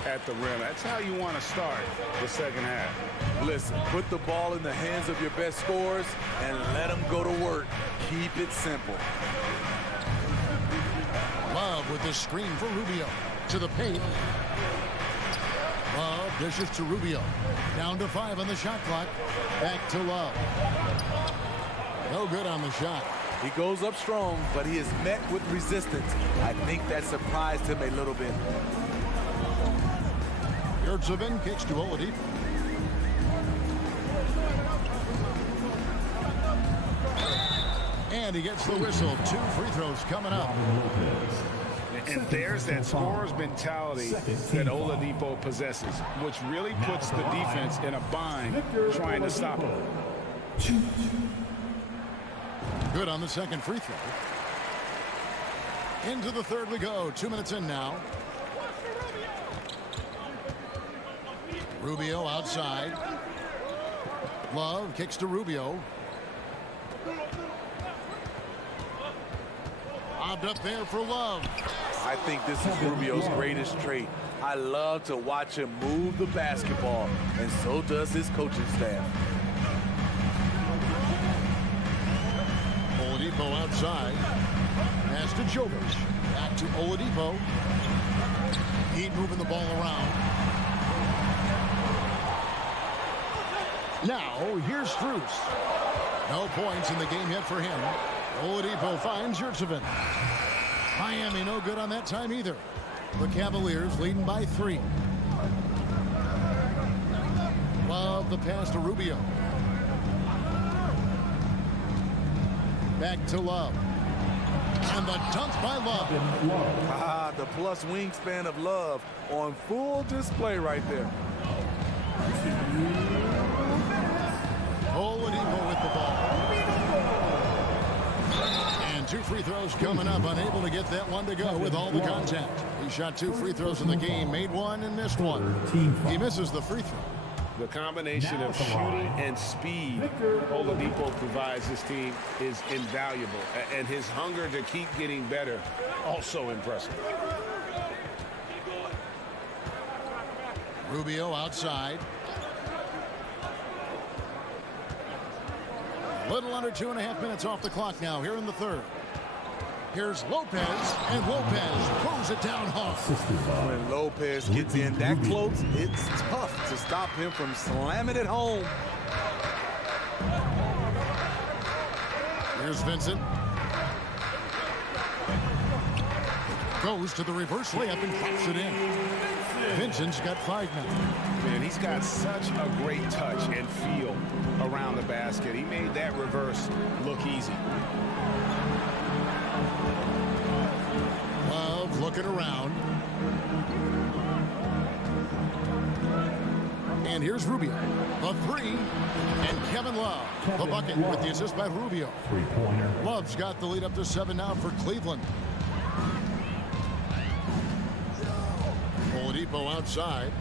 at the rim. That's how you want to start the second half. Listen, put the ball in the hands of your best scorers and let them go to work. Keep it simple. Love with the screen for Rubio. To the paint. Love dishes to Rubio. Down to 5 on the shot clock. Back to Love. No good on the shot. He goes up strong, but he is met with resistance. I think that surprised him a little bit. Yurtseven kicks to Oladipo. And he gets the whistle. 2 free throws coming up. And there's that scorer's mentality that Oladipo possesses, which really puts the defense in a bind trying to stop him. Good on the second free throw. Into the third we go. 2 minutes in now. Rubio outside. Love kicks to Rubio. Lobbed up there for Love. I think this is Rubio's greatest trait. I love to watch him move the basketball, and so does his coaching staff. Oladipo outside. Pass to Jovic. Back to Oladipo. Heat moving the ball around. Now, here's Strus. No points in the game yet for him. Oladipo finds Yurtseven. Miami no good on that time either. The Cavaliers leading by 3. Love the pass to Rubio. Back to Love. And the dunk by Love. The plus wingspan of Love on full display right there. Oladipo with the ball. And 2 free throws coming up. Unable to get that one to go with all the contact. He shot 2 free throws in the game, made 1 and missed 1. He misses the free throw. The combination of shooting and speed Oladipo provides this team is invaluable. And his hunger to keep getting better, also impressive. Rubio outside. Little under 2.5 minutes off the clock now here in the third. Here's Lopez, and Lopez throws it down hard. When Lopez gets in that close, it's tough to stop him from slamming it home. Here's Vincent. Goes to the reverse layup and pops it in. Vincent's got 5 now. Man, he's got such a great touch and feel around the basket. He made that reverse look easy. Love looking around. And here's Rubio. The 3. And Kevin Love, the bucket with the assist by Rubio. Love's got the lead up to 7 now for Cleveland. Oladipo outside.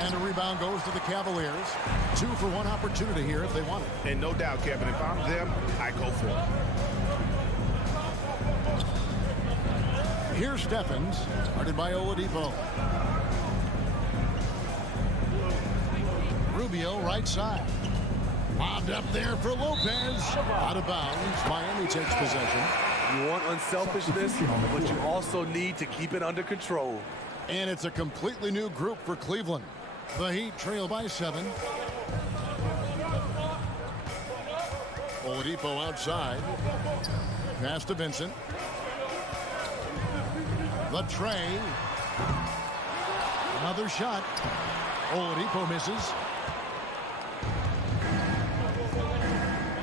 And a rebound goes to the Cavaliers. 2 for 1 opportunity here if they want it. And no doubt, Kevin, if I'm them, I go for it. Here's Stephens, guarded by Oladipo. Rubio right side. Lobbed up there for Lopez. Out of bounds. Miami takes possession. You want unselfishness, but you also need to keep it under control. And it's a completely new group for Cleveland. The Heat trail by 7. Oladipo outside. Pass to Vincent. The tray. Another shot. Oladipo misses.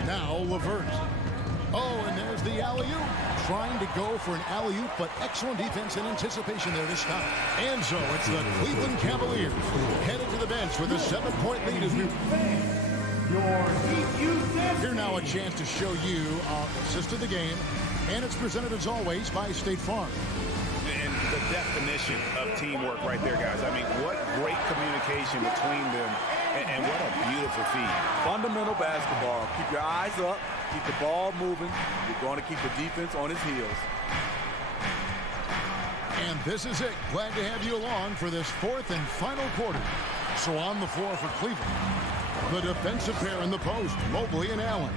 Now LeVert. Oh, and there's the alley-oop. Trying to go for an alley-oop, but excellent defense and anticipation there to stop. And so it's the Cleveland Cavaliers headed to the bench with a 7-point lead as we... Here now a chance to show you our assist of the game, and it's presented as always by State Farm. And the definition of teamwork right there, guys. I mean, what great communication between them, and what a beautiful feed. Fundamental basketball. Keep your eyes up. Keep the ball moving. You're going to keep the defense on his heels. This is it. Glad to have you along for this fourth and final quarter. So on the floor for Cleveland, the defensive pair in the post, Mobley and Allen.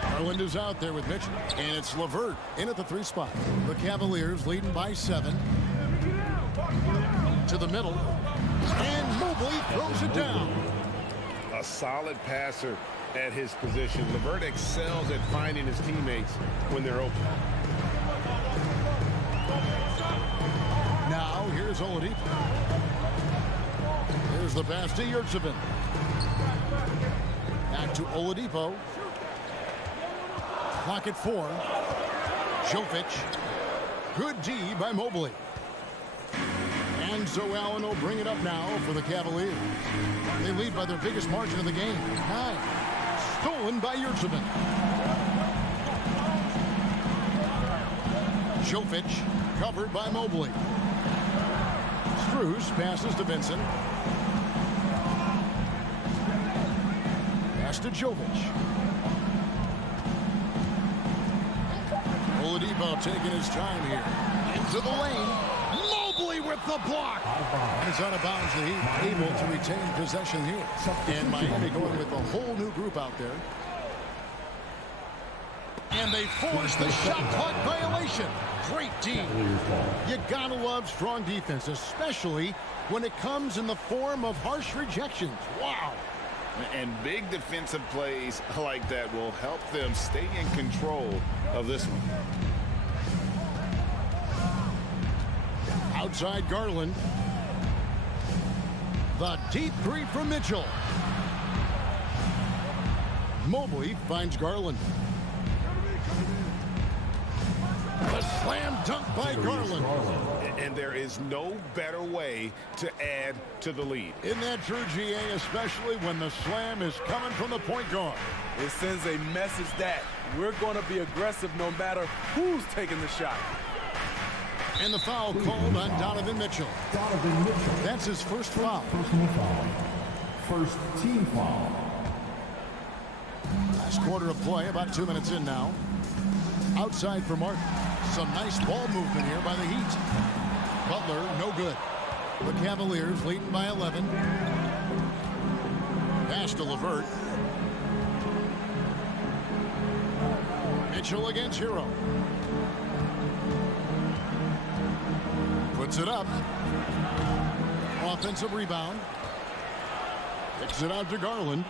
Garland is out there with Mitchell, and it's LeVert in at the 3 spot. The Cavaliers leading by 7. To the middle, and Mobley throws it down. A solid passer at his position. LeVert excels at finding his teammates when they're open. Now, here's Oladipo. Here's the pass to Yurtsevin. Back to Oladipo. Clock at 4. Jovic. Good D by Mobley. And so Allen will bring it up now for the Cavaliers. They lead by their biggest margin of the game, 9. Stolen by Yurtsevin. Jovic covered by Mobley. Strus passes to Vincent. Pass to Jovic. Oladipo taking his time here. Into the lane. Mobley with the block. He's out of bounds. The Heat able to retain possession here. And Miami going with a whole new group out there. And they force the shot clock violation. Great team. You gotta love strong defense, especially when it comes in the form of harsh rejections. Wow. And big defensive plays like that will help them stay in control of this one. Outside Garland. The deep 3 from Mitchell. Mobley finds Garland. The slam dunk by Garland. And there is no better way to add to the lead. In that true, GA, especially when the slam is coming from the point guard. It sends a message that we're going to be aggressive no matter who's taking the shot. And the foul called on Donovan Mitchell. Donovan Mitchell. That's his first foul. Personal foul. First team foul. Last quarter of play, about 2 minutes in now. Outside for Martin. Some nice ball movement here by the Heat. Butler, no good. The Cavaliers leading by 11. Pass to LeVert. Mitchell against Hero. Puts it up. Offensive rebound. Kicks it out to Garland.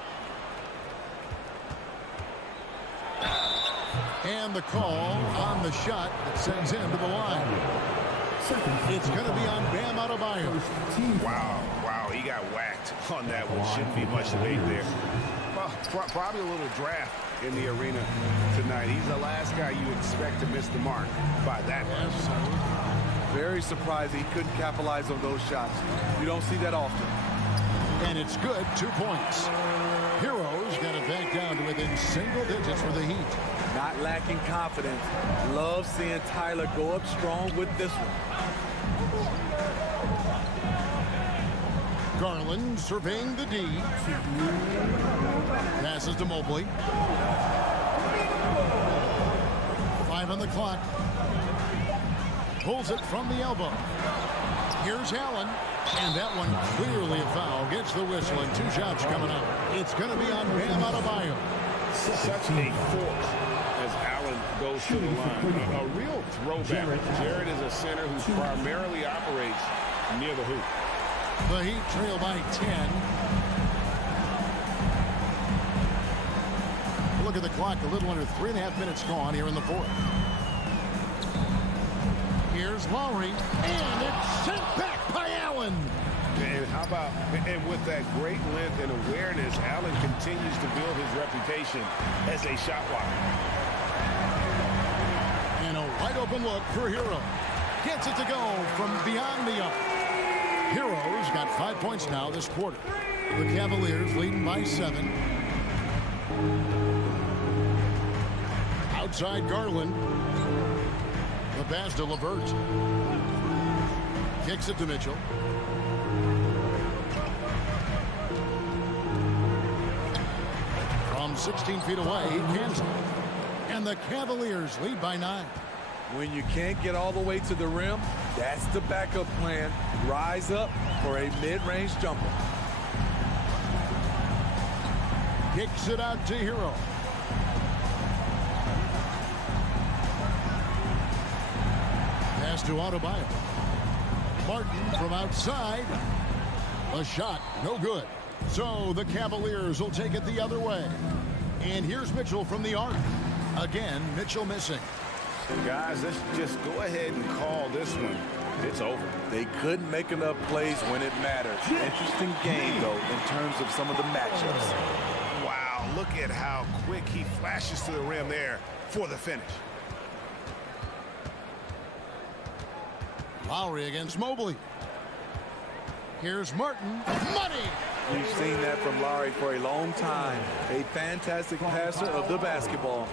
And the call on the shot that sends him to the line. It's going to be on Bam Adebayo. Wow, he got whacked on that one. Shouldn't be much debate there. Well, probably a little draft in the arena tonight. He's the last guy you expect to miss the mark by that much. Very surprised he couldn't capitalize on those shots. You don't see that often. And it's good, 2 points. Heroes got it back down to within single digits for the Heat. Not lacking confidence. Love seeing Tyler go up strong with this one. Garland surveying the D. Passes to Mobley. 5 on the clock. Pulls it from the elbow. Here's Allen. And that one clearly a foul. Gets the whistle and 2 shots coming up. It's going to be on Bam Adebayo. Such a force as Allen goes to the line. A real throwback. Jared is a center who primarily operates near the hoop. The Heat trail by 10. Look at the clock. A little under 3.5 minutes gone here in the fourth. Here's Lowry. And it's sent back by Allen. And how about, and with that great length and awareness, Allen continues to build his reputation as a shot blocker. And a wide open look for Hero. Gets it to go from beyond the arc. Heroes got 5 points now this quarter. The Cavaliers leading by 7. Outside Garland. The pass to LeVert. Kicks it to Mitchell. From 16 feet away, he cans it. And the Cavaliers lead by 9. When you can't get all the way to the rim, that's the backup plan. Rise up for a mid-range jumper. Kicks it out to Hero. Pass to Adebayo. Martin from outside. A shot, no good. So the Cavaliers will take it the other way. And here's Mitchell from the arc. Again, Mitchell missing. Guys, let's just go ahead and call this one. It's over. They couldn't make enough plays when it matters. Interesting game, though, in terms of some of the matchups. Wow, look at how quick he flashes to the rim there for the finish. Lowry against Mobley. Here's Martin. Money! We've seen that from Lowry for a long time. A fantastic passer of the basketball.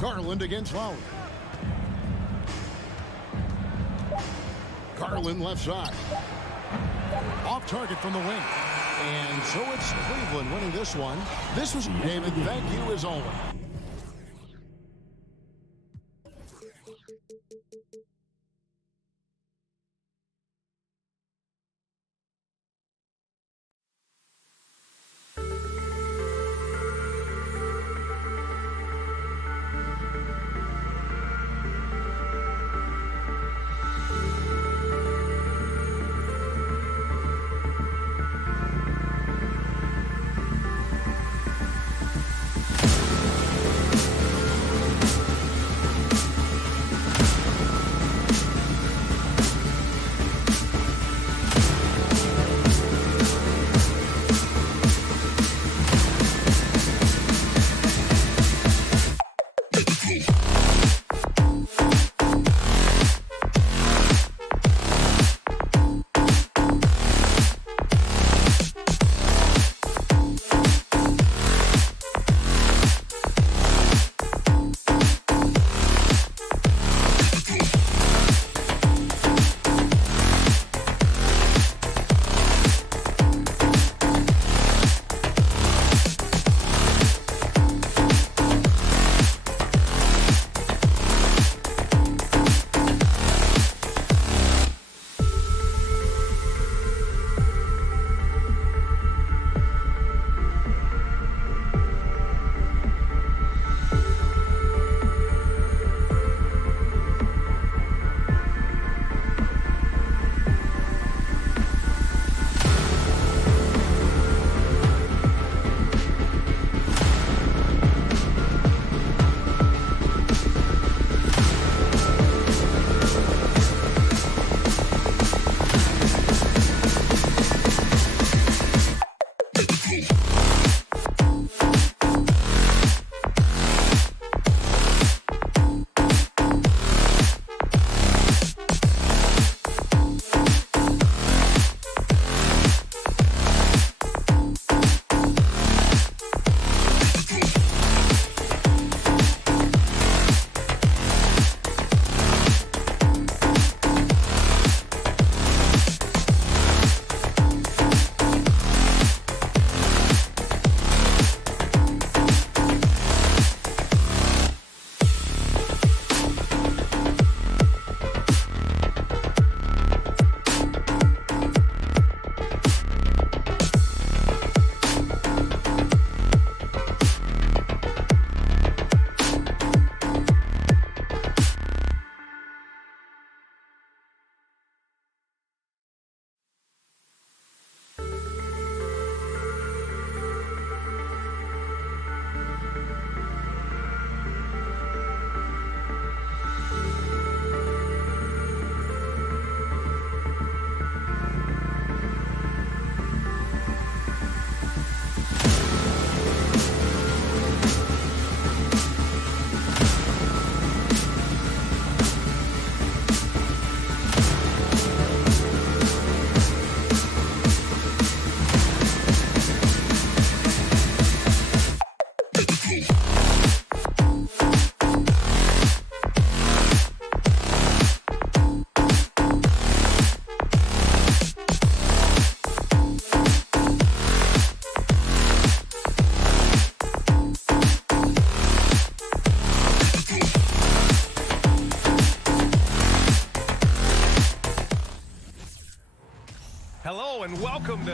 Garland against Lowry. Garland left side. Off target from the wing. And so it's Cleveland winning this one. This was David. Thank you as always.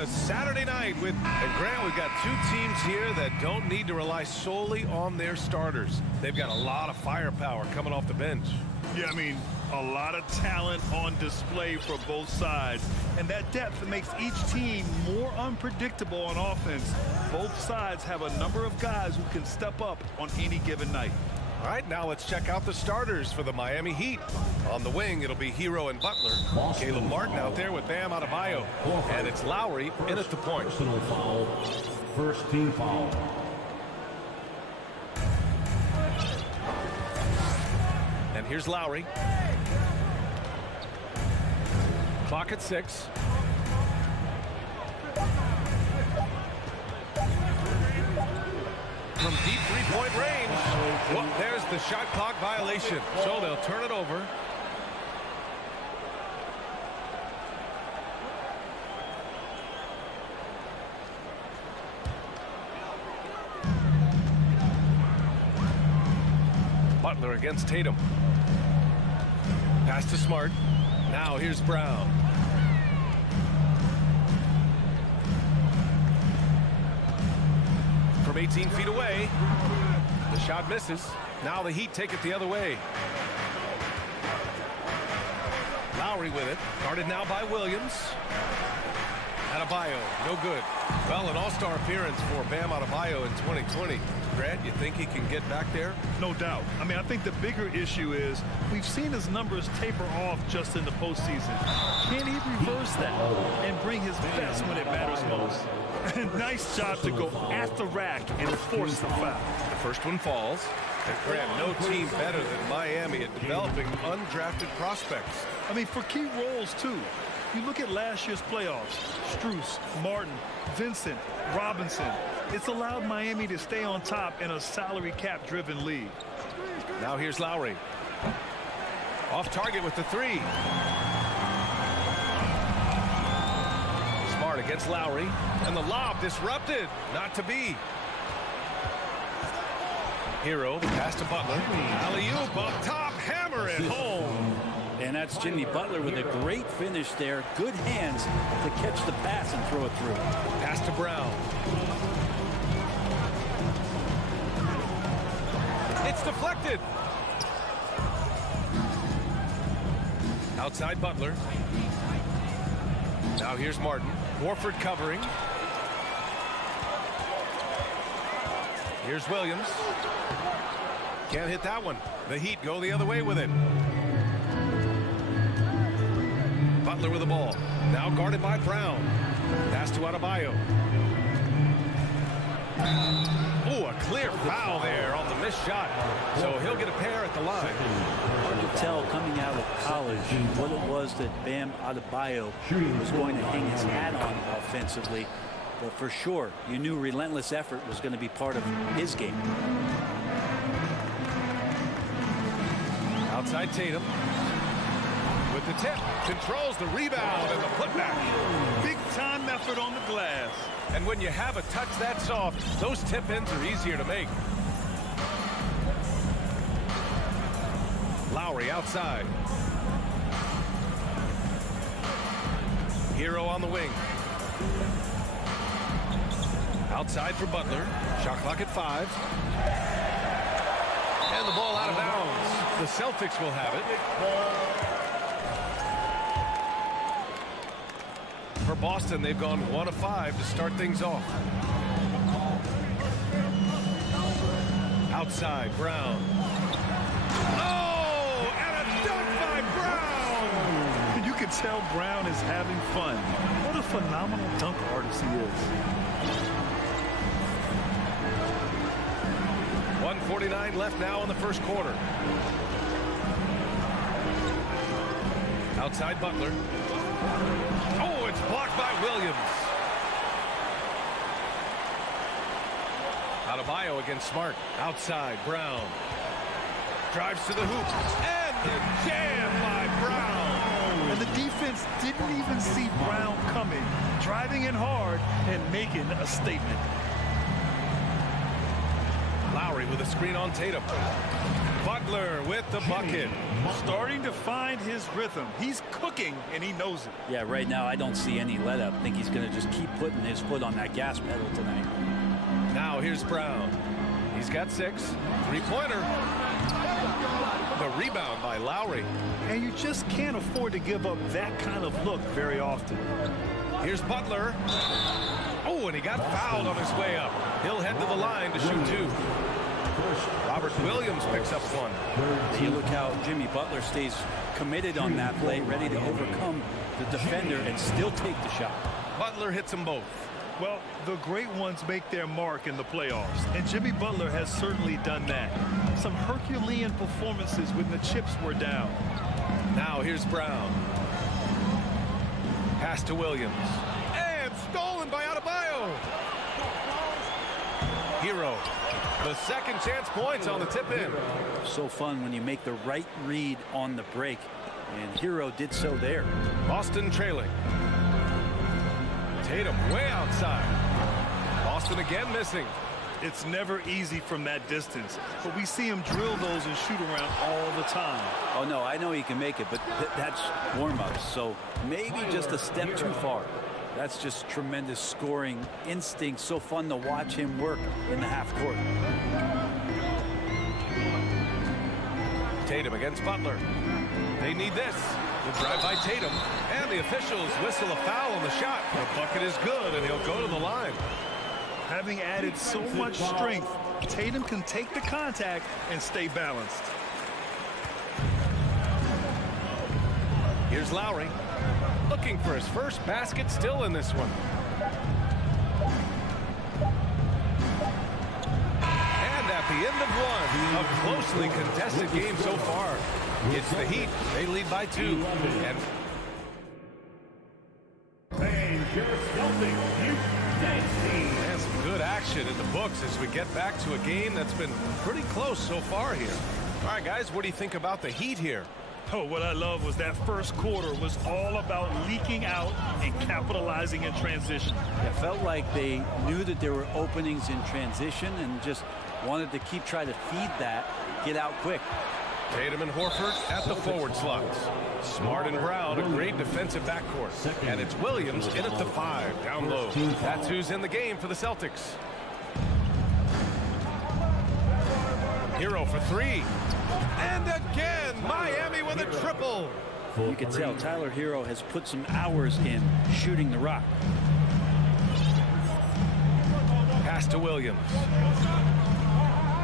a Saturday night and Grant, we've got two teams here that don't need to rely solely on their starters. They've got a lot of firepower coming off the bench. Yeah, I mean, a lot of talent on display for both sides. And that depth makes each team more unpredictable on offense. Both sides have a number of guys who can step up on any given night. All right, now let's check out the starters for the Miami Heat. On the wing, it'll be Hero and Butler. Caleb Martin out there with Bam Adebayo. And it's Lowry in at the point. Personal foul. First team foul. And here's Lowry. Clock at 6. From deep three-point range. Well, there's the shot clock violation. So they'll turn it over. Butler against Tatum. Pass to Smart. Now here's Brown. From 18 feet away. The shot misses. Now the Heat take it the other way. Lowry with it. Guarded now by Williams. Adebayo, no good. Well, an all-star appearance for Bam Adebayo in 2020. Grant, you think he can get back there? No doubt. I mean, I think the bigger issue is we've seen his numbers taper off just in the postseason. Can he reverse that and bring his best when it matters most? Nice job to go at the rack and force the foul. The first one falls. And Grant, no team better than Miami at developing undrafted prospects. I mean, for key roles, too. You look at last year's playoffs, Strus, Martin, Vincent, Robinson. It's allowed Miami to stay on top in a salary cap-driven league. Now here's Lowry. Off target with the three. Smart against Lowry. And the lob disrupted. Not to be. Hero, pass to Butler. Alley-oop up top, hammer it home. And that's Jimmy Butler with a great finish there. Good hands to catch the pass and throw it through. Pass to Brown. It's deflected. Outside Butler. Now here's Martin. Warford covering. Here's Williams. Can't hit that one. The Heat go the other way with it. Butler with the ball. Now guarded by Brown. Pass to Adebayo. Oh, a clear foul there on the missed shot. So he'll get a pair at the line. Hard to tell coming out of college what it was that Bam Adebayo was going to hang his hat on offensively. But for sure, you knew relentless effort was going to be part of his game. Outside Tatum. With the tip, controls the rebound and the putback. Big time effort on the glass. And when you have a touch that soft, those tip-ins are easier to make. Lowry outside. Hero on the wing. Outside for Butler. Shot clock at 5. And the ball out of bounds. The Celtics will have it. For Boston, they've gone 1 of 5 to start things off. Outside, Brown. Oh, and a dunk by Brown! You can tell Brown is having fun. What a phenomenal dunk artist he is. 1:49 left now in the first quarter. Outside Butler. Oh, it's blocked by Williams. Adebayo against Smart. Outside, Brown. Drives to the hoop. And the jam by Brown. And the defense didn't even see Brown coming. Driving in hard and making a statement. Lowry with a screen on Tatum. Butler with the bucket. Starting to find his rhythm. He's cooking, and he knows it. Yeah, right now I don't see any let up. I think he's going to just keep putting his foot on that gas pedal tonight. Now here's Brown. He's got 6. Three-pointer. The rebound by Lowry. And you just can't afford to give up that kind of look very often. Here's Butler. Oh, and he got fouled on his way up. He'll head to the line to shoot 2. Robert Williams picks up 1. You look how Jimmy Butler stays committed on that play, ready to overcome the defender and still take the shot. Butler hits them both. Well, the great ones make their mark in the playoffs, and Jimmy Butler has certainly done that. Some Herculean performances when the chips were down. Now here's Brown. Pass to Williams. And stolen by Adebayo. Hero. The second chance points on the tip-in. So fun when you make the right read on the break, and Hero did so there. Boston trailing. Tatum way outside. Boston again missing. It's never easy from that distance, but we see him drill those and shoot around all the time. Oh, no, I know he can make it, but that's warm-ups, so maybe just a step too far. That's just tremendous scoring instinct. So fun to watch him work in the half court. Tatum against Butler. They need this. The drive by Tatum. And the officials whistle a foul on the shot. The bucket is good, and he'll go to the line. Having added so much strength, Tatum can take the contact and stay balanced. Here's Lowry. Looking for his first basket, still in this one. And at the end of one, a closely contested game so far. It's the Heat. They lead by 2. And and some good action in the books as we get back to a game that's been pretty close so far here. All right, guys, what do you think about the Heat here? Oh, what I love was that first quarter was all about leaking out and capitalizing in transition. It felt like they knew that there were openings in transition and just wanted to keep trying to feed that, get out quick. Tatum and Horford at the forward slots. Smart and Brown, a great defensive backcourt. And it's Williams in at the 5, down low. That's who's in the game for the Celtics. Hero for 3. And again, Miami with a triple. You can tell Tyler Hero has put some hours in shooting the rock. Pass to Williams.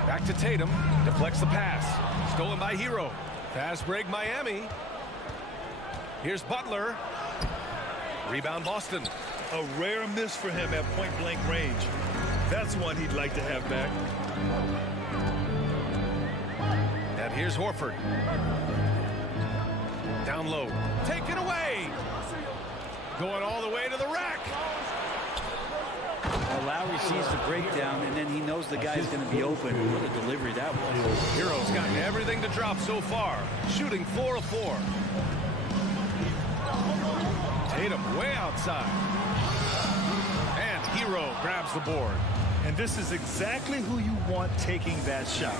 Back to Tatum. Deflects the pass. Stolen by Hero. Fast break Miami. Here's Butler. Rebound Boston. A rare miss for him at point-blank range. That's one he'd like to have back. And here's Horford. Down low. Taken away. Going all the way to the rack. Well, Lowry sees the breakdown, and then he knows the guy's going to be open. What a delivery that was. Hero's gotten everything to drop so far. Shooting 4 of 4. Tatum way outside. And Hero grabs the board. And this is exactly who you want taking that shot.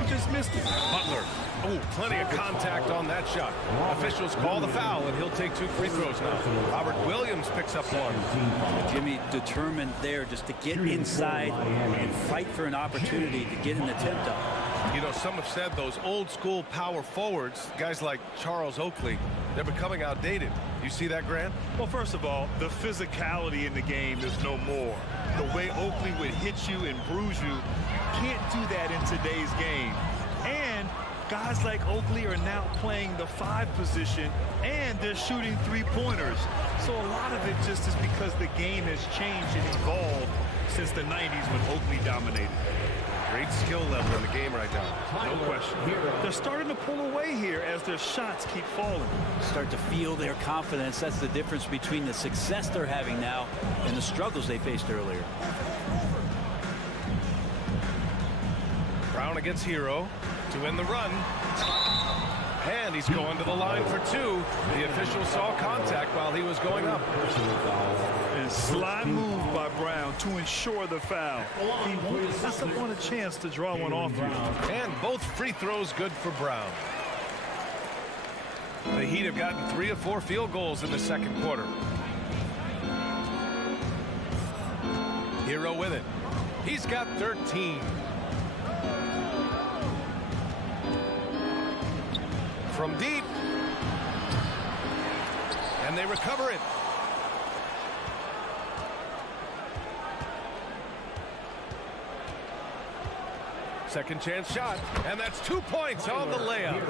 He just missed it. Butler. Oh, plenty of contact on that shot. Officials call the foul, and he'll take 2 free throws now. Robert Williams picks up 1. Jimmy determined there just to get inside and fight for an opportunity to get an attempt up. You know, some have said those old school power forwards, guys like Charles Oakley, they're becoming outdated. You see that, Grant? Well, first of all, the physicality in the game is no more. The way Oakley would hit you and bruise you, can't do that in today's game. And guys like Oakley are now playing the 5 position, and they're shooting 3-pointers. So a lot of it just is because the game has changed and evolved since the 90s when Oakley dominated. Great skill level in the game right now. No question. They're starting to pull away here as their shots keep falling. Start to feel their confidence. That's the difference between the success they're having now and the struggles they faced earlier. Brown against Hero to win the run. And he's going to the line for 2. The official saw contact while he was going up. And sly move by by Brown to ensure the foul. He won't pass up on a chance to draw one off here. And both free throws good for Brown. The Heat have gotten 3 of 4 field goals in the second quarter. Hero with it. He's got 13. From deep. And they recover it. Second chance shot. And that's 2 points on the layup.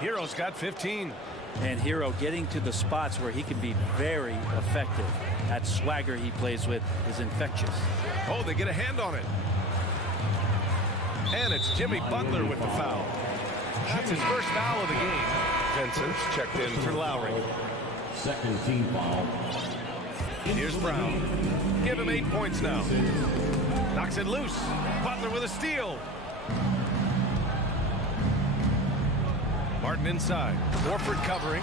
Hero's got 15. And Hero getting to the spots where he can be very effective. That swagger he plays with is infectious. Oh, they get a hand on it. And it's Jimmy Butler with the foul. That's his first foul of the game. Vincent's checked in for Lowry. Second team foul. Here's Brown. Give him 8 points now. Knocks it loose. Butler with a steal. Martin inside. Horford covering.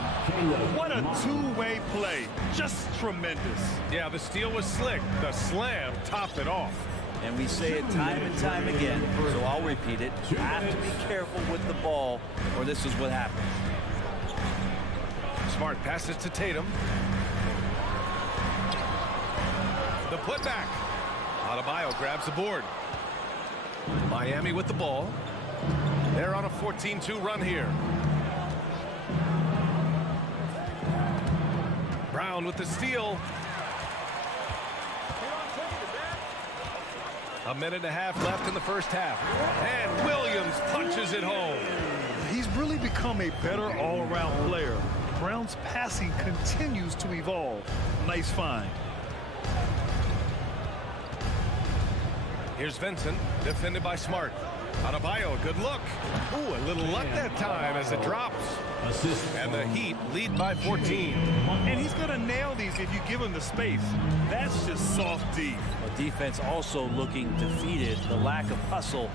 What a two-way play. Just tremendous. Yeah, the steal was slick. The slam topped it off. And we say it time and time again, so I'll repeat it. You have to be careful with the ball, or this is what happens. Smart passes to Tatum. The putback. Adebayo grabs the board. Miami with the ball. They're on a 14-2 run here. Brown with the steal. A minute and a half left in the first half. And Williams punches it home. He's really become a better all-around player. Brown's passing continues to evolve. Nice find. Here's Vincent, defended by Smart. Adebayo, good look. Ooh, a little luck that time as it drops. And the Heat lead by 14. And he's going to nail these if you give him the space. That's just soft D. Well, defense also looking defeated. The lack of hustle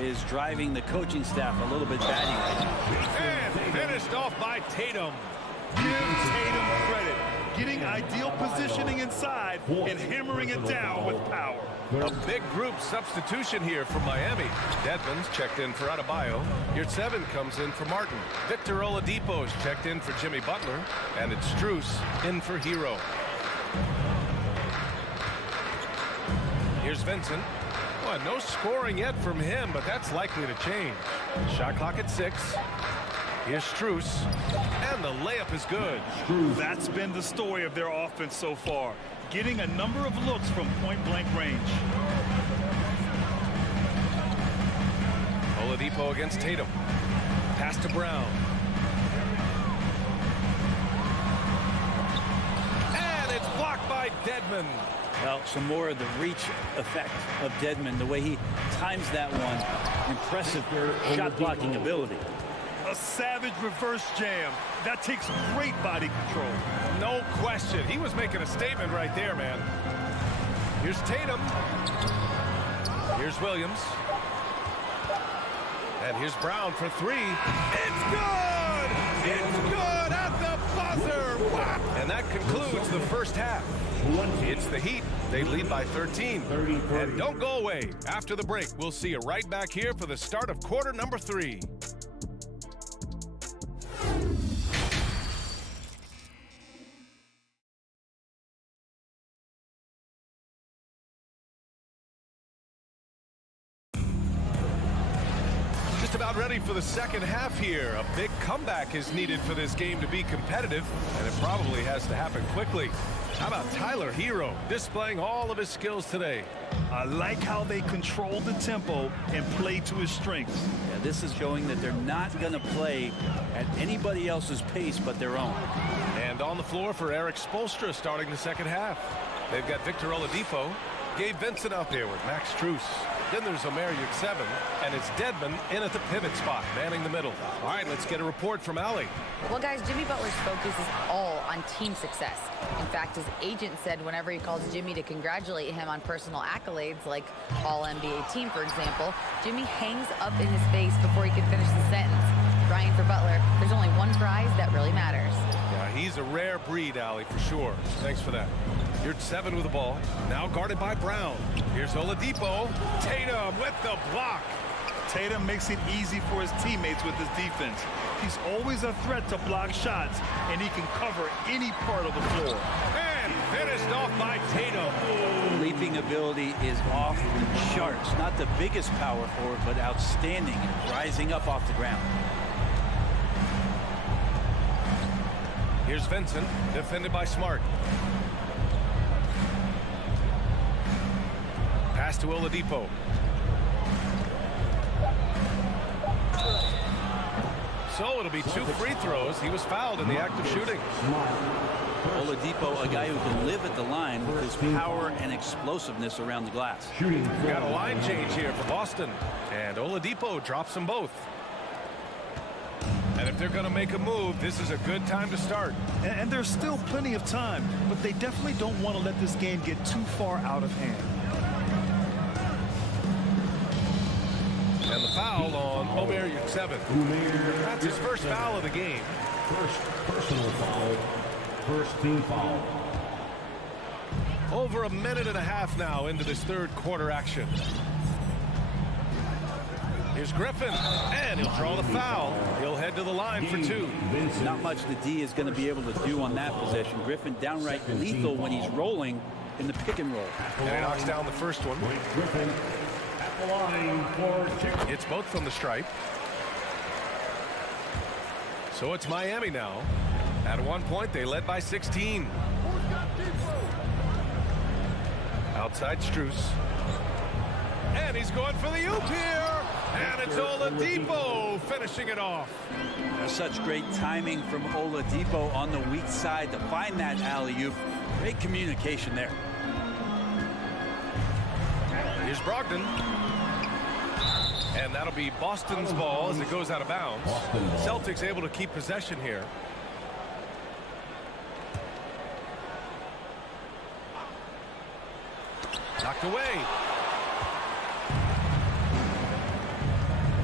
is driving the coaching staff a little bit batty right now. And finished off by Tatum. Give Tatum credit. Getting ideal positioning inside and hammering it down with power. A big group substitution here for Miami. Dedmon's checked in for Adebayo. Your 7 comes in for Martin. Victor Oladipo's checked in for Jimmy Butler. And it's Strus in for Hero. Here's Vincent. Well, no scoring yet from him, but that's likely to change. Shot clock at 6. Here's Strus. And the layup is good. That's been the story of their offense so far. Getting a number of looks from point-blank range. Oladipo against Tatum. Pass to Brown. And it's blocked by Dedmon. Well, some more of the reach effect of Dedmon, the way he times that one. Impressive shot blocking ability. A savage reverse jam. That takes great body control. No question. He was making a statement right there, man. Here's Tatum. Here's Williams. And here's Brown for 3. It's good! It's good at the buzzer! Wow. And that concludes the first half. It's the Heat. They lead by 13. And don't go away. After the break, we'll see you right back here for the start of quarter number 3. About ready for the second half here. A big comeback is needed for this game to be competitive, and it probably has to happen quickly. How about Tyler Hero displaying all of his skills today? I like how they control the tempo and play to his strengths. Yeah, this is showing that they're not going to play at anybody else's pace but their own. And on the floor for Eric Spoelstra starting the second half. They've got Victor Oladipo, Gabe Vincent out there with Max Strus. Then there's Omer Yurtseven, and it's Dedmon in at the pivot spot, manning the middle. All right, let's get a report from Allie. Well, guys, Jimmy Butler's focus is all on team success. In fact, his agent said whenever he calls Jimmy to congratulate him on personal accolades, like All-NBA team, for example, Jimmy hangs up in his face before he can finish the sentence. Crying for Butler, there's only one prize that really matters. Yeah, he's a rare breed, Allie, for sure. Thanks for that. You're 7 with the ball. Now guarded by Brown. Here's Oladipo. Tatum with the block. Tatum makes it easy for his teammates with his defense. He's always a threat to block shots, and he can cover any part of the floor. And finished off by Tatum. Leaping ability is off the charts. Not the biggest power forward, but outstanding, rising up off the ground. Here's Vincent, defended by Smart. Pass to Oladipo. So it'll be 2 free throws. He was fouled in the act of shooting. Oladipo, a guy who can live at the line with his power and explosiveness around the glass. We got a line change here for Boston. And Oladipo drops them both. And if they're going to make a move, this is a good time to start. And there's still plenty of time, but they definitely don't want to let this game get too far out of hand. And the foul on Omer Yurtseven. That's his first foul of the game. First personal foul. First team foul. Over a minute and a half now into this third quarter action. Here's Griffin, and he'll draw the foul. He'll head to the line for 2. Not much the D is going to be able to do on that possession. Griffin downright lethal when he's rolling in the pick and roll. And he knocks down the first one. Griffin at the line for It's both from the stripe. So it's Miami now. At one point, they led by 16. Outside Strus. And he's going for the oop here. And it's Oladipo finishing it off. Such great timing from Oladipo on the weak side to find that alley-oop. Great communication there. Here's Brogdon. And that'll be Boston's ball as it goes out of bounds. Celtics able to keep possession here. Knocked away.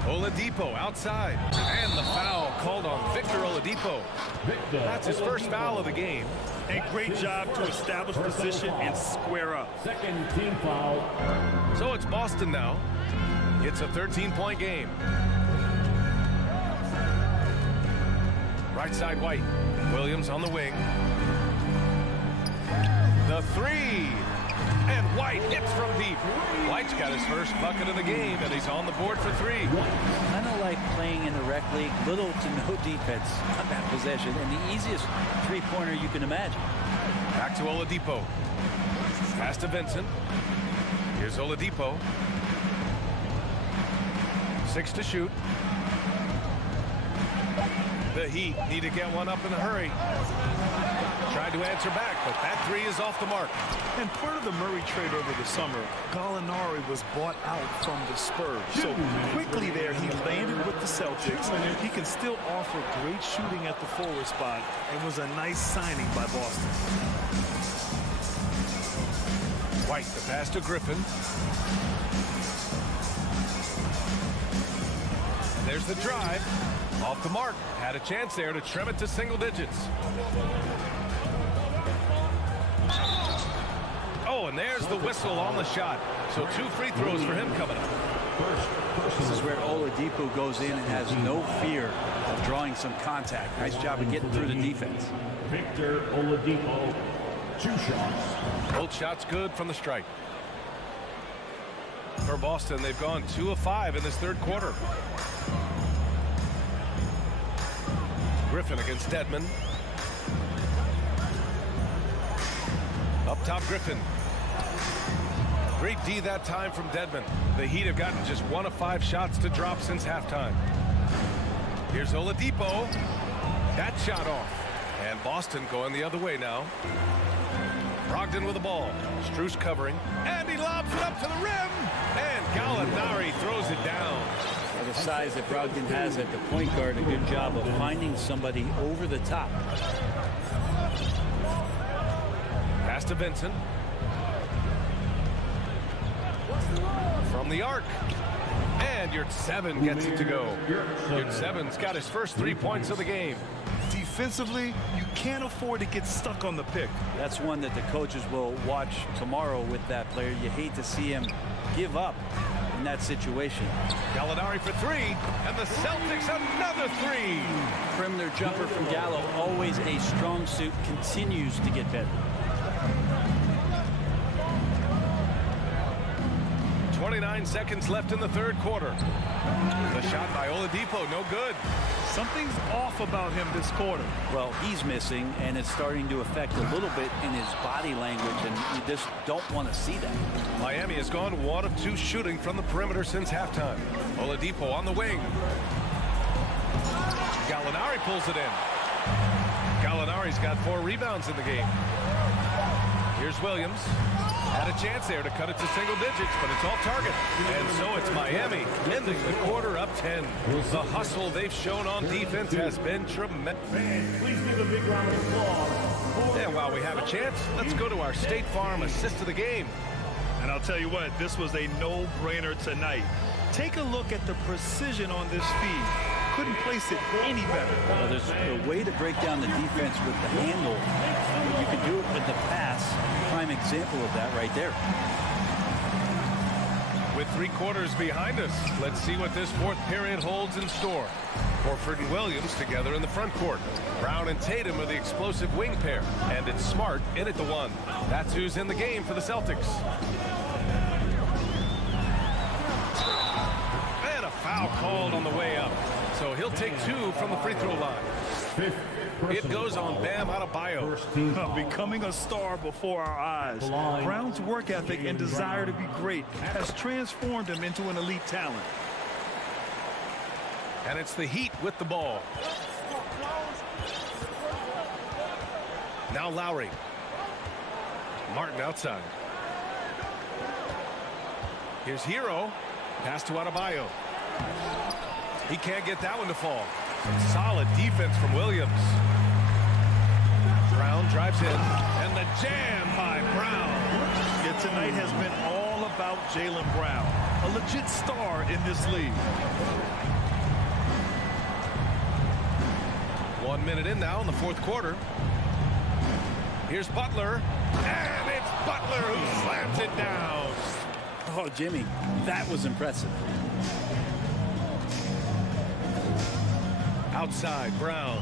Oladipo outside. And the foul called on Victor Oladipo. That's his first foul of the game. A great job to establish position and square up. second team foul. So it's Boston now. It's a 13-point game. Right side White. Williams on the wing. The 3. And White hits from deep. White's got his first bucket of the game, and he's on the board for 3. Kind of like playing in the rec league, little to no defense on that possession, and the easiest three-pointer you can imagine. Back to Oladipo. Pass to Vincent. Here's Oladipo. 6 to shoot. The Heat need to get one up in a hurry. Tried to answer back, but that 3 is off the mark. And part of the Murray trade over the summer, Gallinari was bought out from the Spurs. So quickly there, he landed with the Celtics. He can still offer great shooting at the forward spot and was a nice signing by Boston. White, the pass to Griffin. There's the drive. Off the mark. Had a chance there to trim it to single digits. Oh, and there's the whistle on the shot. So 2 free throws for him coming up. This is where Oladipo goes in and has no fear of drawing some contact. Nice job of getting through the defense. Victor Oladipo, 2 shots. Both shots good from the strike. For Boston, they've gone 2 of 5 in this third quarter. Griffin against Dedmon. Up top, Griffin. Great D that time from Dedmon. The Heat have gotten just 1 of 5 shots to drop since halftime. Here's Oladipo. That shot off. And Boston going the other way now. Brogdon with the ball. Strus covering. And he lobs it up to the rim. And Gallinari throws it down. The size that Brogdon has at the point guard, a good job of finding somebody over the top. Pass to Vincent. From the arc. And Yurtseven gets it to go. Yurtseven's got his first 3 points of the game. defensively, you can't afford to get stuck on the pick. That's one that the coaches will watch tomorrow with that player. You hate to see him give up in that situation. Gallinari for three, and the Celtics another three. Perimeter jumper from Gallo, always a strong suit, continues to get better. 29 seconds left in the third quarter. The shot by Oladipo, no good. Something's off about him this quarter. Well, he's missing, and it's starting to affect a little bit in his body language, and you just don't want to see that. Miami has gone 1 of 2 shooting from the perimeter since halftime. Oladipo on the wing. Gallinari pulls it in. Gallinari's got 4 rebounds in the game. Here's Williams. Had a chance there to cut it to single digits, but it's off target. And so it's Miami ending the quarter up 10. The hustle they've shown on defense has been tremendous. Please give a big round of applause. And while we have a chance, let's go to our State Farm assist of the game. And I'll tell you what, this was a no-brainer tonight. Take a look at the precision on this feed. Couldn't place it any better. Well, there's a way to break down the defense with the handle. You can do it with the pass. Prime example of that right there. With 3 quarters behind us, let's see what this fourth period holds in store. Horford and Williams together in the front court. Brown and Tatum are the explosive wing pair. And it's Smart in at the 1. That's who's in the game for the Celtics. And a foul called on the way up. So he'll take 2 from the free throw line. It goes on Bam Adebayo. Becoming a star before our eyes. Brown's work ethic and desire to be great has transformed him into an elite talent. And it's the Heat with the ball. Now Lowry. Martin outside. Here's Hero. Pass to Adebayo. He can't get that one to fall. Solid defense from Williams. Brown drives in, and the jam by Brown. Yeah, tonight has been all about Jaylen Brown, a legit star in this league. 1 minute in now in the fourth quarter. Here's Butler, and it's Butler who slams it down. Oh, Jimmy, that was impressive. Outside, Brown.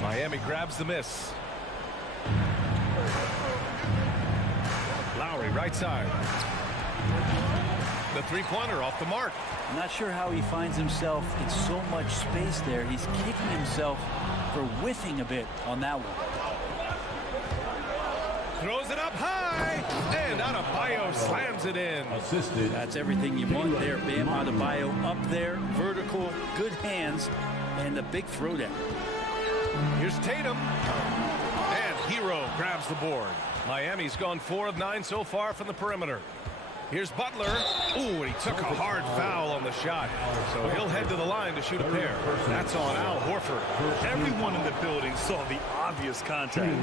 Miami grabs the miss. Lowry, right side. The three-pointer off the mark. I'm not sure how he finds himself in so much space there. He's kicking himself for whiffing a bit on that one. Throws it up high, and Adebayo slams it in. Assisted. That's everything you want there. Bam Adebayo up there, vertical, good hands, and the big throwdown. Here's Tatum, and Hero grabs the board. Miami's gone 4 of 9 so far from the perimeter. Here's Butler. Ooh, and he took a hard foul on the shot. So he'll head to the line to shoot a pair. That's on Al Horford. Everyone in the building saw the obvious contact.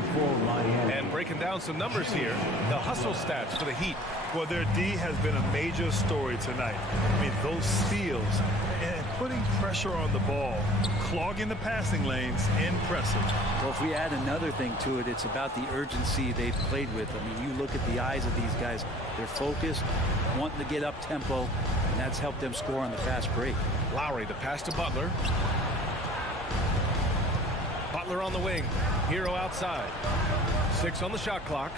And breaking down some numbers here, the hustle stats for the Heat. Well, their D has been a major story tonight. I mean, those steals and putting pressure on the ball, clogging the passing lanes, impressive. Well, if we add another thing to it, it's about the urgency they've played with. I mean, you look at the eyes of these guys, they're focused, wanting to get up tempo, and that's helped them score on the fast break. Lowry, the pass to Butler. Butler on the wing. Hero outside. 6 on the shot clock.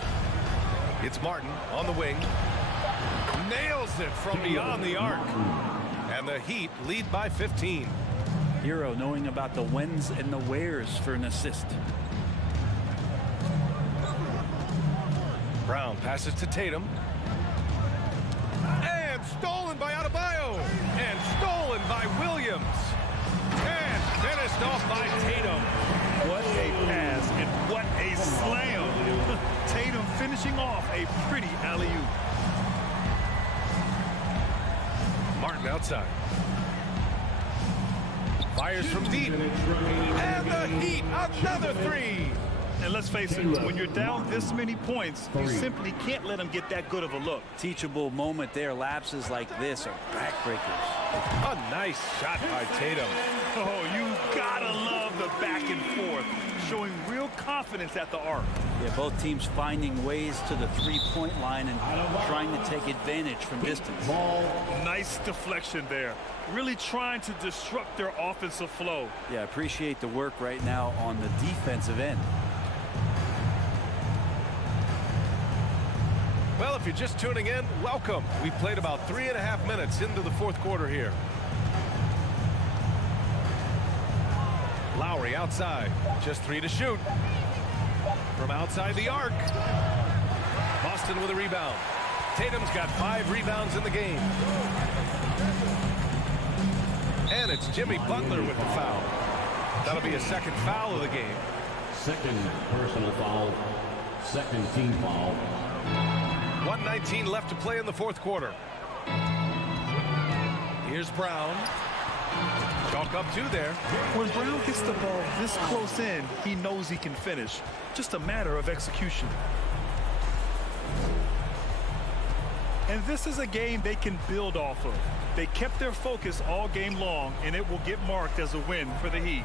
It's Martin on the wing. Nails it from beyond the arc. And the Heat lead by 15. Hero knowing about the whens and the wheres for an assist. Brown passes to Tatum. And stolen by Adebayo. And stolen by Williams. And finished off by Tatum. What a pass and what a slam. Tatum finishing off a pretty alley-oop. Martin outside. Fires from deep. And the Heat, another 3. And let's face it, when you're down this many points, you simply can't let them get that good of a look. Teachable moment there. Lapses like this are backbreakers. A nice shot by Tatum. Oh, you Gotta love the back and forth, showing real confidence at the arc. Yeah, both teams finding ways to the three-point line and trying to take advantage from distance. Nice deflection there. Really trying to disrupt their offensive flow. Yeah, appreciate the work right now on the defensive end. Well, if you're just tuning in, welcome. We've played about 3.5 minutes into the fourth quarter here. Lowry outside, just 3 to shoot. From outside the arc. Boston with a rebound. Tatum's got 5 rebounds in the game. And it's Jimmy Butler with the foul. That'll be a second foul of the game. Second personal foul. Second team foul. 1:19 left to play in the fourth quarter. Here's Brown. Chalk up 2 there. When Brown gets the ball this close in, he knows he can finish. Just a matter of execution. And this is a game they can build off of. They kept their focus all game long, and it will get marked as a win for the Heat.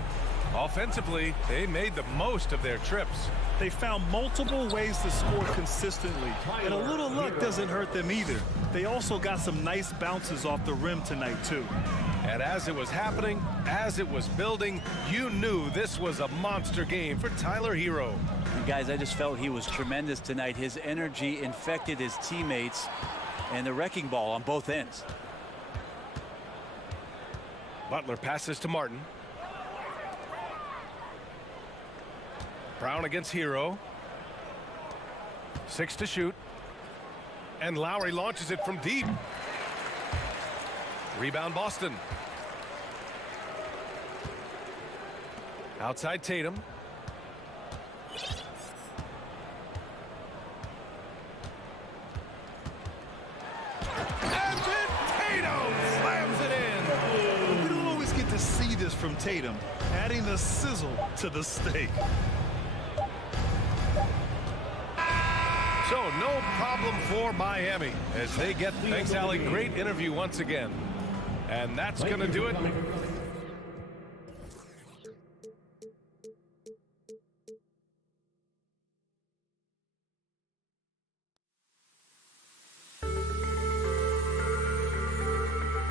Offensively, they made the most of their trips. They found multiple ways to score consistently, and a little luck doesn't hurt them either. They also got some nice bounces off the rim tonight, too. And as it was happening, as it was building, you knew this was a monster game for Tyler Hero. And guys, I just felt he was tremendous tonight. His energy infected his teammates, and the wrecking ball on both ends. Butler passes to Martin. Brown against Hero. 6 to shoot. And Lowry launches it from deep. Rebound Boston. Outside Tatum. And then Tatum slams it in. We don't always get to see this from Tatum, adding the sizzle to the steak. So no problem for Miami as they get, thanks Allie, great interview once again. And that's going to do it